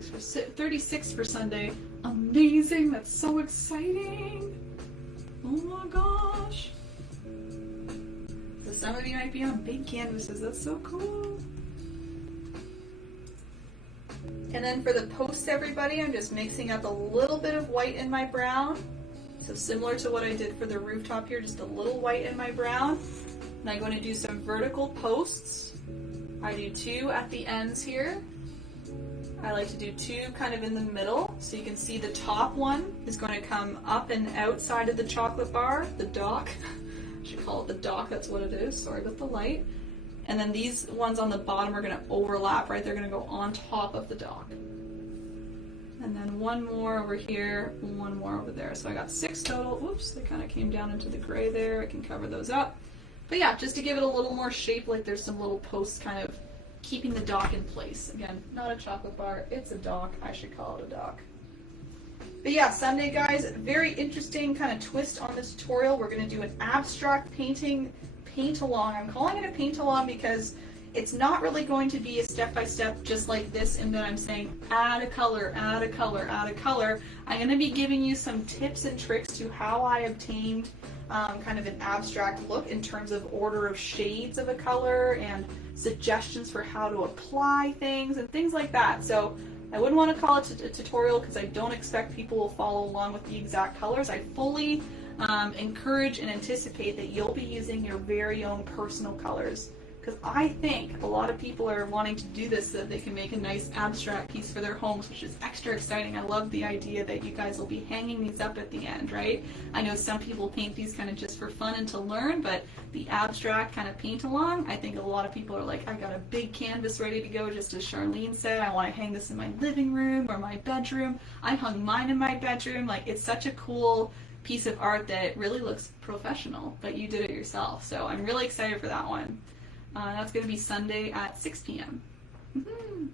36 for Sunday. Amazing, that's so exciting. Oh my gosh. Some of you might be on big canvases. That's so cool. And then for the posts, everybody, I'm just mixing up a little bit of white in my brown. So similar to what I did for the rooftop here, just a little white in my brown. And I'm going to do some vertical posts. I do 2 at the ends here. I like to do 2 kind of in the middle. So you can see the top one is going to come up and outside of the chocolate bar, the dock. I should call it the dock, that's what it is. Sorry about the light. And then these ones on the bottom are going to overlap, right? They're going to go on top of the dock. And then one more over here, one more over there. So I got 6 total. Oops, they kind of came down into the gray there. I can cover those up. But yeah, just to give it a little more shape, like there's some little posts kind of keeping the dock in place. Again, not a chocolate bar, it's a dock. I should call it a dock. But yeah, Sunday, guys, very interesting kind of twist on this tutorial. We're going to do an abstract painting paint-along. I'm calling it a paint-along because it's not really going to be a step-by-step just like this in that I'm saying add a color, add a color, add a color. I'm going to be giving you some tips and tricks to how I obtained kind of an abstract look in terms of order of shades of a color and suggestions for how to apply things and things like that. So I wouldn't want to call it a tutorial because I don't expect people will follow along with the exact colors. I fully encourage and anticipate that you'll be using your very own personal colors, because I think a lot of people are wanting to do this so that they can make a nice abstract piece for their homes, which is extra exciting. I love the idea that you guys will be hanging these up at the end, right? I know some people paint these kind of just for fun and to learn, but the abstract kind of paint along, I think a lot of people are like, I got a big canvas ready to go, just as Charlene said, I want to hang this in my living room or my bedroom. I hung mine in my bedroom. Like, it's such a cool piece of art that really looks professional, but you did it yourself. So I'm really excited for that one. That's going to be Sunday at 6 p.m. Mm-hmm.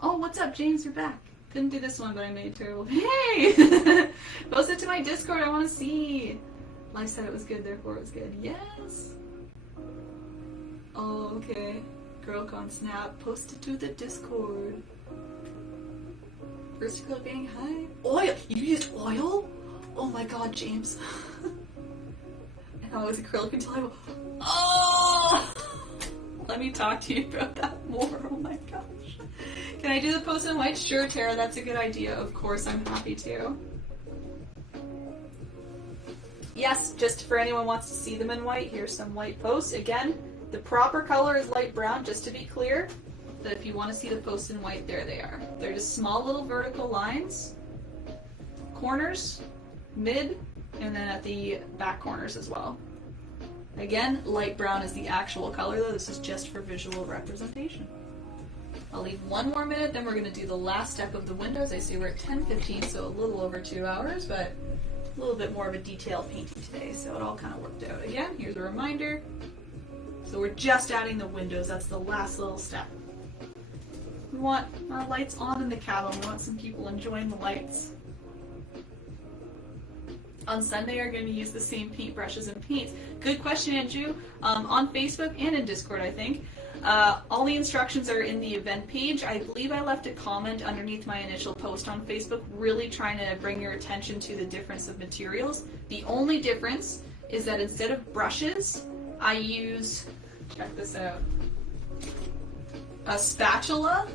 Oh, what's up, James? You're back. Couldn't do this one, but I made terrible. Hey! Post it to my Discord. I want to see. Life said it was good, therefore it was good. Yes! Oh, okay. Girlcon Snap. Post it to the Discord. First girl getting high. Oil! You used oil? Oh my god, James. And I was acrylic until I... Oh! Let me talk to you about that more. Oh my gosh. Can I do the post in white? Sure, Tara, that's a good idea. Of course, I'm happy to. Yes, just for anyone who wants to see them in white, here's some white posts. Again, the proper color is light brown, just to be clear. But if you want to see the posts in white, there they are. They're just small little vertical lines, corners, mid, and then at the back corners as well. Again, light brown is the actual color though, this is just for visual representation. I'll leave 1 more minute, then we're going to do the last step of the windows. I see we're at 10:15, so a little over 2 hours, but a little bit more of a detailed painting today, so it all kind of worked out. Again, here's a reminder. So we're just adding the windows, that's the last little step. We want lights on in the cabin. We want some people enjoying the lights. On Sunday, are going to use the same paintbrushes and paints? Good question, Andrew. On Facebook and in Discord, I think. All the instructions are in the event page. I believe I left a comment underneath my initial post on Facebook, really trying to bring your attention to the difference of materials. The only difference is that instead of brushes, I use, check this out, a spatula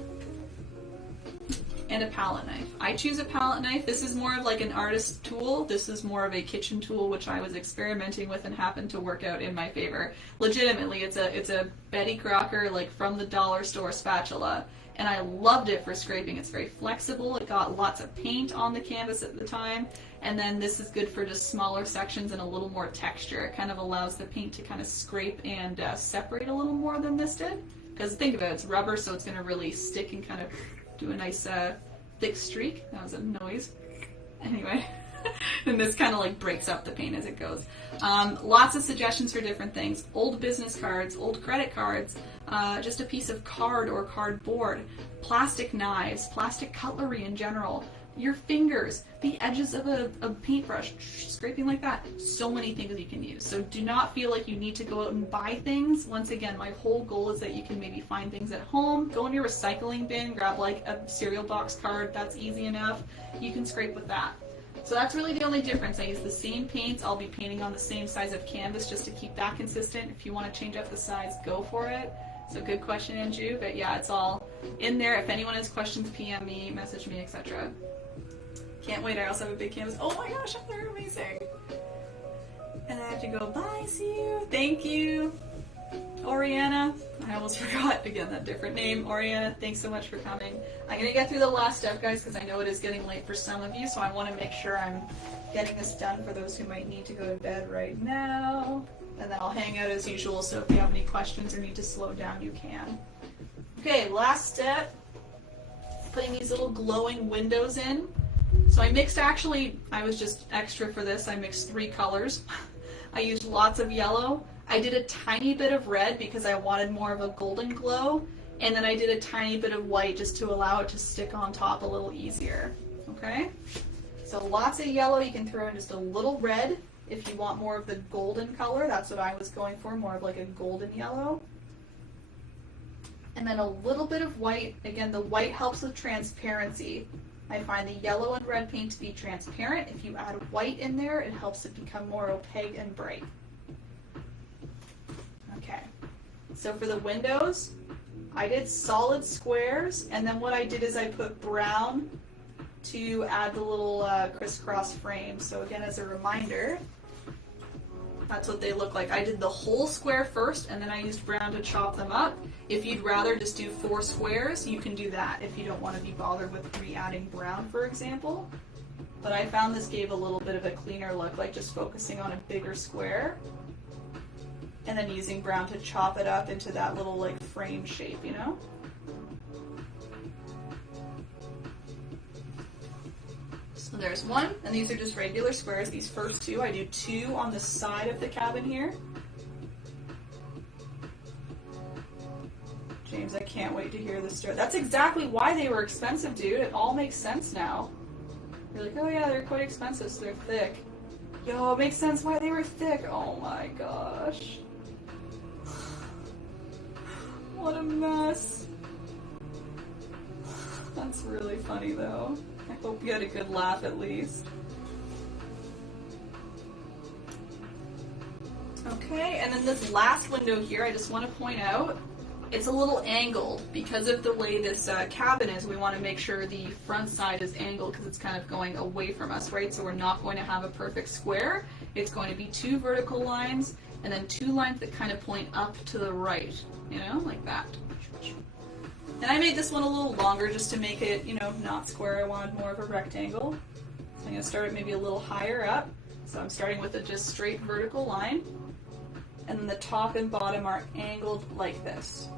and a palette knife. I choose a palette knife. This is more of like an artist tool. This is more of a kitchen tool, which I was experimenting with and happened to work out in my favor. Legitimately, it's a Betty Crocker, like from the dollar store spatula, and I loved it for scraping. It's very flexible. It got lots of paint on the canvas at the time, and then this is good for just smaller sections and a little more texture. It kind of allows the paint to kind of scrape and separate a little more than this did. Because think about it, it's rubber, so it's going to really stick and kind of do a nice thick streak. That was a noise. Anyway, and this kind of like breaks up the paint as it goes. Lots of suggestions for different things. Old business cards, old credit cards, just a piece of card or cardboard, plastic knives, plastic cutlery in general, your fingers, the edges of a paintbrush, scraping like that. So many things you can use. So do not feel like you need to go out and buy things. Once again, my whole goal is that you can maybe find things at home, go in your recycling bin, grab like a cereal box card, that's easy enough. You can scrape with that. So that's really the only difference. I use the same paints. I'll be painting on the same size of canvas just to keep that consistent. If you want to change up the size, go for it. So good question, Andrew. But yeah, it's all in there. If anyone has questions, PM me, message me, etc. Can't wait. I also have a big canvas. Oh my gosh, they're amazing. And I have to go, bye, see you. Thank you. Oriana. I almost forgot, again, that different name. Oriana, thanks so much for coming. I'm going to get through the last step, guys, because I know it is getting late for some of you, so I want to make sure I'm getting this done for those who might need to go to bed right now. And then I'll hang out as usual, so if you have any questions or need to slow down, you can. Okay, last step. Putting these little glowing windows in. So I mixed, actually, I was just extra for this. I mixed 3 colors. I used lots of yellow. I did a tiny bit of red because I wanted more of a golden glow. And then I did a tiny bit of white just to allow it to stick on top a little easier. Okay? So lots of yellow. You can throw in just a little red if you want more of the golden color. That's what I was going for, more of like a golden yellow. And then a little bit of white. Again, the white helps with transparency. I find the yellow and red paint to be transparent. If you add white in there, it helps it become more opaque and bright. Okay, so for the windows, I did solid squares, and then what I did is I put brown to add the little crisscross frames. So again, as a reminder, that's what they look like. I did the whole square first, and then I used brown to chop them up. If you'd rather just do 4 squares, you can do that if you don't want to be bothered with re-adding brown, for example. But I found this gave a little bit of a cleaner look, like just focusing on a bigger square, and then using brown to chop it up into that little like frame shape, you know? So there's 1, and these are just regular squares. These first 2, I do 2 on the side of the cabin here. James, I can't wait to hear this story. That's exactly why they were expensive, dude. It all makes sense now. You're like, oh yeah, they're quite expensive, so they're thick. Yo, it makes sense why they were thick. Oh my gosh. What a mess. That's really funny though. I hope you had a good laugh at least. Okay, and then this last window here, I just want to point out, it's a little angled because of the way this cabin is. We want to make sure the front side is angled because it's kind of going away from us, right? So we're not going to have a perfect square. It's going to be 2 vertical lines and then 2 lines that kind of point up to the right, you know, like that. And I made this one a little longer just to make it, you know, not square. I wanted more of a rectangle. So I'm going to start it maybe a little higher up. So I'm starting with a just straight vertical line. And then the top and bottom are angled like this.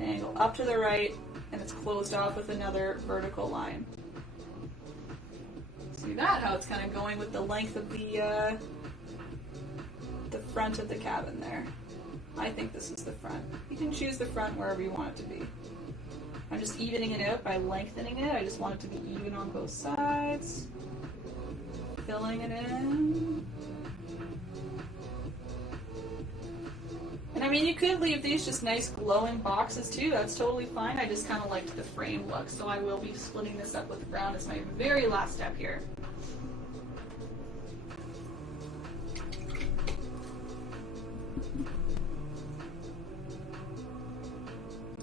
Angle up to the right, and it's closed off with another vertical line. See that? How it's kind of going with the length of the front of the cabin there. I think this is the front. You can choose the front wherever you want it to be. I'm just evening it out by lengthening it. I just want it to be even on both sides. Filling it in. And I mean, you could leave these just nice glowing boxes too. That's totally fine. I just kind of liked the frame look, so I will be splitting this up with brown as my very last step here.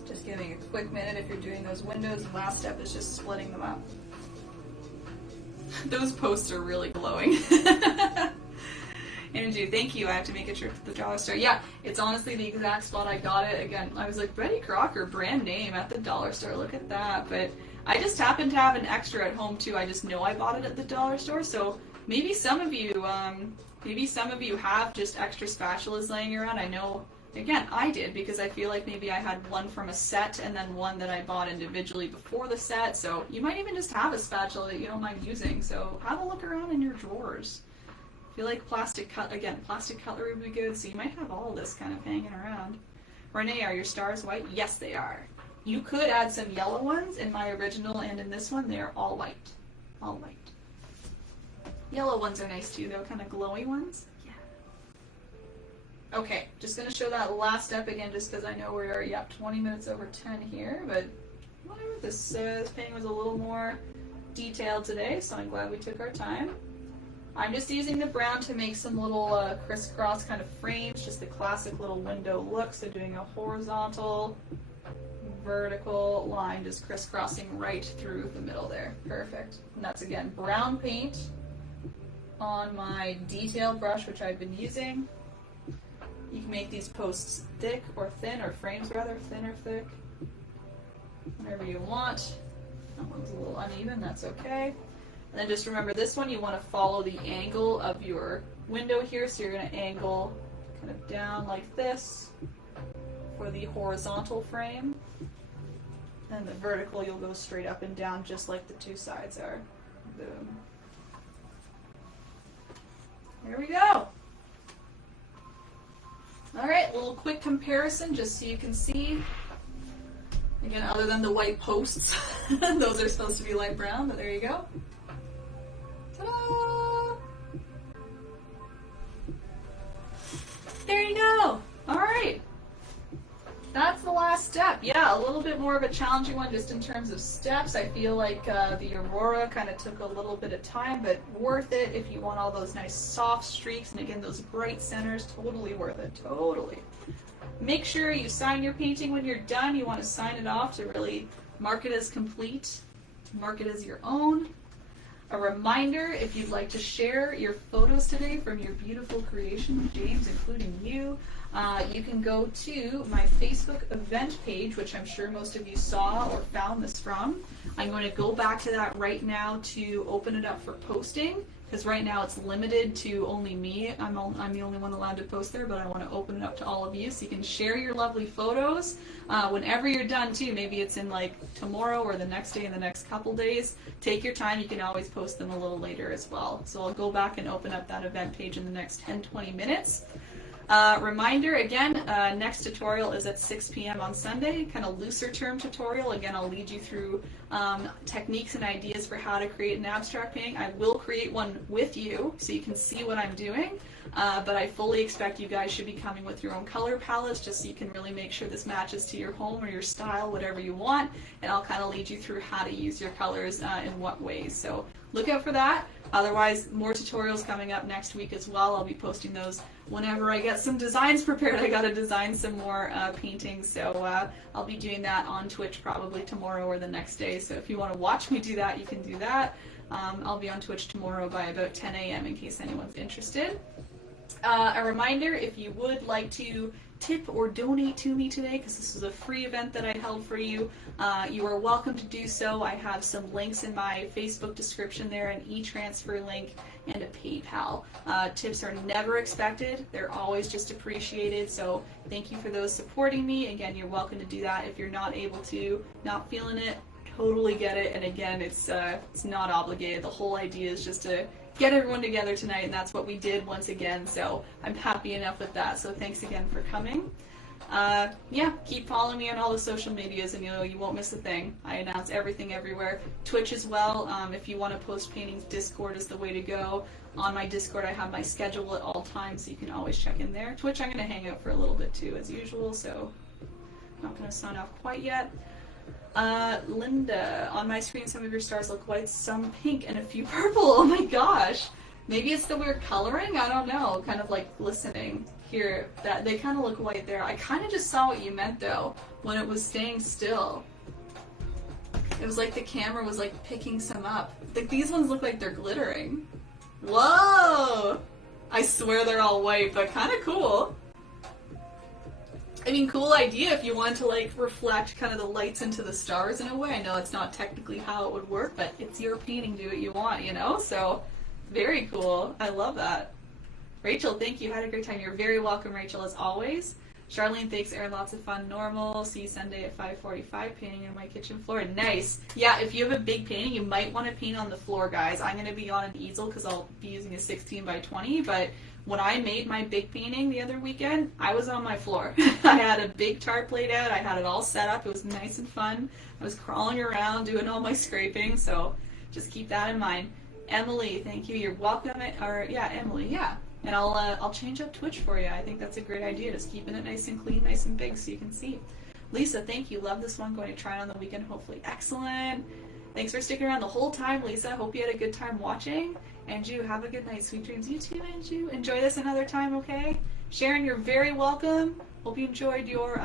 Just giving a quick minute if you're doing those windows. The last step is just splitting them up. Those posts are really glowing. Andrew, thank you. I have to make a trip to the dollar store. Yeah, it's honestly the exact spot I got it. Again, I was like, Betty Crocker, brand name at the dollar store. Look at that. But I just happen to have an extra at home too. I just know I bought it at the dollar store. So maybe some of you have just extra spatulas laying around. I know, again, I did because I feel like maybe I had one from a set and then one that I bought individually before the set. So you might even just have a spatula that you don't mind using. So have a look around in your drawers. I feel like plastic cutlery would be good, so you might have all this kind of hanging around. Renee, are your stars white? Yes, they are. You could add some yellow ones in my original, and in this one, they are all white. All white. Yellow ones are nice too, though, kind of glowy ones. Yeah. Okay, just going to show that last step again, just because I know we're already up 20 minutes over 10 here, but whatever. This painting was a little more detailed today, so I'm glad we took our time. I'm just using the brown to make some little crisscross kind of frames, just the classic little window look. So doing a horizontal, vertical line, just crisscrossing right through the middle there. Perfect. And that's again brown paint on my detail brush, which I've been using. You can make these posts thick or thin, or frames rather, thin or thick, whatever you want. That one's a little uneven, that's okay. And then just remember this one, you want to follow the angle of your window here. So you're going to angle kind of down like this for the horizontal frame. And the vertical, you'll go straight up and down just like the two sides are. Boom. There we go. All right, a little quick comparison just so you can see. Again, other than the white posts, those are supposed to be light brown, but there you go. Ta-da! There you go. All right. That's the last step. Yeah, a little bit more of a challenging one just in terms of steps. I feel like the Aurora kind of took a little bit of time, but worth it if you want all those nice soft streaks and again, those bright centers, totally worth it, totally. Make sure you sign your painting when you're done. You want to sign it off to really mark it as complete, mark it as your own. A reminder, if you'd like to share your photos today from your beautiful creation, James, including you, you can go to my Facebook event page, which I'm sure most of you saw or found this from. I'm going to go back to that right now to open it up for posting, because right now it's limited to only me. I'm the only one allowed to post there, but I want to open it up to all of you so you can share your lovely photos whenever you're done too. Maybe it's in like tomorrow or the next day in the next couple days. Take your time. You can always post them a little later as well. So I'll go back and open up that event page in the next 10-20 minutes. Reminder again, next tutorial is at 6 p.m. on Sunday, kind of looser term tutorial. Again, I'll lead you through techniques and ideas for how to create an abstract painting. I will create one with you so you can see what I'm doing, but I fully expect you guys should be coming with your own color palettes just so you can really make sure this matches to your home or your style, whatever you want, and I'll kind of lead you through how to use your colors in what ways. So look out for that. Otherwise, more tutorials coming up next week as well. I'll be posting those whenever I get some designs prepared. I got to design some more paintings, so I'll be doing that on Twitch probably tomorrow or the next day. So if you want to watch me do that, you can do that. I'll be on Twitch tomorrow by about 10 a.m. in case anyone's interested. A reminder, if you would like to tip or donate to me today, because this is a free event that I held for you, you are welcome to do so. I have some links in my Facebook description there, an e-transfer link and a PayPal. Tips are never expected. They're always just appreciated. So thank you for those supporting me. Again, you're welcome to do that. If you're not able to, not feeling it, totally get it. And again, it's not obligated. The whole idea is just to get everyone together tonight, and that's what we did once again. So I'm happy enough with that. So thanks again for coming. Yeah, keep following me on all the social medias and you won't miss a thing. I announce everything everywhere. Twitch as well. If you want to post paintings, Discord is the way to go. On my Discord, I have my schedule at all times, so you can always check in there. Twitch, I'm going to hang out for a little bit too, as usual, so I'm not going to sign off quite yet. Linda, on my screen, some of your stars look white, some pink, and a few purple. Oh my gosh. Maybe it's the weird coloring? I don't know. Kind of like listening. Here, that they kind of look white there. I kind of just saw what you meant though when it was staying still. It was like the camera was like picking some up. Like these ones look like they're glittering. Whoa! I swear they're all white, but kind of cool. I mean, cool idea if you want to like reflect kind of the lights into the stars in a way. I know it's not technically how it would work, but it's your painting. Do what you want, you know? So, very cool. I love that. Rachel, thank you. Had a great time. You're very welcome, Rachel, as always. Charlene, thanks, Erin. Lots of fun. Normal. See you Sunday at 5:45. Painting on my kitchen floor. Nice. Yeah, if you have a big painting, you might want to paint on the floor, guys. I'm going to be on an easel because I'll be using a 16 by 20. But when I made my big painting the other weekend, I was on my floor. I had a big tarp laid out. I had it all set up. It was nice and fun. I was crawling around doing all my scraping. So just keep that in mind. Emily, thank you. You're welcome. Emily, yeah. And I'll change up Twitch for you. I think that's a great idea. Just keeping it nice and clean, nice and big so you can see. Lisa, thank you. Love this one. Going to try it on the weekend. Hopefully excellent. Thanks for sticking around the whole time, Lisa. Hope you had a good time watching. Anju, have a good night. Sweet dreams. You too, Anju. Enjoy this another time, okay? Sharon, you're very welcome. Hope you enjoyed your,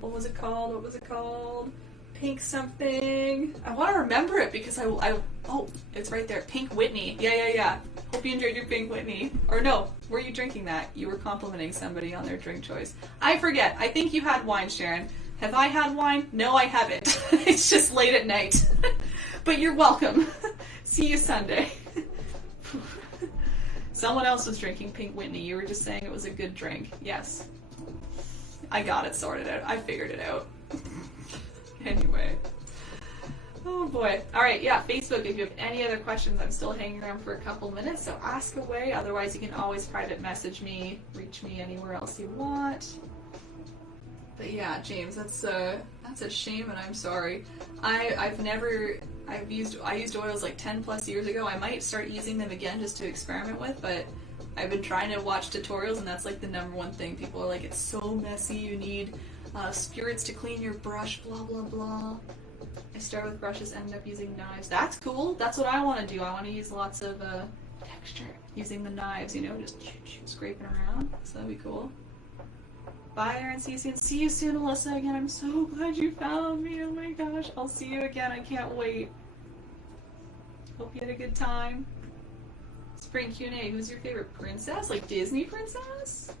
what was it called? Pink something. I want to remember it because oh, it's right there. Pink Whitney. Yeah. Hope you enjoyed your Pink Whitney. Or no, were you drinking that? You were complimenting somebody on their drink choice. I forget. I think you had wine, Sharon. Have I had wine? No, I haven't. It's just late at night. But you're welcome. See you Sunday. Someone else was drinking Pink Whitney. You were just saying it was a good drink. Yes. I got it sorted out. I figured it out. Anyway. Oh boy. Alright, yeah, Facebook, if you have any other questions, I'm still hanging around for a couple minutes, so ask away. Otherwise, you can always private message me, reach me anywhere else you want. But yeah, James, that's a shame, and I'm sorry. I used oils like 10 plus years ago. I might start using them again just to experiment with, but I've been trying to watch tutorials, and that's like the #1 thing. People are like, it's so messy, you need spirits to clean your brush, blah blah blah. I start with brushes, end up using knives. That's cool. That's what I want to do. I want to use lots of texture using the knives, you know, just scraping around. So that'd be cool. Bye, Erin. See you soon. See you soon, Alyssa. Again, I'm so glad you found me. Oh my gosh. I'll see you again. I can't wait. Hope you had a good time. Spring Q&A. Who's your favorite princess? Like Disney princess?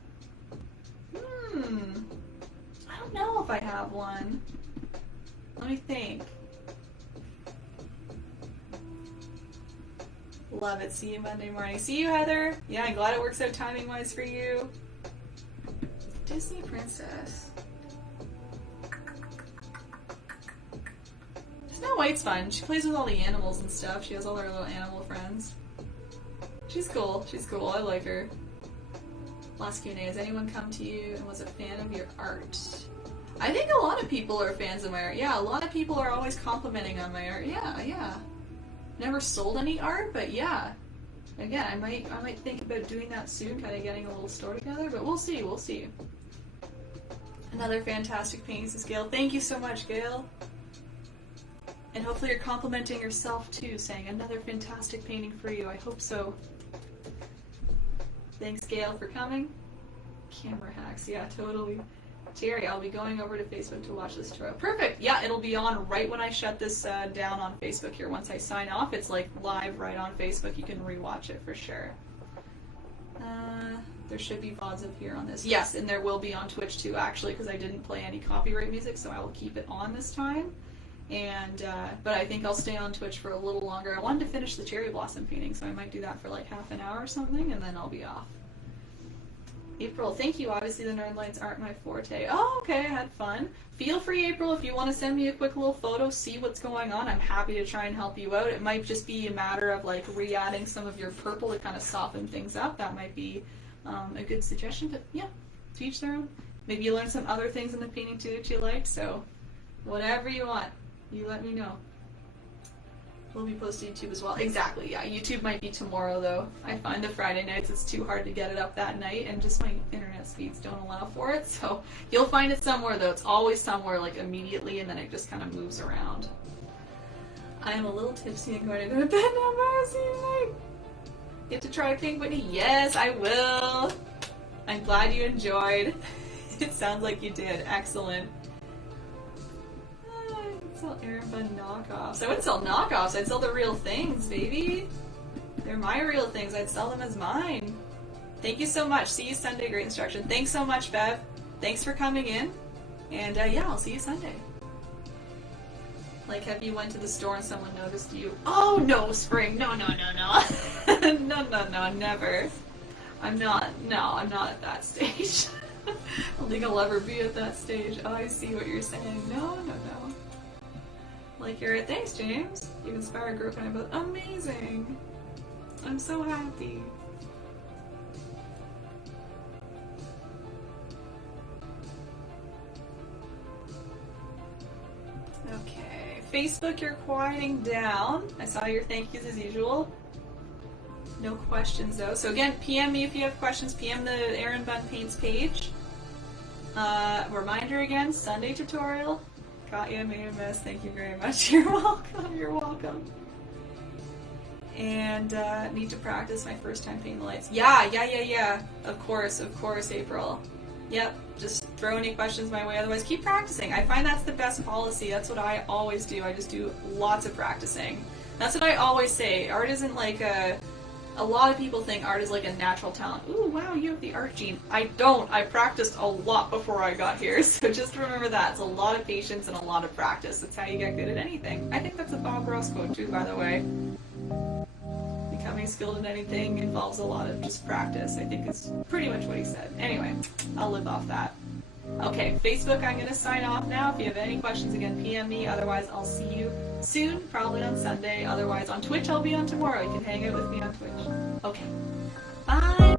I don't know if I have one. Let me think. Love it. See you Monday morning. See you, Heather. Yeah, I'm glad it works out timing-wise for you. Disney princess. Snow White's fun. She plays with all the animals and stuff. She has all her little animal friends. She's cool. She's cool. I like her. Last Q&A. Has anyone come to you and was a fan of your art? I think a lot of people are fans of my art. Yeah, a lot of people are always complimenting on my art. Yeah. Never sold any art, but yeah. Again, I might think about doing that soon, kind of getting a little store together, but we'll see. Another fantastic painting, says Gail. Thank you so much, Gail. And hopefully you're complimenting yourself too, saying another fantastic painting for you. I hope so. Thanks, Gail, for coming. Camera hacks, yeah, totally. Terry, I'll be going over to Facebook to watch this tutorial. Perfect! Yeah, it'll be on right when I shut this down on Facebook here. Once I sign off, it's like live right on Facebook. You can rewatch it for sure. There should be VODs up here on this. Yes, and there will be on Twitch too, actually, because I didn't play any copyright music, so I will keep it on this time. And but I think I'll stay on Twitch for a little longer. I wanted to finish the cherry blossom painting, so I might do that for like half an hour or something, and then I'll be off. April, thank you. Obviously the Northern Lights aren't my forte. Oh, okay, I had fun. Feel free, April, if you want to send me a quick little photo, see what's going on. I'm happy to try and help you out. It might just be a matter of like re-adding some of your purple to kind of soften things up. That might be a good suggestion, but yeah, to each their own. Maybe you learned some other things in the painting too that you liked, so whatever you want, you let me know. We'll be posting YouTube as well. Exactly, yeah. YouTube might be tomorrow though. I find the Friday nights it's too hard to get it up that night, and just my internet speeds don't allow for it. So you'll find it somewhere though. It's always somewhere like immediately, and then it just kind of moves around. I am a little tipsy and going to go to bed now, but see you tonight. You have to try Pink Whitney? Yes, I will. I'm glad you enjoyed. It sounds like you did. Excellent. Sell erinbun knockoffs. I wouldn't sell knockoffs. I'd sell the real things, baby. They're my real things. I'd sell them as mine. Thank you so much. See you Sunday. Great instruction. Thanks so much, Bev. Thanks for coming in. And yeah, I'll see you Sunday. Like, have you went to the store and someone noticed you? Oh no, Spring. No, no, no, no. No, no, no, never. I'm not at that stage. I don't think I'll ever be at that stage. Oh, I see what you're saying. No, no, no. Like, you're thanks, James. You inspire a group and I both amazing. I'm so happy. Okay, Facebook, you're quieting down. I saw your thank yous as usual. No questions though. So again, PM me if you have questions. PM the erinbunpaints page. Reminder again, Sunday tutorial. Got you, made a mess. Thank you very much. You're welcome. You're welcome. And need to practice my first time painting the lights. Yeah. Of course, April. Yep. Just throw any questions my way. Otherwise, keep practicing. I find that's the best policy. That's what I always do. I just do lots of practicing. That's what I always say. Art isn't like a lot of people think art is like a natural talent. Ooh, wow, you have the art gene. I don't. I practiced a lot before I got here, so just remember that. It's a lot of patience and a lot of practice. That's how you get good at anything. I think that's a Bob Ross quote too, by the way. Becoming skilled in anything involves a lot of just practice. I think is pretty much what he said. Anyway, I'll live off that. Okay, Facebook, I'm going to sign off now. If you have any questions, again, PM me. Otherwise, I'll see you soon, probably on Sunday. Otherwise, on Twitch, I'll be on tomorrow. You can hang out with me on Twitch. Okay, bye!